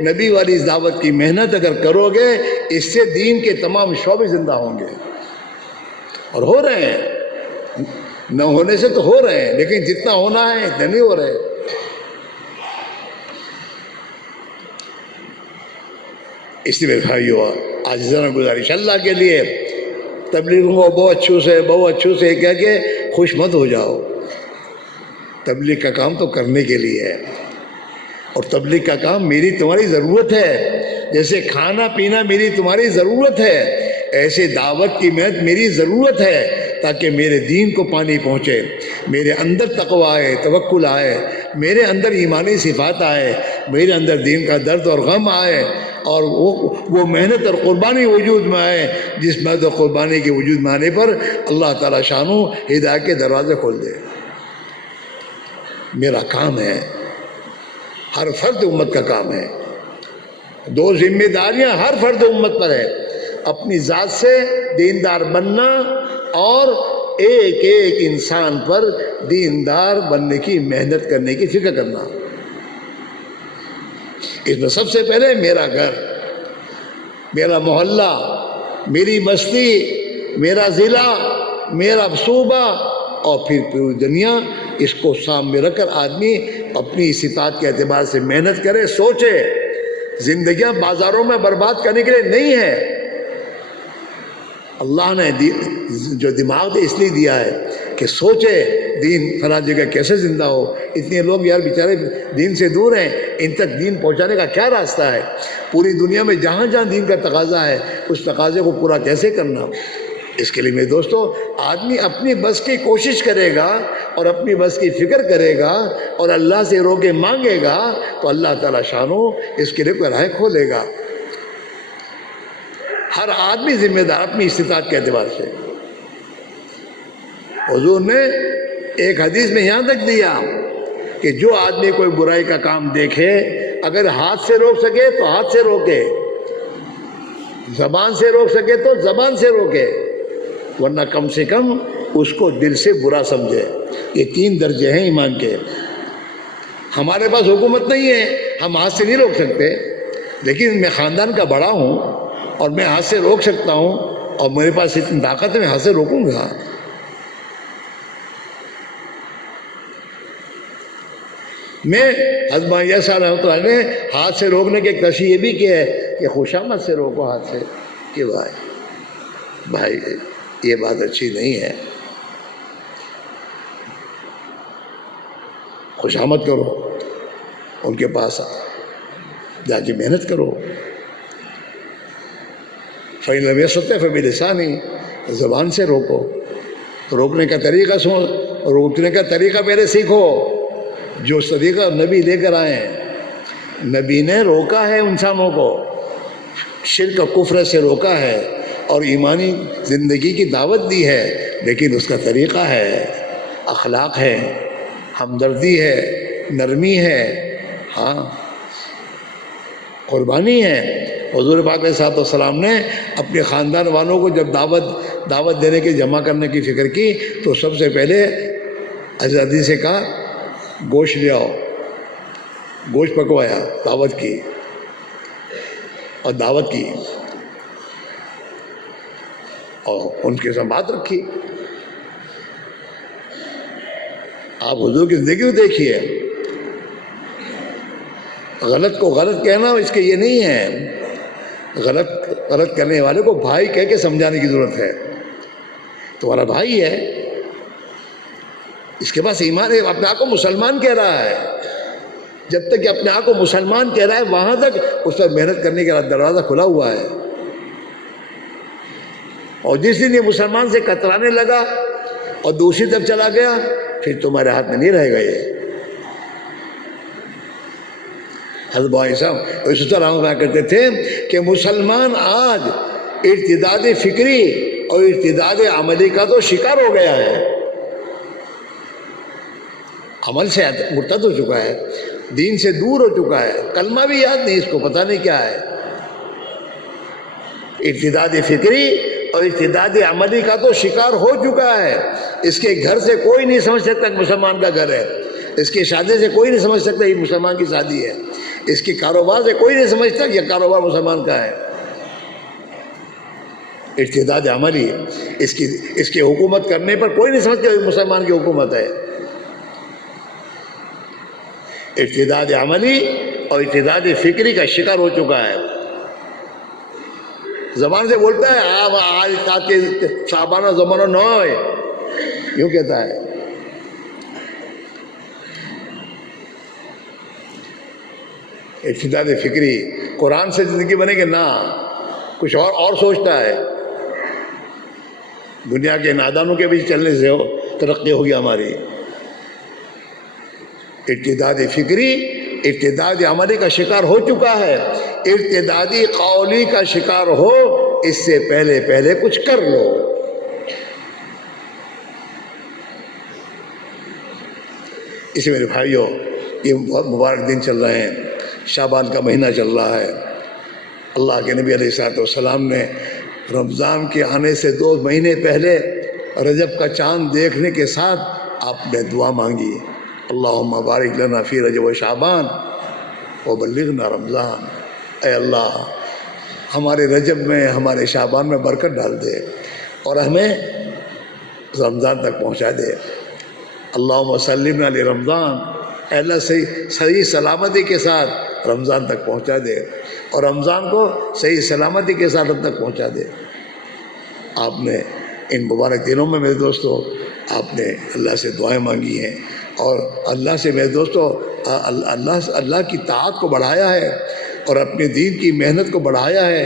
نبی والی دعوت کی محنت اگر کرو گے اس سے دین کے تمام شعبے زندہ ہوں گے. اور ہو رہے ہیں، نہ ہونے سے تو ہو رہے ہیں لیکن جتنا ہونا ہے اتنا نہیں ہو رہے. اس لیے بھائیو آج ذرا گزارش اللہ کے لیے تبلیغوں کو بہت اچھو سے کہہ کے خوش مت ہو جاؤ. تبلیغ کا کام تو کرنے کے لیے ہے اور تبلیغ کا کام میری تمہاری ضرورت ہے. جیسے کھانا پینا میری تمہاری ضرورت ہے ایسے دعوت کی محنت میری ضرورت ہے تاکہ میرے دین کو پانی پہنچے، میرے اندر تقوی آئے، توکل آئے، میرے اندر ایمانی صفات آئے، میرے اندر دین کا درد اور غم آئے اور وہ محنت اور قربانی وجود میں آئے جس محنت اور قربانی کے وجود میں آنے پر اللہ تعالیٰ شانو ہدایت کے دروازے کھول دے. میرا کام ہے، ہر فرد امت کا کام ہے. 2 ذمہ داریاں ہر فرد امت پر ہے، اپنی ذات سے دیندار بننا اور ایک انسان پر دیندار بننے کی محنت کرنے کی فکر کرنا. اس میں سب سے پہلے میرا گھر، میرا محلہ، میری بستی، میرا ضلع، میرا صوبہ اور پھر پوری دنیا. اس کو سامنے رکھ کر آدمی اپنی استطاعت کے اعتبار سے محنت کرے، سوچے. زندگیاں بازاروں میں برباد کرنے کے لیے نہیں ہے. اللہ نے جو دماغ اس لیے دیا ہے کہ سوچے دین فلاں جگہ کیسے زندہ ہو. اتنے لوگ یار بیچارے دین سے دور ہیں، ان تک دین پہنچانے کا کیا راستہ ہے؟ پوری دنیا میں جہاں جہاں دین کا تقاضا ہے اس تقاضے کو پورا کیسے کرنا. اس کے لیے میرے دوستو آدمی اپنی بس کی کوشش کرے گا اور اپنی بس کی فکر کرے گا اور اللہ سے روکے مانگے گا تو اللہ تعالیٰ شانو اس کے لیے کوئی راہ کھولے گا. ہر آدمی ذمہ دار اپنی استطاعت کے اعتبار سے. حضور نے ایک حدیث میں یہاں تک دیا کہ جو آدمی کوئی برائی کا کام دیکھے اگر ہاتھ سے روک سکے تو ہاتھ سے روکے، زبان سے روک سکے تو زبان سے روکے، ورنہ کم سے کم اس کو دل سے برا سمجھے۔ یہ 3 درجے ہیں ایمان کے۔ ہمارے پاس حکومت نہیں ہے، ہم ہاتھ سے نہیں روک سکتے، لیکن میں خاندان کا بڑا ہوں اور میں ہاتھ سے روک سکتا ہوں، اور میرے پاس اتنی طاقت ہے میں ہاتھ سے روکوں گا۔ میں حضرت ایسا رحمۃ اللہ نے ہاتھ سے روکنے کی ایک تشریح یہ بھی کی ہے کہ خوشامد سے روکو ہاتھ سے، کہ بھائی یہ بات اچھی نہیں ہے، خوشامد کرو، ان کے پاس جا کے محنت کرو۔ فَإِن لَمْ يَسْتَطِعْ فَبِلِسَانِهِ، زبان سے روکو، روکنے کا طریقہ روکنے کا طریقہ پہلے سیکھو، جو طریقہ نبی لے کر آئے ہیں۔ نبی نے روکا ہے انسانوں کو، شرک و کفر سے روکا ہے اور ایمانی زندگی کی دعوت دی ہے، لیکن اس کا طریقہ ہے، اخلاق ہے، ہمدردی ہے، نرمی ہے، ہاں قربانی ہے۔ حضور پاک علیہ الصلوۃ والسلام نے اپنے خاندان والوں کو جب دعوت دینے کی جمع کرنے کی فکر کی تو سب سے پہلے آزادی سے کہا گوشت لے آؤ، گوشت پکوایا، دعوت کی اور ان کے ساتھ بات رکھی۔ آپ حضور کی زندگی کو دیکھیے، غلط کو غلط کہنا اس کے یہ نہیں ہے، غلط کرنے والے کو بھائی کہہ کے سمجھانے کی ضرورت ہے۔ تمہارا بھائی ہے، اس کے پاس ایمان ہے، اپنے آپ کو مسلمان کہہ رہا ہے، جب تک کہ اپنے آپ کو مسلمان کہہ رہا ہے وہاں تک اس پر محنت کرنے کا دروازہ کھلا ہوا ہے، اور جس دن یہ مسلمان سے کترانے لگا اور دوسری طرف چلا گیا پھر تمہارے ہاتھ میں نہیں رہے گا۔ یہ حضرت بھائی صاحب اس طرح ہم کرتے تھے کہ مسلمان آج ارتداد فکری اور ارتداد عملی کا تو شکار ہو گیا ہے، عمل سے مرتد ہو چکا ہے، دین سے دور ہو چکا ہے، کلمہ بھی یاد نہیں، اس کو پتہ نہیں کیا ہے۔ ارتداد فکری اور ارتداد عملی کا تو شکار ہو چکا ہے۔ اس کے گھر سے کوئی نہیں سمجھ سکتا کہ مسلمان کا گھر ہے، اس کی شادی سے کوئی نہیں سمجھ سکتا یہ مسلمان کی شادی ہے، اس کی کاروبار سے کوئی نہیں سمجھتا کہ یہ کاروبار مسلمان کا ہے۔ ارتداد عملی، اس کی حکومت کرنے پر کوئی نہیں سمجھتا کہ مسلمان کی حکومت ہے۔ ارتداد عملی اور ارتداد فکری کا شکار ہو چکا ہے۔ زبان سے بولتا ہے آج کے صحابانہ زمانہ نہ ہے، یوں کہتا ہے۔ ارتداد فکری، قرآن سے زندگی بنے گی نہ، کچھ اور سوچتا ہے۔ دنیا کے نادانوں کے بیچ چلنے سے ترقی ہوگی ہماری۔ ارتداد فکری ارتداد عملی کا شکار ہو چکا ہے، ارتدادی قولی کا شکار ہو اس سے پہلے کچھ کر لو۔ اس میرے بھائیوں، یہ بہت مبارک دن چل رہے ہیں، شعبان کا مہینہ چل رہا ہے۔ اللہ کے نبی علیہ الصلوۃ والسلام نے رمضان کے آنے سے 2 مہینے پہلے رجب کا چاند دیکھنے کے ساتھ آپ نے دعا مانگی، اللہم بارک لنا فی رجب و شعبان وبلغنا رمضان۔ اے اللہ ہمارے رجب میں ہمارے شعبان میں برکت ڈال دے اور ہمیں رمضان تک پہنچا دے۔ اللہم سلمنا لرمضان، اے اللہ صحیح سلامتی کے ساتھ رمضان تک پہنچا دے، اور رمضان کو صحیح سلامتی کے ساتھ ہم تک پہنچا دے۔ آپ نے ان مبارک دنوں میں میرے دوستو آپ نے اللہ سے دعائیں مانگی ہیں، اور اللہ سے میرے دوستو اللہ کی طاعت کو بڑھایا ہے اور اپنے دین کی محنت کو بڑھایا ہے۔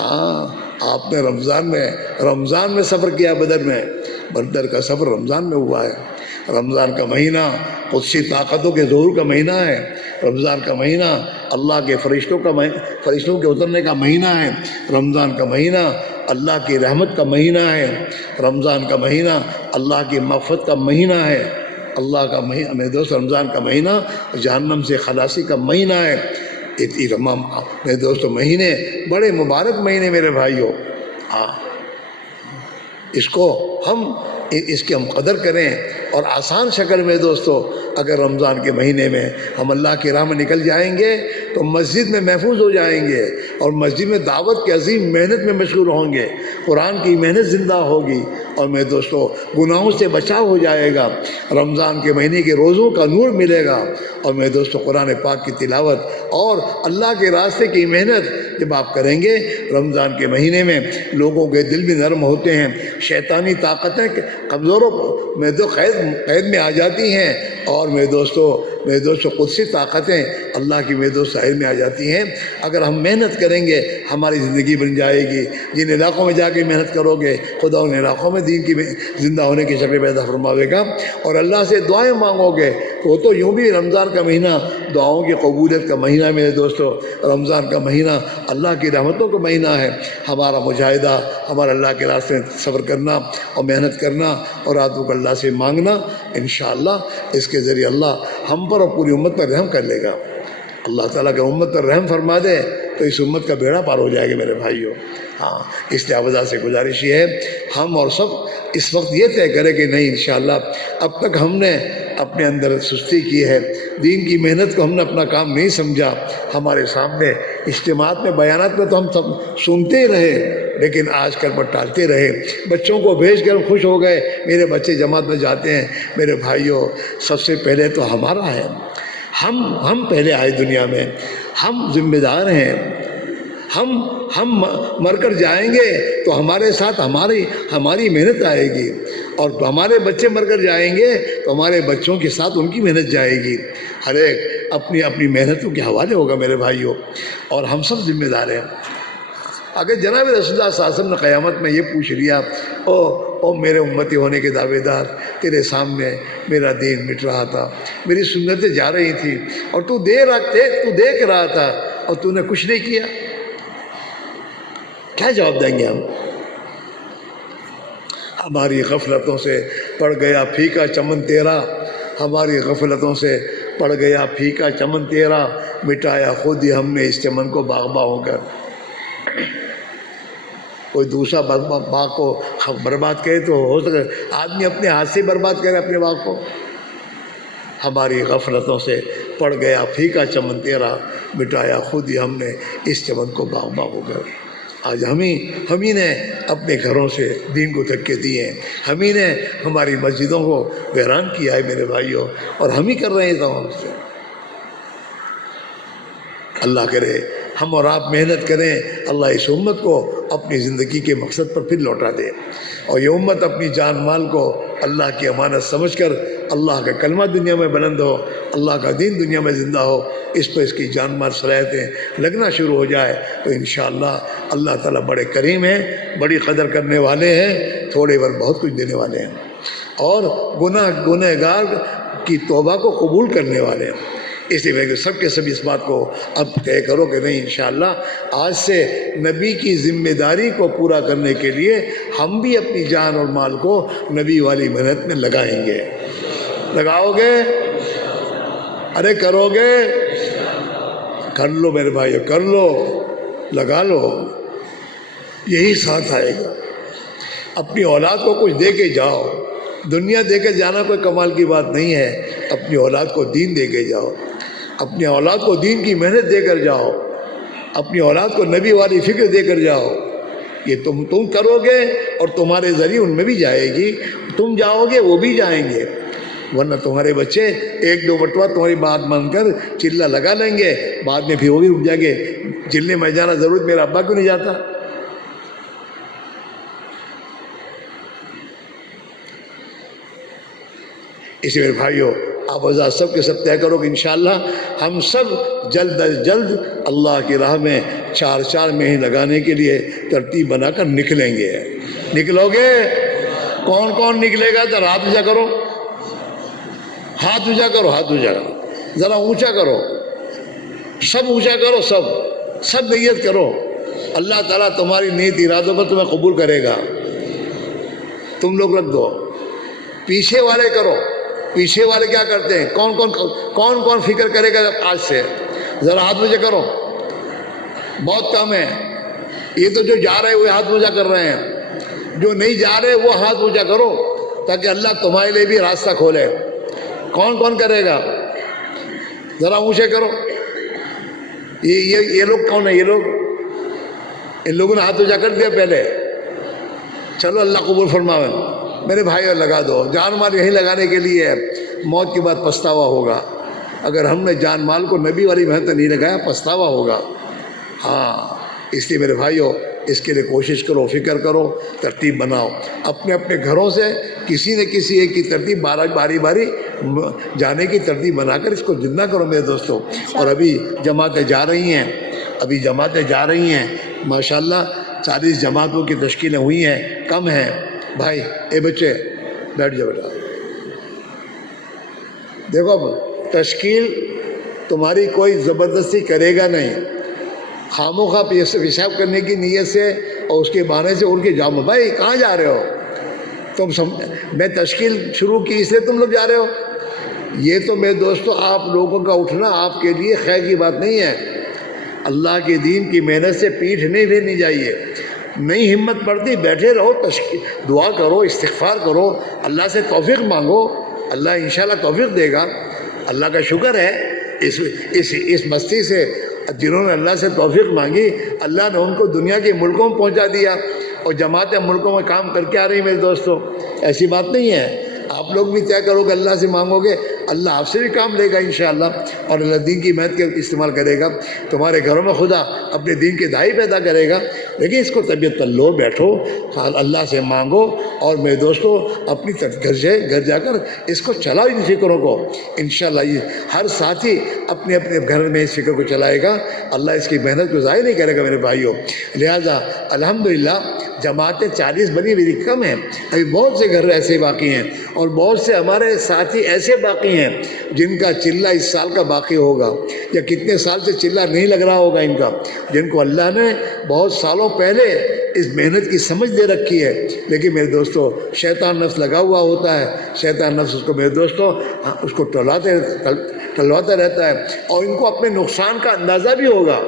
ہاں آپ نے رمضان میں سفر کیا، بدر کا سفر رمضان میں ہوا ہے۔ رمضان کا مہینہ قدسی طاقتوں کے ظہور کا مہینہ ہے، رمضان کا مہینہ اللہ کے فرشتوں کے اترنے کا مہینہ ہے، رمضان کا مہینہ اللہ کی رحمت کا مہینہ ہے، رمضان کا مہینہ اللہ کی مغفرت کا مہینہ ہے، اللہ کا مہینہ میرے دوست، رمضان کا مہینہ جہنم سے خلاصی کا مہینہ ہے۔ یہ تمام میرے دوستوں مہینے بڑے مبارک مہینے میرے بھائیوں، ہاں اس کی ہم قدر کریں، اور آسان شکل میں دوستو اگر رمضان کے مہینے میں ہم اللہ کی راہ میں نکل جائیں گے تو مسجد میں محفوظ ہو جائیں گے، اور مسجد میں دعوت کی عظیم محنت میں مشغول ہوں گے، قرآن کی محنت زندہ ہوگی، اور میرے دوستو گناہوں سے بچاؤ ہو جائے گا، رمضان کے مہینے کے روزوں کا نور ملے گا، اور میرے دوستو قرآن پاک کی تلاوت اور اللہ کے راستے کی محنت جب آپ کریں گے رمضان کے مہینے میں، لوگوں کے دل بھی نرم ہوتے ہیں، شیطانی طاقتیں کمزوروں میں تو قید میں آ جاتی ہیں، اور میرے دوستو قدسی طاقتیں اللہ کی میرے دوست ساحل میں آ جاتی ہیں۔ اگر ہم محنت کریں گے ہماری زندگی بن جائے گی، جن علاقوں میں جا کے محنت کرو گے خدا ان علاقوں میں دین کی زندہ ہونے کی شکل پیدا فرماوے گا، اور اللہ سے دعائیں مانگو گے تو وہ تو یوں بھی رمضان کا مہینہ دعاؤں کی قبولیت کا مہینہ میرے دوستو، رمضان کا مہینہ اللہ کی رحمتوں کا مہینہ ہے۔ ہمارا مجاہدہ، ہمارا اللہ کے راستے میں صبر کرنا اور محنت کرنا اور راتوں کو اللہ سے مانگنا، انشاءاللہ اس کے ذریعے اللہ ہم پر اور پوری امت پر رحم کر لے گا۔ اللہ تعالیٰ کہ امت پر رحم فرما دے تو اس امت کا بیڑا پار ہو جائے گا میرے بھائیوں۔ ہاں اس لیے آبادہ سے گزارش یہ ہے ہم اور سب اس وقت یہ طے کریں کہ نہیں انشاءاللہ اب تک ہم نے اپنے اندر سستی کی ہے، دین کی محنت کو ہم نے اپنا کام نہیں سمجھا، ہمارے سامنے اجتماعات میں بیانات میں تو ہم سب سنتے ہی رہے لیکن آج کل پر ٹالتے رہے، بچوں کو بھیج کر خوش ہو گئے میرے بچے جماعت میں جاتے ہیں۔ میرے بھائیوں سب سے پہلے تو ہمارا ہے، ہم پہلے آئے دنیا میں، ہم ذمہ دار ہیں، ہم مر کر جائیں گے تو ہمارے ساتھ ہماری محنت آئے گی، اور ہمارے بچے مر کر جائیں گے تو ہمارے بچوں کے ساتھ ان کی محنت جائے گی، ہر ایک اپنی اپنی محنتوں کے حوالے ہوگا میرے بھائیوں، اور ہم سب ذمہ دار ہیں۔ اگر جناب رسول اللہ صلی اللہ علیہ وسلم نے قیامت میں یہ پوچھ لیا، او میرے امتی ہونے کے دعوے دار، تیرے سامنے میرا دین مٹ رہا تھا، میری سنتیں جا رہی تھی اور تو دیکھ رہا تھا اور تو نے کچھ نہیں کیا، کیا جواب دیں گے ہم؟ ہماری غفلتوں سے پڑ گیا پھیکا چمن تیرا، ہماری غفلتوں سے پڑ گیا پھیکا چمن تیرا، مٹایا خود ہی ہم نے اس چمن کو باغ ہو کر۔ کوئی دوسرا باغ کو برباد کرے تو ہو سکے آدمی اپنے ہاتھ سے برباد کرے اپنے باغ کو۔ ہماری غفلتوں سے پڑ گیا پھیکا چمن تیرا، مٹایا خود ہی ہم نے اس چمن کو باغ ہو کر۔ آج ہم ہی نے اپنے گھروں سے دین کو دھکے دیے، ہم ہی نے ہماری مسجدوں کو ویران کیا ہے میرے بھائیوں، اور ہم ہی کر رہے ہیں تمام سے۔ اللہ کرے ہم اور آپ محنت کریں، اللہ اس امت کو اپنی زندگی کے مقصد پر پھر لوٹا دے، اور یہ امت اپنی جان مال کو اللہ کی امانت سمجھ کر اللہ کا کلمہ دنیا میں بلند ہو، اللہ کا دین دنیا میں زندہ ہو، اس پر اس کی جان مال صلاحیتیں لگنا شروع ہو جائے تو انشاءاللہ اللہ تعالیٰ بڑے کریم ہیں، بڑی قدر کرنے والے ہیں، تھوڑے پر بہت کچھ دینے والے ہیں، اور گنہگار کی توبہ کو قبول کرنے والے ہیں۔ اس لیے میں سب کے سب اس بات کو اب طے کرو کہ نہیں انشاءاللہ آج سے نبی کی ذمہ داری کو پورا کرنے کے لیے ہم بھی اپنی جان اور مال کو نبی والی محنت میں لگائیں گے۔ لگاؤ گے؟ ارے کرو گے؟ کر لو میرے بھائیو، کر لو، لگا لو، یہی ساتھ آئے گا۔ اپنی اولاد کو کچھ دے کے جاؤ، دنیا دے کے جانا کوئی کمال کی بات نہیں ہے، اپنی اولاد کو دین دے کے جاؤ، اپنی اولاد کو دین کی محنت دے کر جاؤ، اپنی اولاد کو نبی والی فکر دے کر جاؤ۔ یہ تم کرو گے اور تمہارے ذریعے ان میں بھی جائے گی، تم جاؤ گے وہ بھی جائیں گے، ورنہ تمہارے بچے ایک دو مرتبہ تمہاری بات مان کر چلہ لگا لیں گے، بعد میں پھر وہ بھی رک جائیں گے، چلنے میں جانا ضرورت میرا ابا کیوں نہیں جاتا؟ اسی میرے بھائیوں آپ آزاد سب کے سب طے کرو کہ انشاءاللہ ہم سب جلد از جلد اللہ کی راہ میں 4 مہینے لگانے کے لیے ترتیب بنا کر نکلیں گے۔ نکلو گے؟ کون کون نکلے گا؟ ذرا ہاتھ اونچا کرو، ہاتھ اونچا کرو، ہاتھ اونچا کرو، ذرا اونچا کرو، سب اونچا کرو، سب نیت کرو اللہ تعالیٰ تمہاری نیت ارادوں پر تمہیں قبول کرے گا. تم لوگ رکھ دو, پیچھے والے کرو. پیچھے والے کیا کرتے ہیں؟ کون کون فکر کرے گا آج سے؟ ذرا ہاتھ اونچا کرو. بہت کم ہے. یہ تو جو جا رہے وہ ہاتھ اونچا کر رہے ہیں, جو نہیں جا رہے وہ ہاتھ اونچا کرو تاکہ اللہ تمہارے لیے بھی راستہ کھولے. کون کرے گا؟ ذرا اونچے کرو. یہ لوگ کون ہیں؟ یہ لوگ, ان لوگوں نے ہاتھ اونچا کر دیا پہلے. چلو اللہ قبول فرماوے. میرے بھائیوں لگا دو. جان مال یہیں لگانے کے لیے ہے. موت کے بعد پچھتاوا ہوگا. اگر ہم نے جان مال کو نبی والی محنت نہیں لگایا, پچھتاوا ہوگا. ہاں, اس لیے میرے بھائیوں اس کے لیے کوشش کرو, فکر کرو, ترتیب بناؤ. اپنے اپنے گھروں سے کسی نہ کسی ایک کی ترتیب باری جانے کی ترتیب بنا کر اس کو زندہ کرو میرے دوستوں. اور ابھی جماعتیں جا رہی ہیں, ماشاءاللہ 40 جماعتوں کی تشکیلیں ہوئی ہیں. کم ہیں بھائی. اے بچے بیٹھ جاؤ بیٹا. دیکھو اب تشکیل تمہاری کوئی زبردستی کرے گا نہیں. خاموخواہ پیشاب کرنے کی نیت سے اور اس کے بہانے سے اڑ کے جاؤ. بھائی کہاں جا رہے ہو؟ میں تشکیل شروع کی اس لیے تم لوگ جا رہے ہو. یہ تو میرے دوستو آپ لوگوں کا اٹھنا آپ کے لیے خیر کی بات نہیں ہے. اللہ کے دین کی محنت سے پیٹھ نہیں پھیرنی چاہیے. نہیں ہمت پڑتی بیٹھے رہو, دعا کرو, استغفار کرو, اللہ سے توفیق مانگو. اللہ انشاءاللہ توفیق دے گا. اللہ کا شکر ہے اس مستی سے جنہوں نے اللہ سے توفیق مانگی, اللہ نے ان کو دنیا کے ملکوں میں پہنچا دیا اور جماعتیں ملکوں میں کام کر کے آ رہی میرے دوستوں. ایسی بات نہیں ہے. آپ لوگ بھی طے کرو کہ اللہ سے مانگو گے, اللہ آپ سے بھی کام لے گا انشاءاللہ, اور اللہ دین کی محنت کا استعمال کرے گا. تمہارے گھروں میں خدا اپنے دین کے داعی پیدا کرے گا. لیکن اس کو طبیعت پر لو, بیٹھو, اللہ سے مانگو. اور میرے دوستو اپنی گھر جا کر اس کو چلاؤ, ان فکروں کو. انشاءاللہ یہ ہر ساتھی اپنے اپنے گھر میں اس فکر کو چلائے گا. اللہ اس کی محنت کو ضائع نہیں کرے گا میرے بھائیوں. لہذا الحمدللہ جماعتیں 40 بنی میری کم ہیں. ابھی بہت سے گھر ایسے باقی ہیں اور بہت سے ہمارے ساتھی ایسے باقی ہیں جن کا چلہ اس سال کا باقی ہوگا, یا کتنے سال سے چلہ نہیں لگ رہا ہوگا ان کا, جن کو اللہ نے بہت سالوں پہلے اس محنت کی سمجھ دے رکھی ہے. لیکن میرے دوستو شیطان نفس لگا ہوا ہوتا ہے. شیطان نفس اس کو میرے دوستو اس کو ٹلواتا رہتا ہے, اور ان کو اپنے نقصان کا اندازہ بھی ہوگا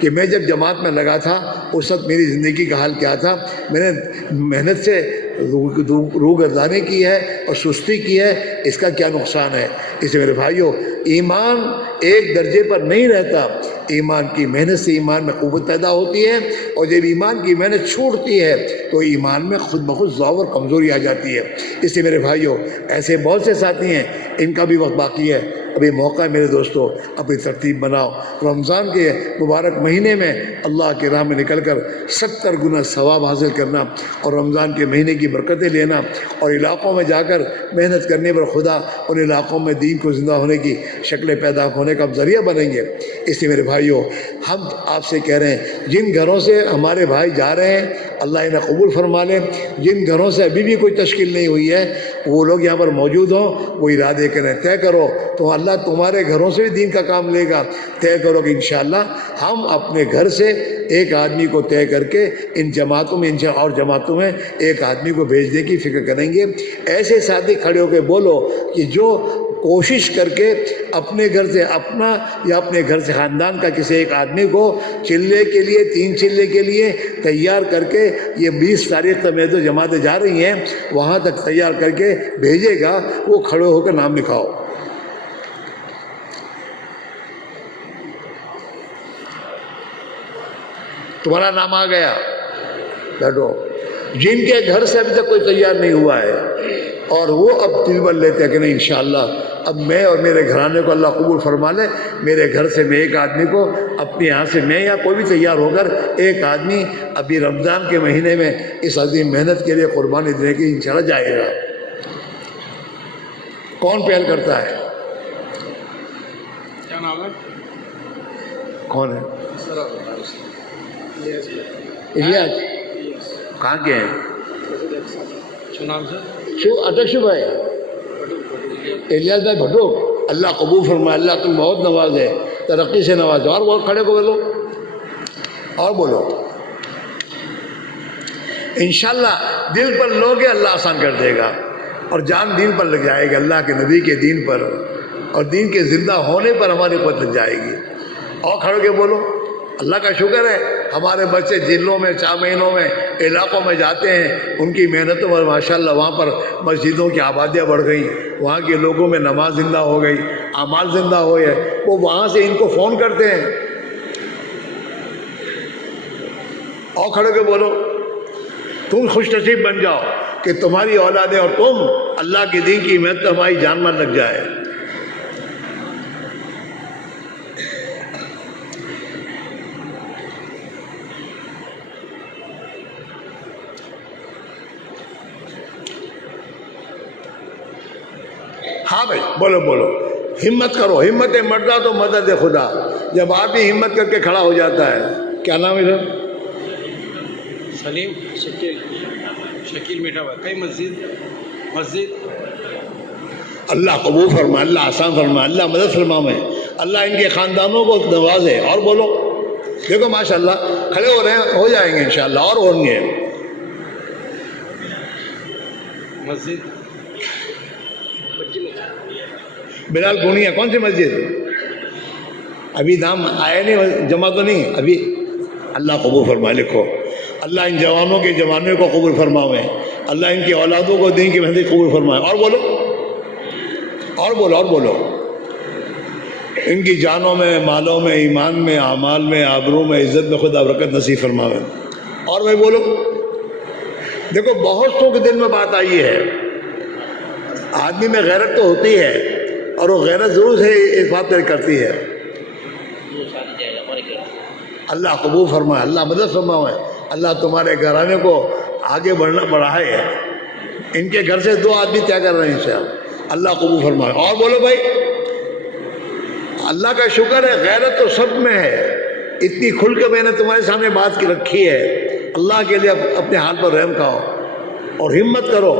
کہ میں جب جماعت میں لگا تھا اس وقت میری زندگی کا حال کیا تھا. میں نے محنت سے روح گردانی کی ہے اور سستی کی ہے, اس کا کیا نقصان ہے. اس لیے میرے بھائیوں ایمان ایک درجے پر نہیں رہتا. ایمان کی محنت سے ایمان میں قوت پیدا ہوتی ہے, اور جب ایمان کی محنت چھوٹتی ہے تو ایمان میں خود بخود ضعف اور کمزوری آ جاتی ہے. اس لیے میرے بھائیوں ایسے بہت سے ساتھی ہیں, ان کا بھی وقت باقی ہے. ابھی موقع ہے میرے دوستو, اپنی ترتیب بناؤ. رمضان کے مبارک مہینے میں اللہ کے راہ میں نکل کر 70 گنا ثواب حاصل کرنا, اور رمضان کے مہینے کی برکتیں لینا, اور علاقوں میں جا کر محنت کرنے پر خدا ان علاقوں میں دین کو زندہ ہونے کی شکلیں پیدا ہونے کا ذریعہ بنیں گے. اس لیے میرے بھائیوں ہم آپ سے کہہ رہے ہیں, جن گھروں سے ہمارے بھائی جا رہے ہیں اللہ انہیں قبول فرما لے. جن گھروں سے ابھی بھی کوئی تشکیل نہیں ہوئی ہے وہ لوگ یہاں پر موجود ہوں, وہ ارادے کریں, طے کرو تو اللہ تمہارے گھروں سے بھی دین کا کام لے گا. طے کرو کہ انشاءاللہ ہم اپنے گھر سے ایک آدمی کو طے کر کے ان جماعتوں میں اور جماعتوں میں ایک آدمی کو بھیجنے کی فکر کریں گے. ایسے ساتھی کھڑے ہو کے بولو کہ جو کوشش کر کے اپنے گھر سے اپنا یا اپنے گھر سے خاندان کا کسی ایک آدمی کو چلے کے لیے 3 چلے کے لیے تیار کر کے, یہ 20 تاریخ تک میں جو جماعتیں جا رہی ہیں وہاں تک تیار کر کے بھیجے گا, وہ کھڑے ہو کر نام لکھاؤ. تمہارا نام آ گیا, بیٹھو. جن کے گھر سے ابھی تک کوئی تیار نہیں ہوا ہے اور وہ اب تلبل لیتے ہیں کہ نہیں انشاءاللہ اب میں اور میرے گھرانے کو اللہ قبول فرما لے, میرے گھر سے میں ایک آدمی کو اپنے یہاں سے میں یا کوئی بھی تیار ہو کر ایک آدمی ابھی رمضان کے مہینے میں اس عظیم محنت کے لیے قربانی دینے کی انشاءاللہ جائے گا. کون پہل کرتا ہے؟ کیا نام ہے؟ کون ہے؟ الیاس. کہاں کے ہیں؟ اٹک شو بھائی, الیاس بھائی بھٹوک. اللہ قبول فرمائے, اللہ تم بہت نواز ہے, ترقی سے نواز ہے. اور بہت کھڑے کو بولو. اور بولو انشاءاللہ دل پر لوگے اللہ آسان کر دے گا، اور جان دین پر لگ جائے گا، اللہ کے نبی کے دین پر اور دین کے زندہ ہونے پر ہماری قوت لگ جائے گی۔ اور کھڑو کے بولو اللہ کا شکر ہے ہمارے بچے ضلعوں میں 4 مہینوں میں علاقوں میں جاتے ہیں، ان کی محنتوں پر ماشاءاللہ وہاں پر مسجدوں کی آبادیاں بڑھ گئیں، وہاں کے لوگوں میں نماز زندہ ہو گئی، اعمال زندہ ہوئے، وہ وہاں سے ان کو فون کرتے ہیں۔ اور کھڑو کے بولو تم خوش نصیب بن جاؤ کہ تمہاری اولادیں اور تم اللہ کے دین کی محنت ہماری جان مال لگ جائے۔ ہاں بھائی بولو بولو، ہمت کرو، ہمت مردہ تو مدد خدا، جب آپ ہی ہمت کر کے کھڑا ہو جاتا ہے۔ کیا نام ہے سر؟ سلیم شکیل میٹھا بھائی، کئی مسجد اللہ قبول فرما، اللہ آسان فرما، اللہ مدد فرما، میں اللہ ان کے خاندانوں کو نوازے۔ اور بولو دیکھو ماشاءاللہ کھڑے ہو رہے ہیں، ہو جائیں گے انشاءاللہ اور ہوں گے۔ مسجد بلال پونیا کون سی مسجد؟ ابھی نام آیا نہیں، جمع تو نہیں ابھی۔ اللہ قبول فرما، لکھو اللہ ان جوانوں کے جوانوں کو قبول فرماوے، اللہ ان کی اولادوں کو دین کی محنت قبول فرمائے۔ اور بولو اور بولو اور بولو، ان کی جانوں میں، مالوں میں، ایمان میں، اعمال میں، آبرو میں، عزت میں خدا برکت نصیب فرماوے۔ اور بھائی بولو دیکھو بہت سو کے دل میں بات آئی ہے، آدمی میں غیرت تو ہوتی ہے اور وہ غیرت ضرور سے اس بات پر کرتی ہے۔ اللہ قبول فرمائے، اللہ مدد فرمائے، اللہ تمہارے گھرانے کو آگے بڑھائے۔ ان کے گھر سے 2 آدمی طے کر رہے ہیں انشاءاللہ، اللہ قبول فرمائے۔ اور بولو بھائی اللہ کا شکر ہے، غیرت تو سب میں ہے، اتنی کھل کے میں نے تمہارے سامنے بات کی رکھی ہے۔ اللہ کے لیے اپنے حال پر رحم کھاؤ اور ہمت کرو،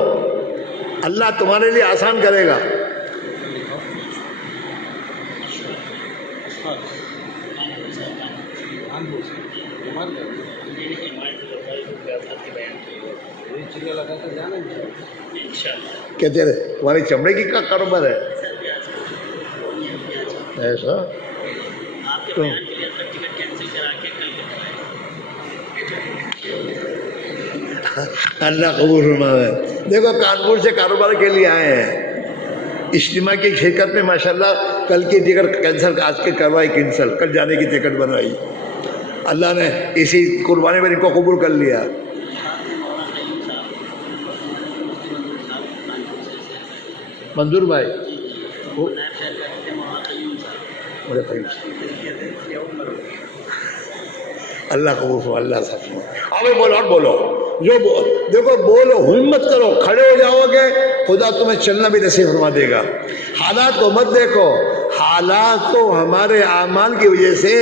اللہ تمہارے لیے آسان کرے گا۔ کہتے رہے تمہاری چمڑے کی کا کاروبار ہے ایسا؟ تو اللہ قبول فرمائے۔ دیکھو کانپور سے کاروبار کے لیے آئے ہیں، اجتماع کی شرکت میں ماشاءاللہ کل کی ٹکٹ کینسل، آج کے کروائی کینسل، کل جانے کی ٹکٹ بنوائی۔ اللہ نے اسی قربانی میں ان کو قبول کر لیا۔ منظور بھائی اللہ قبول فرمائے، اللہ ساتھ میں۔ ابھی بولو اور بولو، جو دیکھو بولو، ہمت کرو، کھڑے ہو جاؤ گے خدا تمہیں چلنا بھی نصیب فرما دے گا۔ حالات کو مت دیکھو، حالات تو ہمارے اعمال کی وجہ سے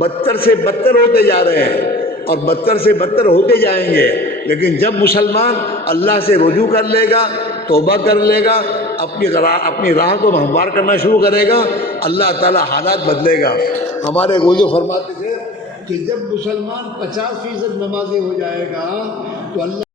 بدتر سے بدتر ہوتے جا رہے ہیں اور بدتر سے بدتر ہوتے جائیں گے، لیکن جب مسلمان اللہ سے رجوع کر لے گا، توبہ کر لے گا، اپنی راہ کو ہموار کرنا شروع کرے گا، اللہ تعالی حالات بدلے گا۔ ہمارے گوجو فرماتے تھے کہ جب مسلمان 50% نمازی ہو جائے گا تو اللہ